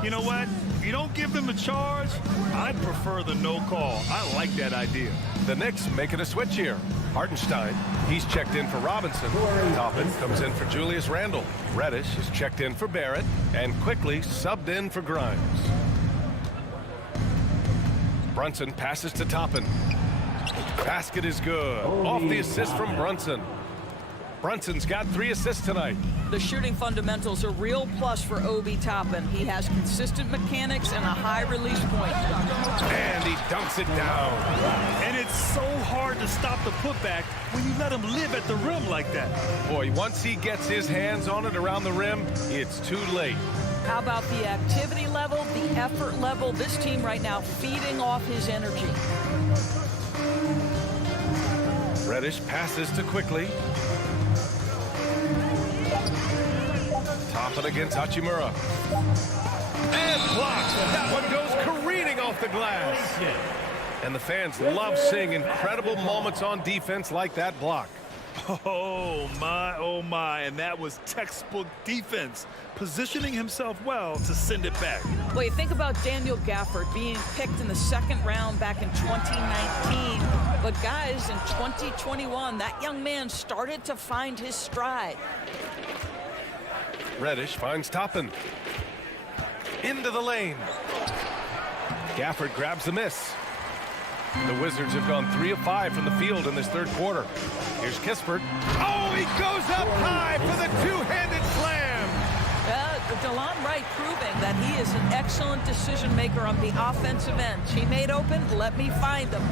you know what? If you don't give them a charge, I'd prefer the no call. I like that idea. The Knicks making a switch here. Hartenstein, he's checked in for Robinson. Toppin comes in for Julius Randle. Reddish is checked in for Barrett, and quickly subbed in for Grimes. Brunson passes to Toppin. Basket is good. Off the assist from Brunson. Brunson's got 3 assists tonight. The shooting fundamentals are real plus for Obi Toppin. He has consistent mechanics and a high release point. And he dunks it down. And it's so hard to stop the putback when you let him live at the rim like that. Boy, once he gets his hands on it around the rim, it's too late. How about the activity level, the effort level? This team right now feeding off his energy. Reddish passes to Quickly. Toppin against Hachimura. And blocked. That one goes careening off the glass. And the fans love seeing incredible moments on defense like that block. Oh, my. And that was textbook defense. Positioning himself well to send it back. Wait, think about Daniel Gafford being picked in the second round back in 2019. But guys, in 2021, that young man started to find his stride. Reddish finds Toppin. Into the lane. Gafford grabs the miss. The Wizards have gone 3 of 5 from the field in this third quarter. Here's Kispert. Oh, he goes up high for the two-handed slam. DeLon Wright proving that he is an excellent decision maker on the offensive end. He made open, let me find him.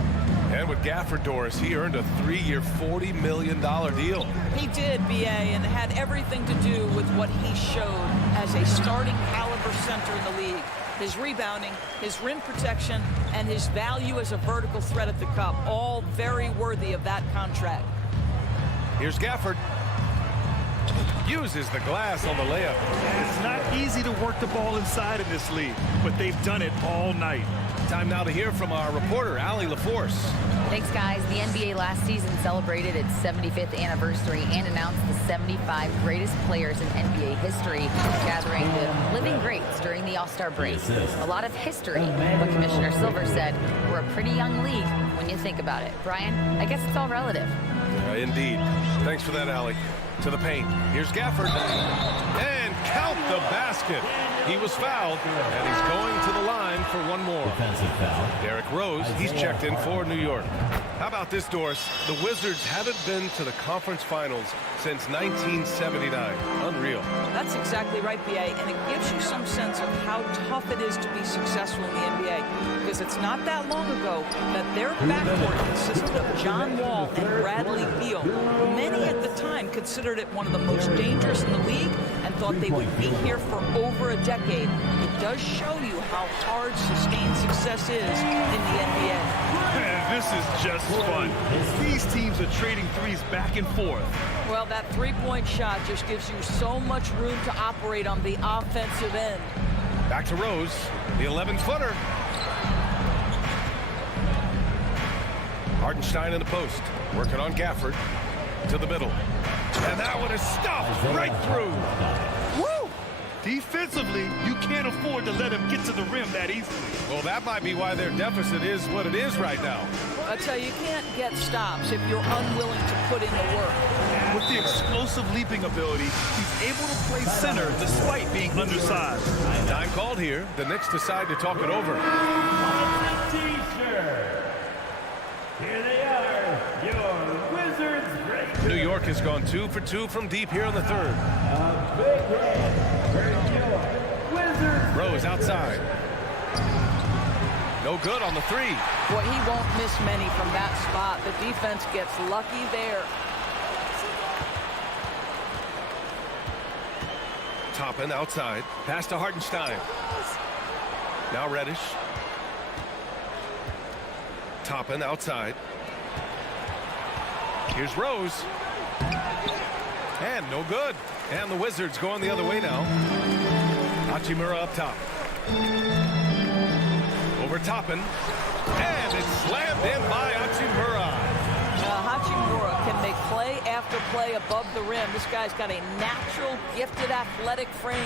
And with Gafford, Doris, he earned a 3-year, $40 million deal. He did, B.A., and it had everything to do with what he showed as a starting caliber center in the league. His rebounding, his rim protection, and his value as a vertical threat at the cup, all very worthy of that contract. Here's Gafford. Uses the glass on the layup. It's not easy to work the ball inside in this league, but they've done it all night. Time now to hear from our reporter, Allie LaForce. Thanks, guys. The NBA last season celebrated its 75th anniversary and announced the 75 greatest players in NBA history, gathering the living greats during the All-Star break. A lot of history, but Commissioner Silver said we're a pretty young league when you think about it. Brian, I guess it's all relative. Indeed. Thanks for that, Allie. To the paint. Here's Gafford. And count the basket. He was fouled, and he's going to the line for one more. Defensive foul. Derrick Rose, he's checked in for New York. How about this, Doris? The Wizards haven't been to the conference finals since 1979. Unreal. That's exactly right, BA, and it gives you some sense of how tough it is to be successful in the NBA, because it's not that long ago that their backcourt consisted of John Wall and Bradley Beal. Many at the time considered it one of the most dangerous in the league and thought they would be here for over a decade. It does show you how hard sustained success is in the NBA. Man, this is just fun. These teams are trading threes back and forth. Well, that three-point shot just gives you so much room to operate on the offensive end. Back to Rose, the 11-footer. Hartenstein in the post, working on Gafford to the middle. And that one is stopped right through. Woo! Defensively, you can't afford to let him get to the rim that easily. Well, that might be why their deficit is what it is right now. I tell you, you can't get stops if you're unwilling to put in the work. With the explosive leaping ability, he's able to play center despite being undersized. Time called here. The Knicks decide to talk it over. T-shirt. Here they are, your Wizards. New York has gone 2 for 2 from deep here in the third. A big hit for your Wizards. Rose outside. No good on the three. Boy, he won't miss many from that spot. The defense gets lucky there. Toppin outside. Pass to Hartenstein. Now Reddish. Toppin outside. Here's Rose. And no good. And the Wizards going the other way now. Hachimura up top. Over Toppin. And it's slammed in by Hachimura. Hachimura can make play after play above the rim. This guy's got a natural, gifted, athletic frame.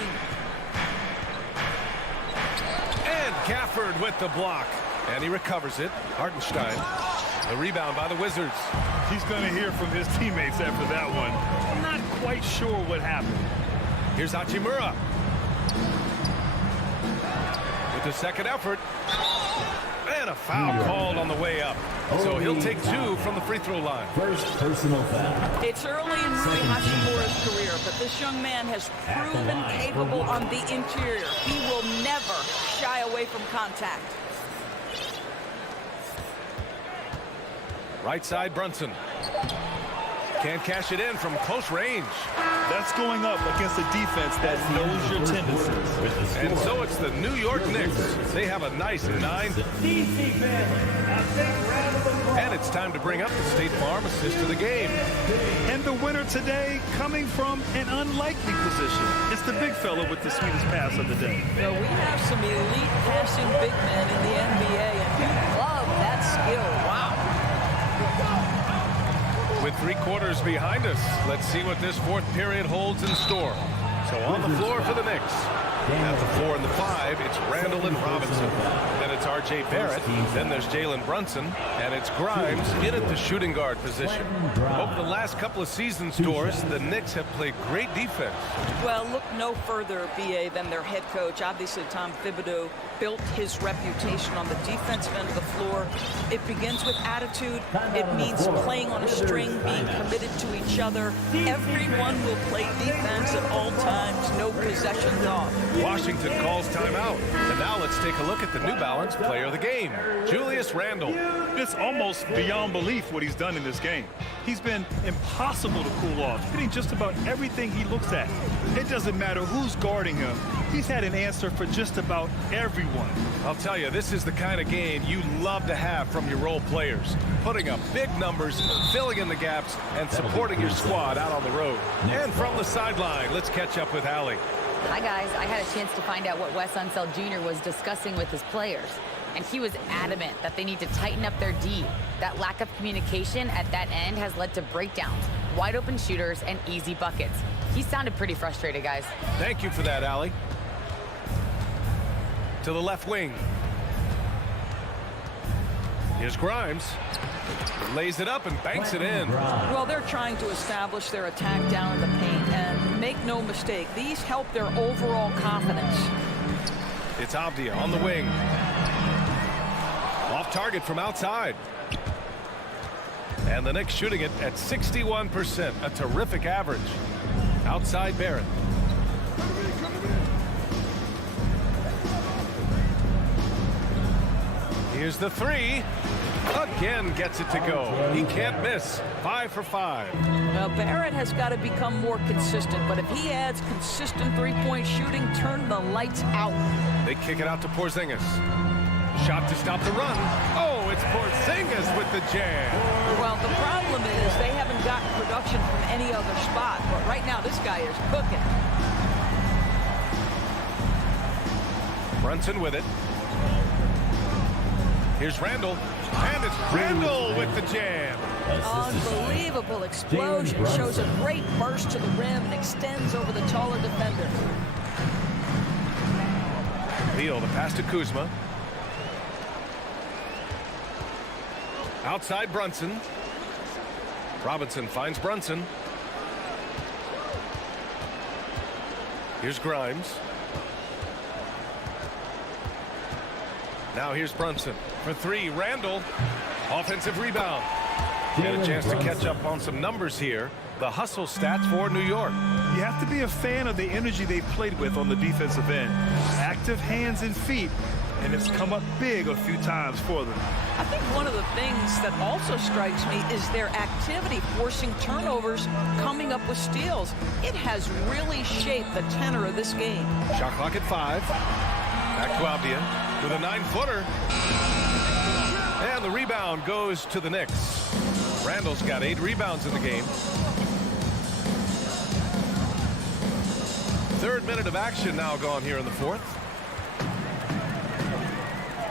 And Gafford with the block. And he recovers it. Hartenstein. The rebound by the Wizards. He's going to hear from his teammates after that one. I'm not quite sure what happened. Here's Hachimura. With the second effort. And a foul called on the way up. So he'll take 2 from the free throw line. First personal foul. It's early in Rui Hachimura's career, but this young man has proven capable on the interior. He will never shy away from contact. Right side, Brunson. Can't cash it in from close range. That's going up against a defense that knows your tendencies. And so it's the New York Knicks. They have a nice 9. And it's time to bring up the State Farm assist of the game. And the winner today coming from an unlikely position. It's the big fella with the sweetest pass of the day. So we have some elite passing big men in the NBA, and you love that skill. Wow. With 3 quarters behind us, let's see what this fourth period holds in store. So on the floor for the Knicks. At the 4 and the 5, it's Randall and Robinson. Then it's R.J. Barrett. Then there's Jalen Brunson. And it's Grimes in at the shooting guard position. Over the last couple of seasons, Doris, the Knicks have played great defense. Well, look no further, B.A., than their head coach. Obviously, Tom Thibodeau built his reputation on the defensive end of the floor. It begins with attitude. It means playing on a string, being committed to each other. Everyone will play defense at all times, no possessions off. Washington calls timeout. And now let's take a look at the New Balance player of the game, Julius Randle. It's almost beyond belief what he's done in this game. He's been impossible to cool off, hitting just about everything he looks at. It doesn't matter who's guarding him. He's had an answer for just about everyone. I'll tell you, this is the kind of game you love to have from your role players. Putting up big numbers, filling in the gaps, and supporting your squad out on the road. And from the sideline, let's catch up with Allie. Hi, guys. I had a chance to find out what Wes Unseld Jr. was discussing with his players. and he was adamant that they need to tighten up their D. That lack of communication at that end has led to breakdowns, wide open shooters, and easy buckets. He sounded pretty frustrated, guys. Thank you for that, Allie. To the left wing. Here's Grimes. Lays it up and banks it in. Well, they're trying to establish their attack down in the paint, and make no mistake, these help their overall confidence. It's Avdia on the wing. Off target from outside. And the Knicks shooting it at 61%, a terrific average. Outside Barrett. Here's the three. Again gets it to go. He can't miss. 5 for 5. Now, Barrett has got to become more consistent, but if he adds consistent three-point shooting, turn the lights out. They kick it out to Porzingis. Shot to stop the run. Oh, it's Porzingis with the jam. Well, the problem is they haven't gotten production from any other spot, but right now this guy is cooking. Brunson with it. Here's Randall. And it's Randall with the jam. Unbelievable explosion. Shows a great burst to the rim and extends over the taller defender. Beal, the pass to Kuzma. Outside Brunson. Robinson finds Brunson. Here's Grimes. Now here's Brunson for three. Randall, offensive rebound. Get a chance to catch up on some numbers here. The hustle stats for New York. You have to be a fan of the energy they've played with on the defensive end. Active hands and feet, and it's come up big a few times for them. I think one of the things that also strikes me is their activity, forcing turnovers, coming up with steals. It has really shaped the tenor of this game. Shot clock at 5. Back to Avdia with a 9-footer. And the rebound goes to the Knicks. Randall's got 8 rebounds in the game. Third minute of action now gone here in the fourth.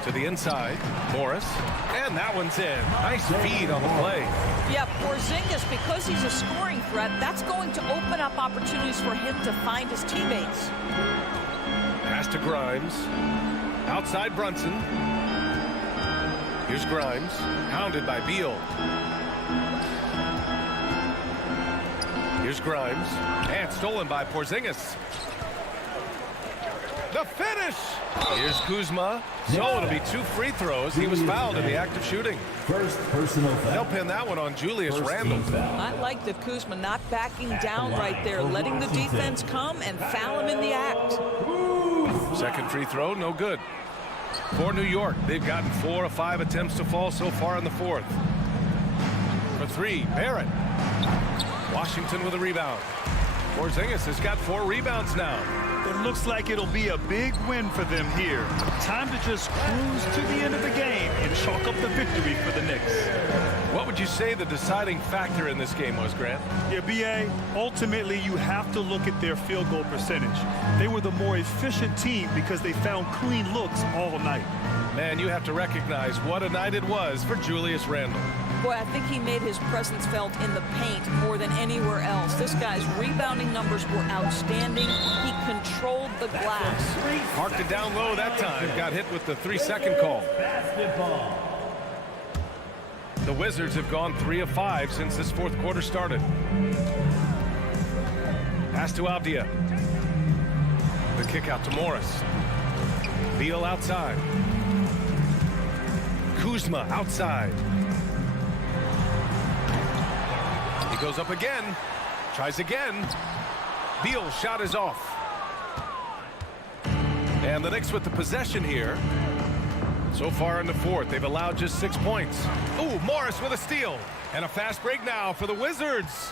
To the inside, Morris. And that one's in. Nice feed on the play. Yeah, Porzingis, because he's a scoring threat, that's going to open up opportunities for him to find his teammates. Pass to Grimes. Outside Brunson. Here's Grimes. Hounded by Beal. Here's Grimes. And stolen by Porzingis. The finish! Here's Kuzma. So it'll be 2 free throws. He was fouled in the act of shooting. First personal foul. They'll pin that one on Julius Randle. I like the Kuzma not backing down right there, letting the defense come and foul him in the act. Second free throw, no good. For New York, they've gotten 4 of 5 attempts to fall so far in the fourth. For 3, Barrett. Washington with a rebound. Porzingis has got 4 rebounds now. It looks like it'll be a big win for them here. Time to just cruise to the end of the game and chalk up the victory for the Knicks. What would you say the deciding factor in this game was, Grant? Yeah, B.A., ultimately you have to look at their field goal percentage. They were the more efficient team because they found clean looks all night. Man, you have to recognize what a night it was for Julius Randle. Boy, I think he made his presence felt in the paint more than anywhere else. This guy's rebounding numbers were outstanding. He controlled the glass. Marked it down low that time. Got hit with the 3-second call. The Wizards have gone 3 of 5 since this fourth quarter started. Pass to Avdia. The kick out to Morris. Beal outside. Kuzma outside. He goes up again. Tries again. Beal's shot is off. And the Knicks with the possession here. So far in the fourth, they've allowed just 6 points. Ooh, Morris with a steal. And a fast break now for the Wizards.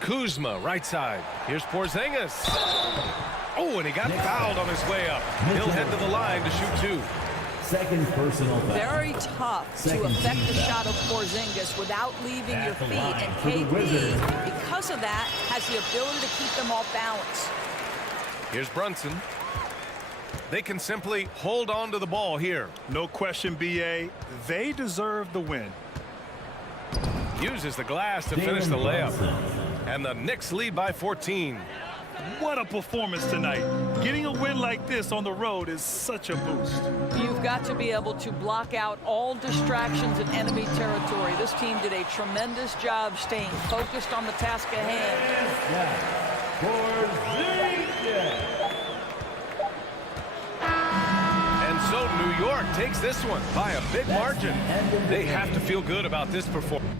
Kuzma, right side. Here's Porzingis. Oh, and he got fouled on his way up. He'll head to the line to shoot 2. Second personal foul. Very tough to affect the shot of Porzingis without leaving your feet. And KP, because of that, has the ability to keep them off balance. Here's Brunson. They can simply hold on to the ball here. No question, BA. They deserve the win. Uses the glass to finish the layup. And the Knicks lead by 14. What a performance tonight. Getting a win like this on the road is such a boost. You've got to be able to block out all distractions in enemy territory. This team did a tremendous job staying focused on the task at hand. And so New York takes this one by a big margin. They have to feel good about this performance.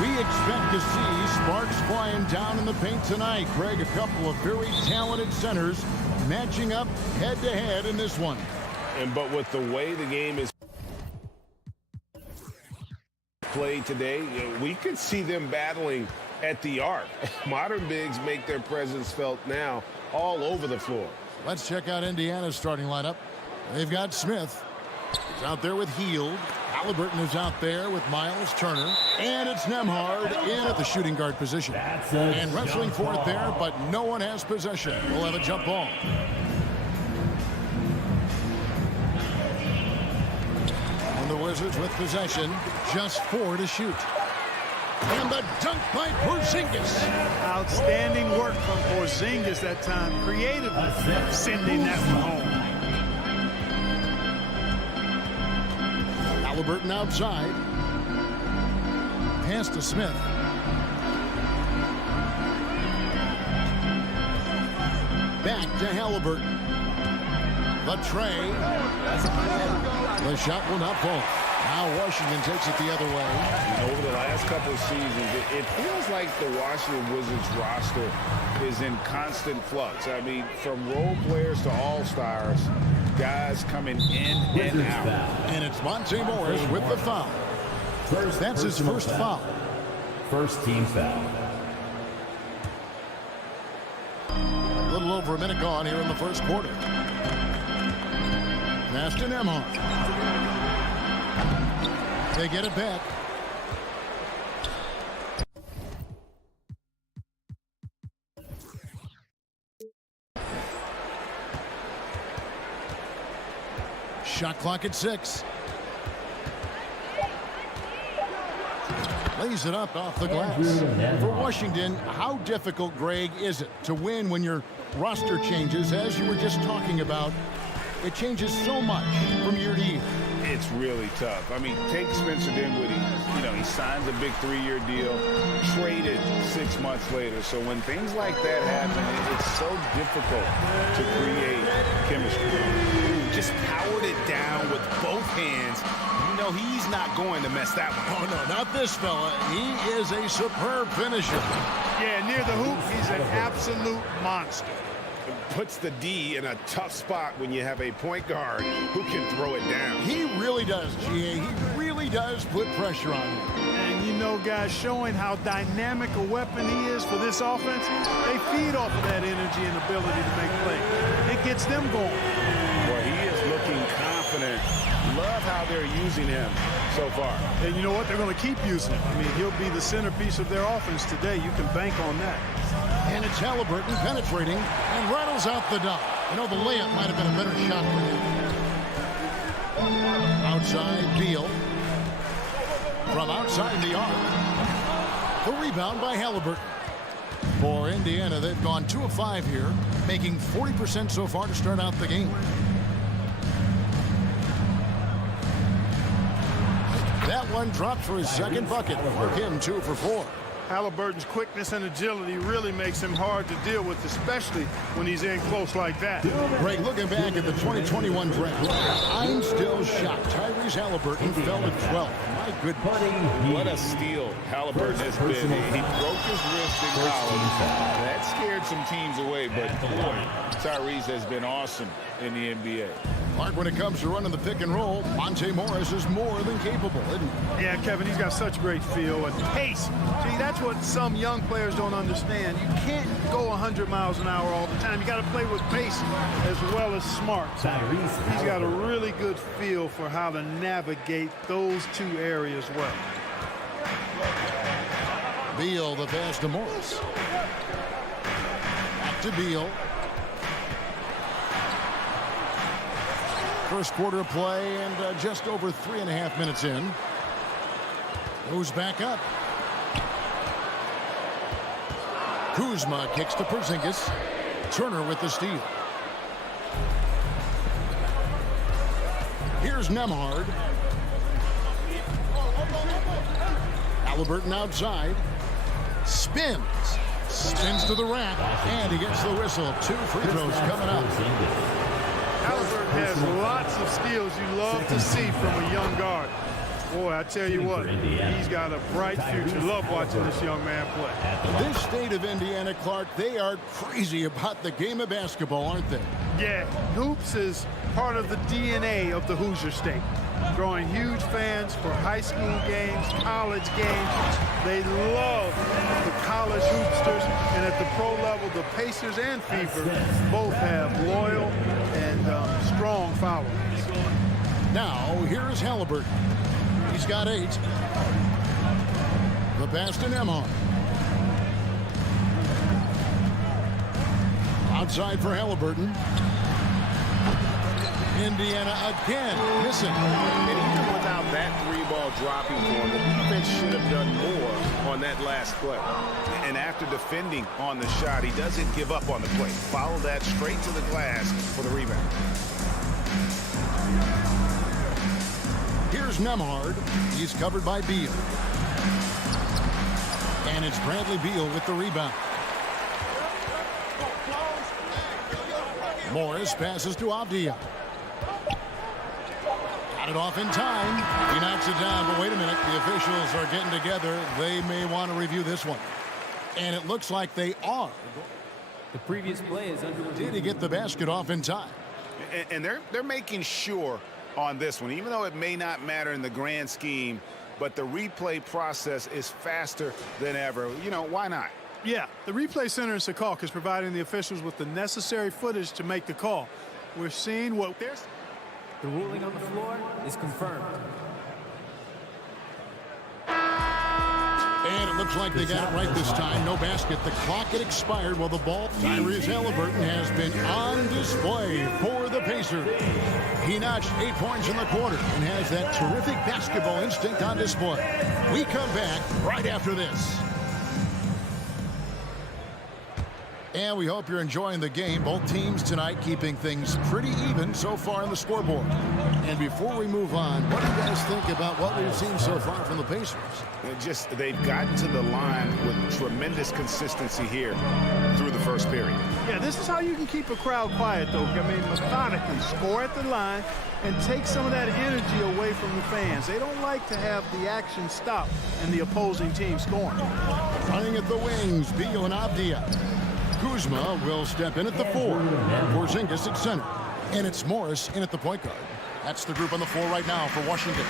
We expect to see sparks flying down in the paint tonight. Greg, a couple of very talented centers matching up head-to-head in this one. But with the way the game is played today, we could see them battling at the arc. Modern bigs make their presence felt now all over the floor. Let's check out Indiana's starting lineup. They've got Smith. He's out there with Heald. Halliburton is out there with Miles Turner. And it's Nembhard in at the shooting guard position. And wrestling for it there, but no one has possession. We'll have a jump ball. And the Wizards with possession. Just 4 to shoot. And the dunk by Porzingis. Outstanding work from Porzingis that time, creatively sending that one home. Halliburton outside. Pass to Smith. Back to Halliburton. The tray. The shot will not fall. Now Washington takes it the other way. Over the last couple of seasons, it feels like the Washington Wizards roster is in constant flux. I mean, from role players to all-stars, guys coming in and out. And it's Monte Morris with the foul. That's his first foul. First team foul. A little over a minute gone here in the first quarter. Pass to Nembhard. They get it back. Shot clock at 6. Lays it up off the glass. For Washington, how difficult, Greg, is it to win when your roster changes, as you were just talking about? It changes so much from year to year. It's really tough. I mean, take Spencer Dinwiddie. You know, he signs a big 3-year deal, traded 6 months later. So when things like that happen, it's so difficult to create chemistry. Just powered it down with both hands. You know he's not going to mess that one up. Oh, no, not this fella. He is a superb finisher. Yeah, near the hoop, he's an absolute monster. Puts the D in a tough spot when you have a point guard who can throw it down. He really does, GA. He really does put pressure on you. And you know, guys, showing how dynamic a weapon he is for this offense, they feed off of that energy and ability to make plays. It gets them going. Well, he is looking confident. Love how they're using him so far. And you know what? They're going to keep using him. I mean, he'll be the centerpiece of their offense today. You can bank on that. And it's Halliburton penetrating and rattles out the dunk. You know, the layup might have been a better shot for him. Outside, Beal. From outside the arc. The rebound by Halliburton. For Indiana, they've gone 2 of 5 here, making 40% so far to start out the game. That one dropped for his second bucket. For him, 2 for 4. Halliburton's quickness and agility really makes him hard to deal with, especially when he's in close like that. Greg, looking back at the 2021 draft, I'm still shocked. Tyrese Halliburton fell at 12. My good buddy. What a steal Halliburton has been. He broke his wrist in college. That scared some teams away, but boy, Tyrese has been awesome in the NBA. Mark, when it comes to running the pick and roll, Monte Morris is more than capable, isn't he? Yeah, Kevin, he's got such great feel and pace. See, that's what some young players don't understand. You can't go 100 miles an hour all the time. You got to play with pace as well as smart. He's got a really good feel for how to navigate those 2 areas well. Beal, the pass to Morris. Back to Beal. First quarter of play and just over 3.5 minutes in. Moves back up. Kuzma kicks to Porzingis. Turner with the steal. Here's Nembhard. Halliburton outside. Spins to the rack, and he gets the whistle. 2 free throws coming up. Halliburton has lots of skills you love to see from a young guard. Boy, I tell you what, he's got a bright future. Love watching this young man play. This state of Indiana, Clark, they are crazy about the game of basketball, aren't they? Yeah, hoops is part of the DNA of the Hoosier State. Drawing huge fans for high school games, college games. They love the college hoopsters, and at the pro level, the Pacers and Fever both have loyal and strong followers. Now, here's Halliburton. He's got 8. The pass to Nembhard. Outside for Halliburton. Indiana again missing. And even without that three-ball dropping for him. The defense should have done more on that last play. And after defending on the shot, he doesn't give up on the play. Follow that straight to the glass for the rebound. Here's Nemhard. He's covered by Beal. And it's Bradley Beal with the rebound. Morris passes to Avdia. Got it off in time. He knocks it down, but wait a minute. The officials are getting together. They may want to review this one. And it looks like they are. The previous play is under review. Did he get the basket off in time? And they're making sure on this one, even though it may not matter in the grand scheme, but the replay process is faster than ever. You know, why not? Yeah, the replay center in Secaucus is providing the officials with the necessary footage to make the call. We're seeing what there's. The ruling on the floor is confirmed. And it looks like they got it right this time. No basket. The clock had expired while the ball. Tyrese Halliburton has been on display for the Pacers. He notched 8 points in the quarter and has that terrific basketball instinct on display. We come back right after this. And we hope you're enjoying the game. Both teams tonight keeping things pretty even so far on the scoreboard. And before we move on, what do you guys think about what we've seen so far from the Pacers? They've gotten to the line with tremendous consistency here through the first period. Yeah, this is how you can keep a crowd quiet, though. I mean, methodically score at the line and take some of that energy away from the fans. They don't like to have the action stop and the opposing team scoring. Running at the wings, Beal and Avdia. Kuzma will step in at the 4. Porzingis at center. And it's Morris in at the point guard. That's the group on the floor right now for Washington.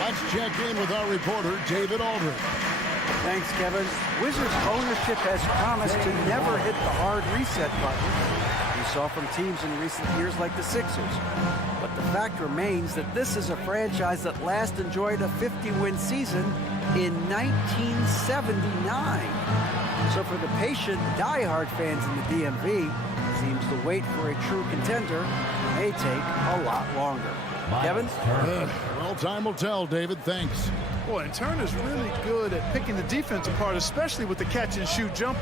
Let's check in with our reporter, David Aldridge. Thanks, Kevin. Wizards ownership has promised to never hit the hard reset button. We saw from teams in recent years like the Sixers. But the fact remains that this is a franchise that last enjoyed a 50-win season in 1979. So for the patient, die-hard fans in the DMV, seems the wait for a true contender may take a lot longer. Kevin? Well, time will tell, David. Thanks. Boy, and Turner's really good at picking the defense apart, especially with the catch-and-shoot jumper.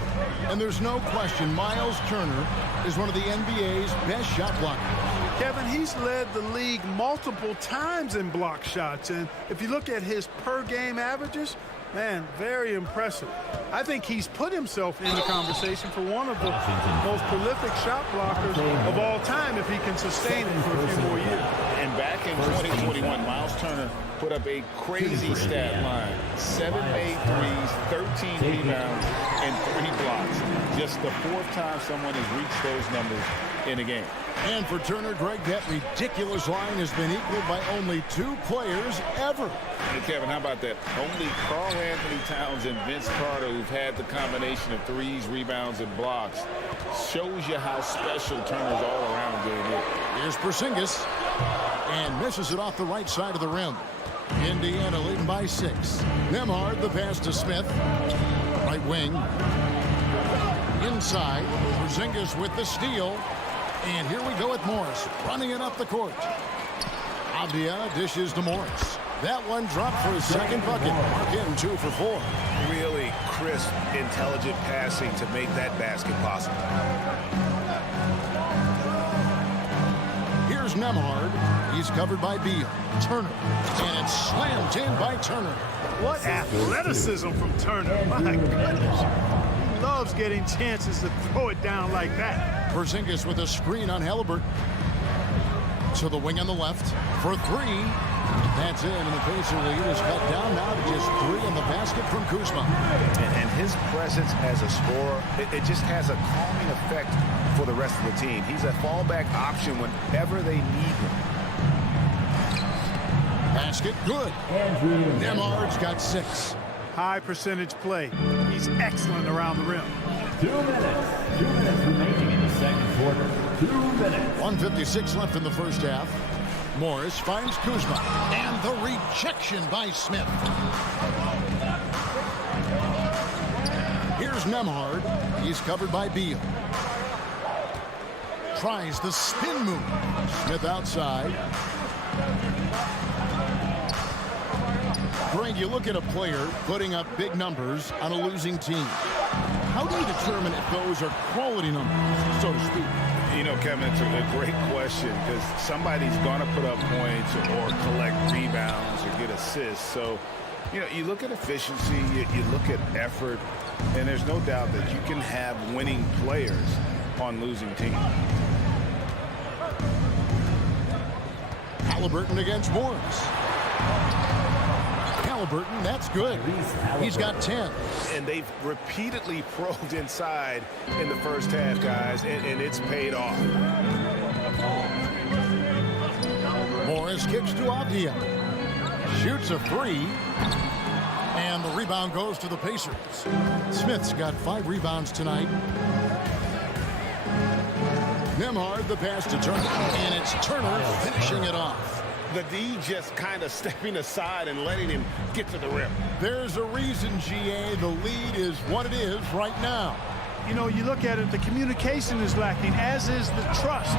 And there's no question Miles Turner is one of the NBA's best shot blockers. Kevin, he's led the league multiple times in block shots. And if you look at his per-game averages, man, very impressive. I think he's put himself in the conversation for one of the most prolific shot blockers of all time if he can sustain it for a few more years. And back in 2021, Miles Turner put up a crazy stat line. 7 made threes, 13 rebounds, and 3 blocks. Just the 4th time someone has reached those numbers in a game. And for Turner, Greg, that ridiculous line has been equaled by only 2 players ever. Hey, Kevin, how about that? Only Karl Anthony Towns and Vince Carter, who've had the combination of threes, rebounds, and blocks, shows you how special Turner's all-around game is. Here's Porzingis, and misses it off the right side of the rim. Indiana leading by 6. Nemhard, the pass to Smith. Right wing. Inside, Porzingis with the steal. And here we go with Morris, running it up the court. Avdia dishes to Morris. That one dropped for his second bucket. Mark him 2 for 4. Really crisp, intelligent passing to make that basket possible. Here's Nemhard. He's covered by Beal. Turner. And it's slammed in by Turner. What athleticism from Turner. My goodness. He loves getting chances to throw it down like that. Porzingis with a screen on Halliburton. To the wing on the left for 3. That's it, and the Pacer lead is cut down now to just 3 in the basket from Kuzma. And his presence as a scorer, it just has a calming effect for the rest of the team. He's a fallback option whenever they need him. Basket good. Nemhard's got 6. High percentage play. He's excellent around the rim. 2 minutes. 2 minutes remaining in the second quarter. 2 minutes. 1:56 left in the first half. Morris finds Kuzma. And the rejection by Smith. Here's Nemhard. He's covered by Beal. Tries the spin move. Smith outside. Greg, you look at a player putting up big numbers on a losing team. How do you determine if those are quality numbers, so to speak? You know, Kevin, it's a great question because somebody's going to put up points or collect rebounds or get assists. So, you know, you look at efficiency, you look at effort, and there's no doubt that you can have winning players on losing teams. Halliburton against Morris. Halliburton, that's good. He's got 10. And they've repeatedly probed inside in the first half, guys, and it's paid off. Morris kicks to Avdia. Shoots a three. And the rebound goes to the Pacers. Smith's got 5 rebounds tonight. Nembhard, the pass to Turner. And it's Turner finishing it off. The D just kind of stepping aside and letting him get to the rim. There's a reason, GA, the lead is what it is right now. You know, you look at it, the communication is lacking, as is the trust.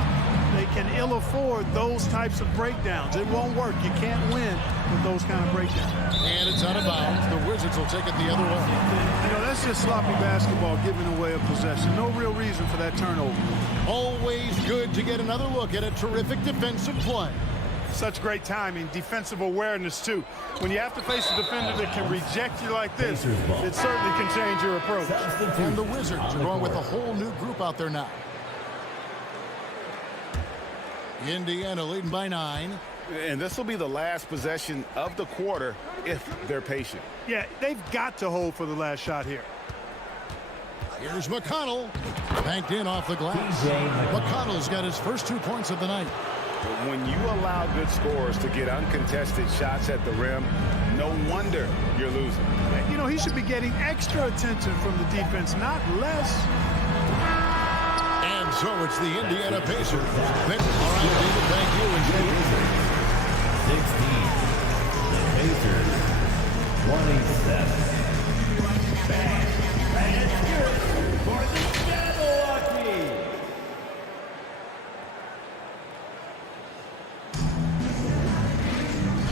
They can ill afford those types of breakdowns. It won't work. You can't win with those kind of breakdowns. And it's out of bounds. The Wizards will take it the other way. You know, that's just sloppy basketball, giving away a possession. No real reason for that turnover. Always good to get another look at a terrific defensive play. Such great timing, defensive awareness, too. When you have to face a defender that can reject you like this, it certainly can change your approach. And the Wizards are going with a whole new group out there now. Indiana leading by 9. And this will be the last possession of the quarter if they're patient. Yeah, they've got to hold for the last shot here. Here's McConnell. Banked in off the glass. McConnell's got his first 2 points of the night. When you allow good scorers to get uncontested shots at the rim, no wonder you're losing. You know, he should be getting extra attention from the defense, not less. And so it's the Indiana Pacers. All right, David, thank you. And 16. The Pacers, 27. Back. And here for the Milwaukee.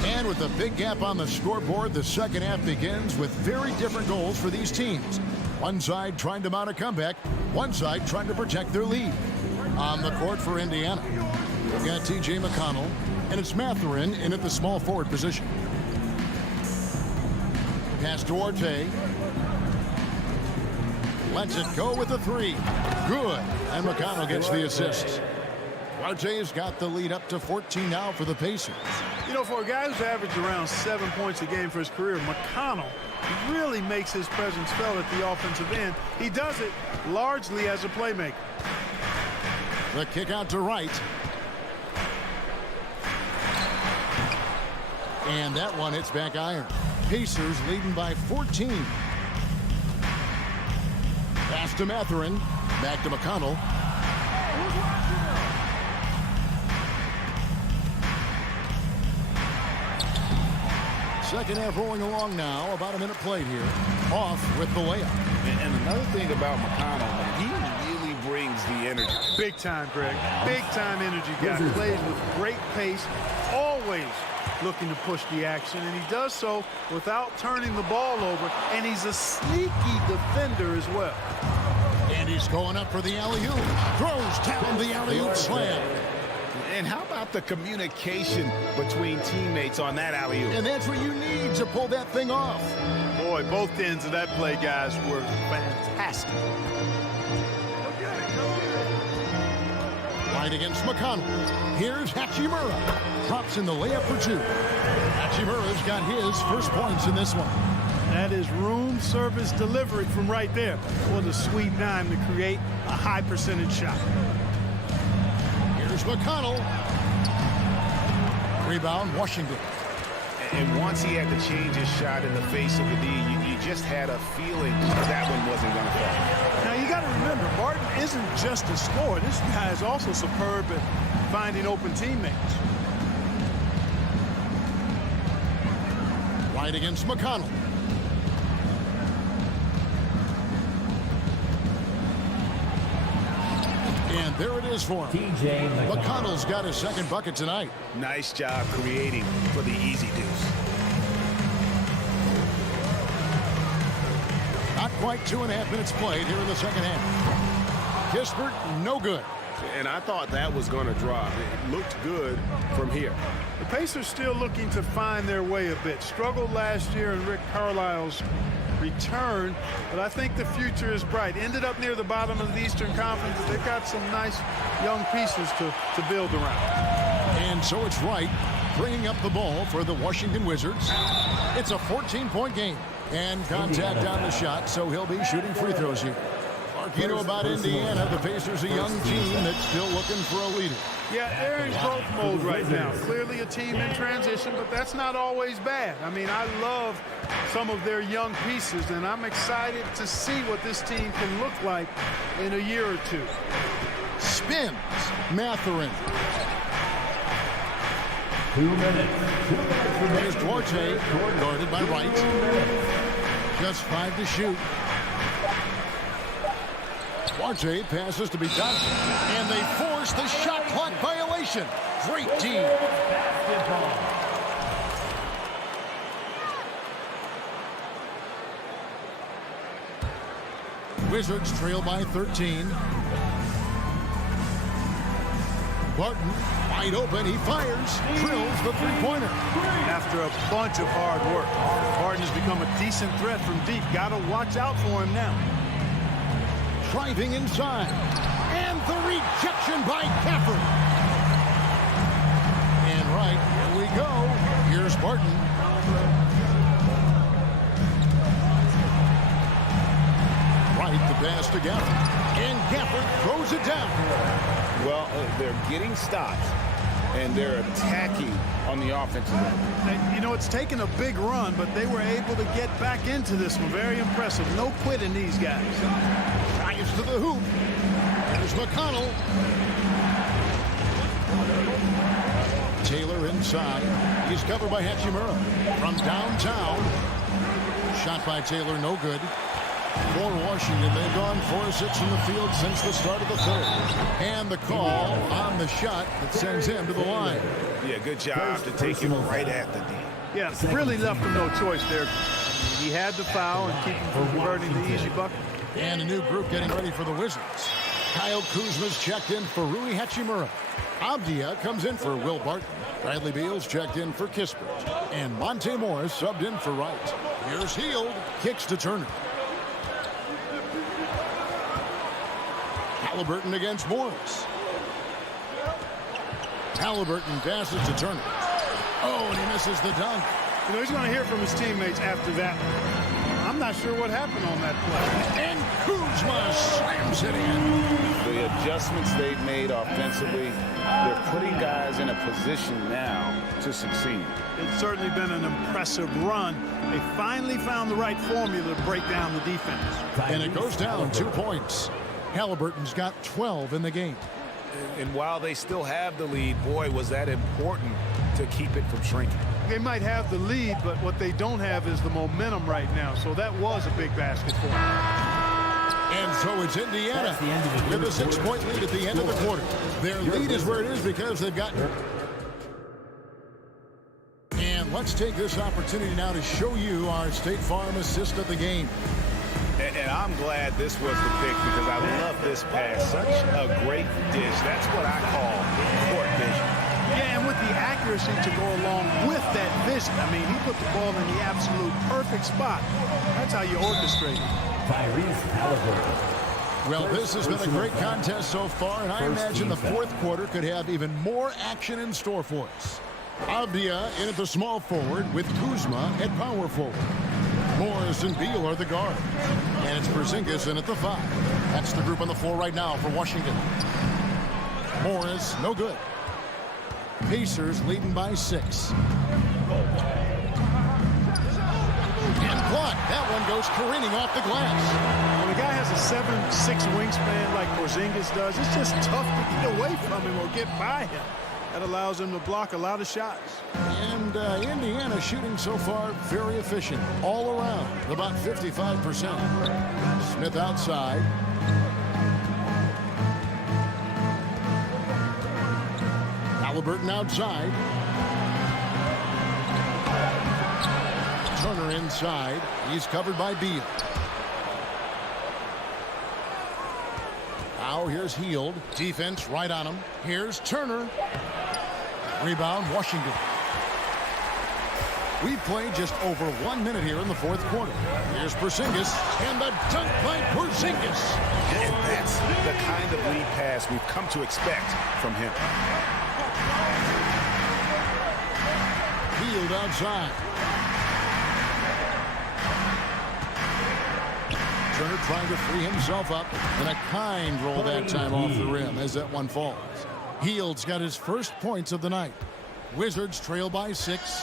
And with a big gap on the scoreboard, the second half begins with very different goals for these teams. One side trying to mount a comeback, one side trying to protect their lead. On the court for Indiana, we've got T.J. McConnell, and it's Mathurin in at the small forward position. Pass to Orte. Lets it go with the 3. Good. And McConnell gets the assist. Orte's got the lead up to 14 now for the Pacers. You know, for a guy who's averaged around 7 points a game for his career, McConnell really makes his presence felt at the offensive end. He does it largely as a playmaker. The kick out to Wright. And that one hits back iron. Pacers leading by 14. Pass to Mathurin. Back to McConnell. Second half rolling along now. About a minute played here. Off with the layup. And another thing about McConnell, man, he really brings the energy. Big time, Greg. Big time energy guy. Plays with great pace. Always looking to push the action. And he does so without turning the ball over. And he's a sneaky defender as well. And he's going up for the alley-oop. Throws down the alley-oop slam. And how about the communication between teammates on that alley-oop? And that's what you need to pull that thing off. Boy, both ends of that play, guys, were fantastic. Right against McConnell. Here's Hachimura. Drops in the layup for 2. Hachimura's got his first points in this one. That is room service delivery from right there. What a sweet dime to create a high percentage shot. Here's McConnell. Rebound, Washington. And once he had to change his shot in the face of the D, you just had a feeling that one wasn't going to fall. Now, you got to remember, Barton isn't just a scorer. This guy is also superb at finding open teammates. Right against McConnell. And there it is for him. T.J. McConnell's got his second bucket tonight. Nice job creating for the easy deuce. quite 2.5 minutes played here in the second half. Kispert, no good. And I thought that was going to drop. It looked good from here. The Pacers still looking to find their way a bit. Struggled last year in Rick Carlisle's return, but I think the future is bright. Ended up near the bottom of the Eastern Conference, but they've got some nice young pieces to build around. And so it's Wright bringing up the ball for the Washington Wizards. It's a 14-point game. And contact on the shot, so he'll be shooting free throws here. You know about Indiana, the Pacers, a young team that's still looking for a leader. Yeah, they're in growth mode right now. Clearly a team in transition, but that's not always bad. I mean, I love some of their young pieces, and I'm excited to see what this team can look like in a year or two. Spins. Mathurin. 2 minutes. Here's Duarte, guarded by Wright. Just 5 to shoot. Duarte passes to be done, and they force the shot clock violation. Great team. Wizards trail by 13. Barton, wide open, he fires, drills the three-pointer. After a bunch of hard work, Barton has become a decent threat from deep. Got to watch out for him now. Driving inside, and the rejection by Gafford. And right, here we go. Here's Barton. Right, the pass to Gafford. And Gafford throws it down. Well, they're getting stops, and they're attacking on the offensive end. You know, it's taken a big run, but they were able to get back into this one. Very impressive. No quitting these guys. Drives to the hoop. Here's McConnell. Taylor inside. He's covered by Hachimura. From downtown. Shot by Taylor, no good. For Washington, they've gone 4-6 from the field since the start of the third. And the call on the shot that sends him to the line. Yeah, good job to take him right at the D. Yeah, really left him no choice there. He had the foul and keep him from converting the easy bucket. And a new group getting ready for the Wizards. Kyle Kuzma's checked in for Rui Hachimura. Abdia comes in for Will Barton. Bradley Beal's checked in for Kispert. And Monte Morris subbed in for Wright. Here's Hield, kicks to Turner. Halliburton against Morris. Halliburton passes to Turner. Oh, and he misses the dunk. You know, he's going to hear from his teammates after that. I'm not sure what happened on that play. And Kuzma slams it in. The adjustments they've made offensively, they're putting guys in a position now to succeed. It's certainly been an impressive run. They finally found the right formula to break down the defense. And it goes down 2 points. Halliburton's got 12 in the game. And while they still have the lead, boy, was that important to keep it from shrinking. They might have the lead, but what they don't have is the momentum right now. So that was a big basket for them. And so it's Indiana with a 6-point lead at the end of the quarter. Their lead is where it is because they've got... And let's take this opportunity now to show you our State Farm assist of the game. And I'm glad this was the pick because I love this pass. Such a great dish. That's what I call court vision. Yeah, and with the accuracy to go along with that vision. I mean, he put the ball in the absolute perfect spot. That's how you orchestrate it. Well, this has been a great contest so far, and I imagine the fourth quarter could have even more action in store for us. Abdia in at the small forward with Kuzma at power forward. Morris and Beal are the guards. And it's Porzingis in at the 5. That's the group on the floor right now for Washington. Morris, no good. Pacers leading by 6. And blocked. That one goes careening off the glass. When a guy has a 7'6" wingspan like Porzingis does, it's just tough to get away from him or get by him. That allows him to block a lot of shots. And Indiana shooting so far very efficient all around, about 55%. Smith outside. Halliburton outside. Turner inside. He's covered by Beal. Now here's Heald. Defense right on him. Here's Turner. Rebound, Washington. We've played just over 1 minute here in the fourth quarter. Here's Porzingis, and the dunk by Porzingis. And that's the kind of lead pass we've come to expect from him. Heald outside. Turner trying to free himself up, and a kind roll that time off the rim as that one falls. Heald's got his first points of the night. Wizards trail by 6.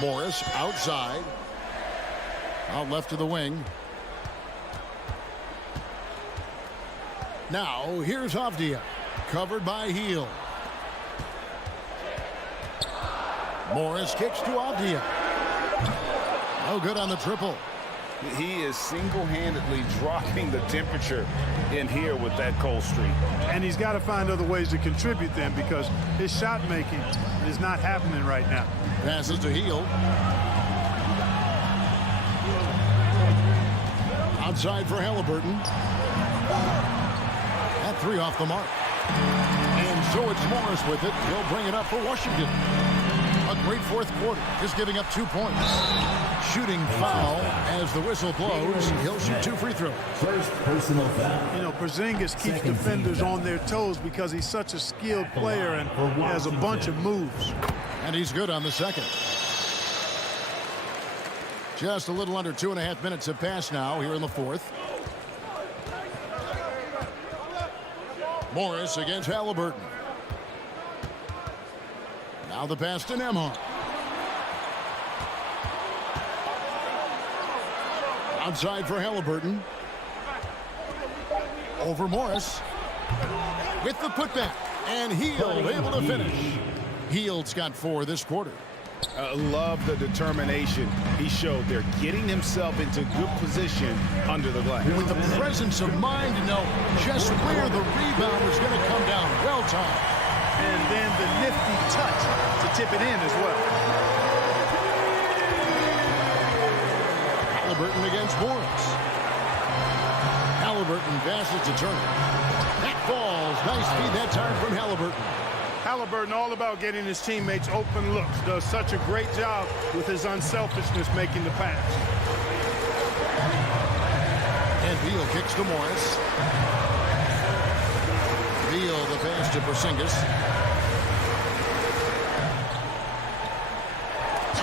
Morris outside. Out left to the wing. Now here's Avdia. Covered by Heald. Morris kicks to Avdia. No good on the triple. He is single-handedly dropping the temperature in here with that cold streak. And he's got to find other ways to contribute then, because his shot making is not happening right now. Passes to Heald. Outside for Halliburton. That 3 off the mark. And so it's Morris with it. He'll bring it up for Washington. A great fourth quarter, just giving up 2 points. Shooting foul as the whistle blows. He'll shoot 2 free throws. First personal foul. You know, Porzingis keeps defenders on their toes because he's such a skilled player and has a bunch of moves. And he's good on the second. Just a little under 2.5 minutes have passed now here in the fourth. Morris against Halliburton. Now the pass to Nembhard. Outside for Halliburton. Over Morris. With the putback. And Heald able to finish. Heald's got 4 this quarter. Love the determination he showed there, getting himself into good position under the glass. With the presence of mind to know just where the rebound was going to come down. Well timed. And then the nifty touch to tip it in as well. Halliburton against Morris. Halliburton passes to Turner. That falls. Nice feed that time from Halliburton. Halliburton all about getting his teammates open looks. Does such a great job with his unselfishness making the pass. And Beal kicks to Morris. Beal the pass to Porzingis.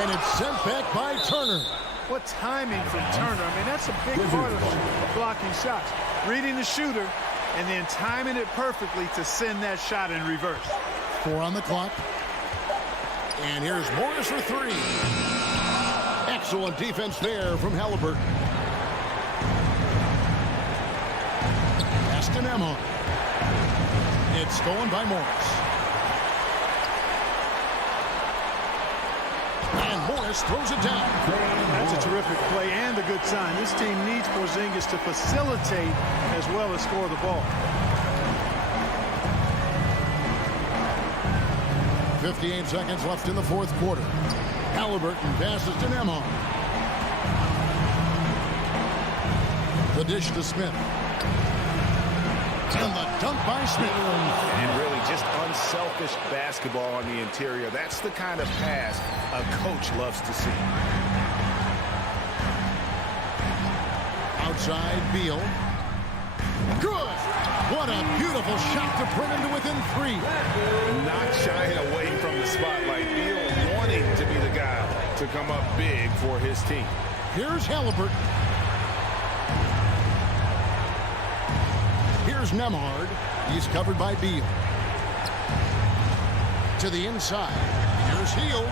And it's sent back by Turner. What timing from Turner. I mean, that's a big part of blocking shots. Reading the shooter and then timing it perfectly to send that shot in reverse. 4 on the clock. And here's Morris for 3. Excellent defense there from Halliburton. Pass to Nembhard. It's stolen by Morris. And Morris throws it down. That's a terrific play and a good sign. This team needs Porzingis to facilitate as well as score the ball. 58 seconds left in the fourth quarter. Halliburton passes to Nembhard. The dish to Smith. And the dunk by Smith. And really just unselfish basketball on the interior. That's the kind of pass a coach loves to see. Outside, Beal. Good! What a beautiful shot to bring him to within 3. Not shying away from the spotlight. Beal wanting to be the guy to come up big for his team. Here's Halliburton. Here's Nembhard. He's covered by Beal. To the inside. Here's Heald.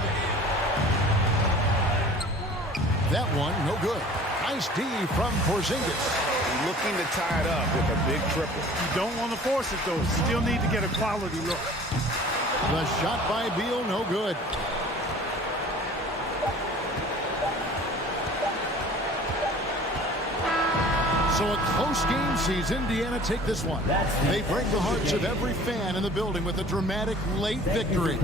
That one, no good. Nice D from Porzingis. Looking to tie it up with a big triple. You don't want to force it, though. Still need to get a quality look. The shot by Beal, no good. So a close game sees Indiana take this one. They break the hearts of every fan in the building with a dramatic late victory.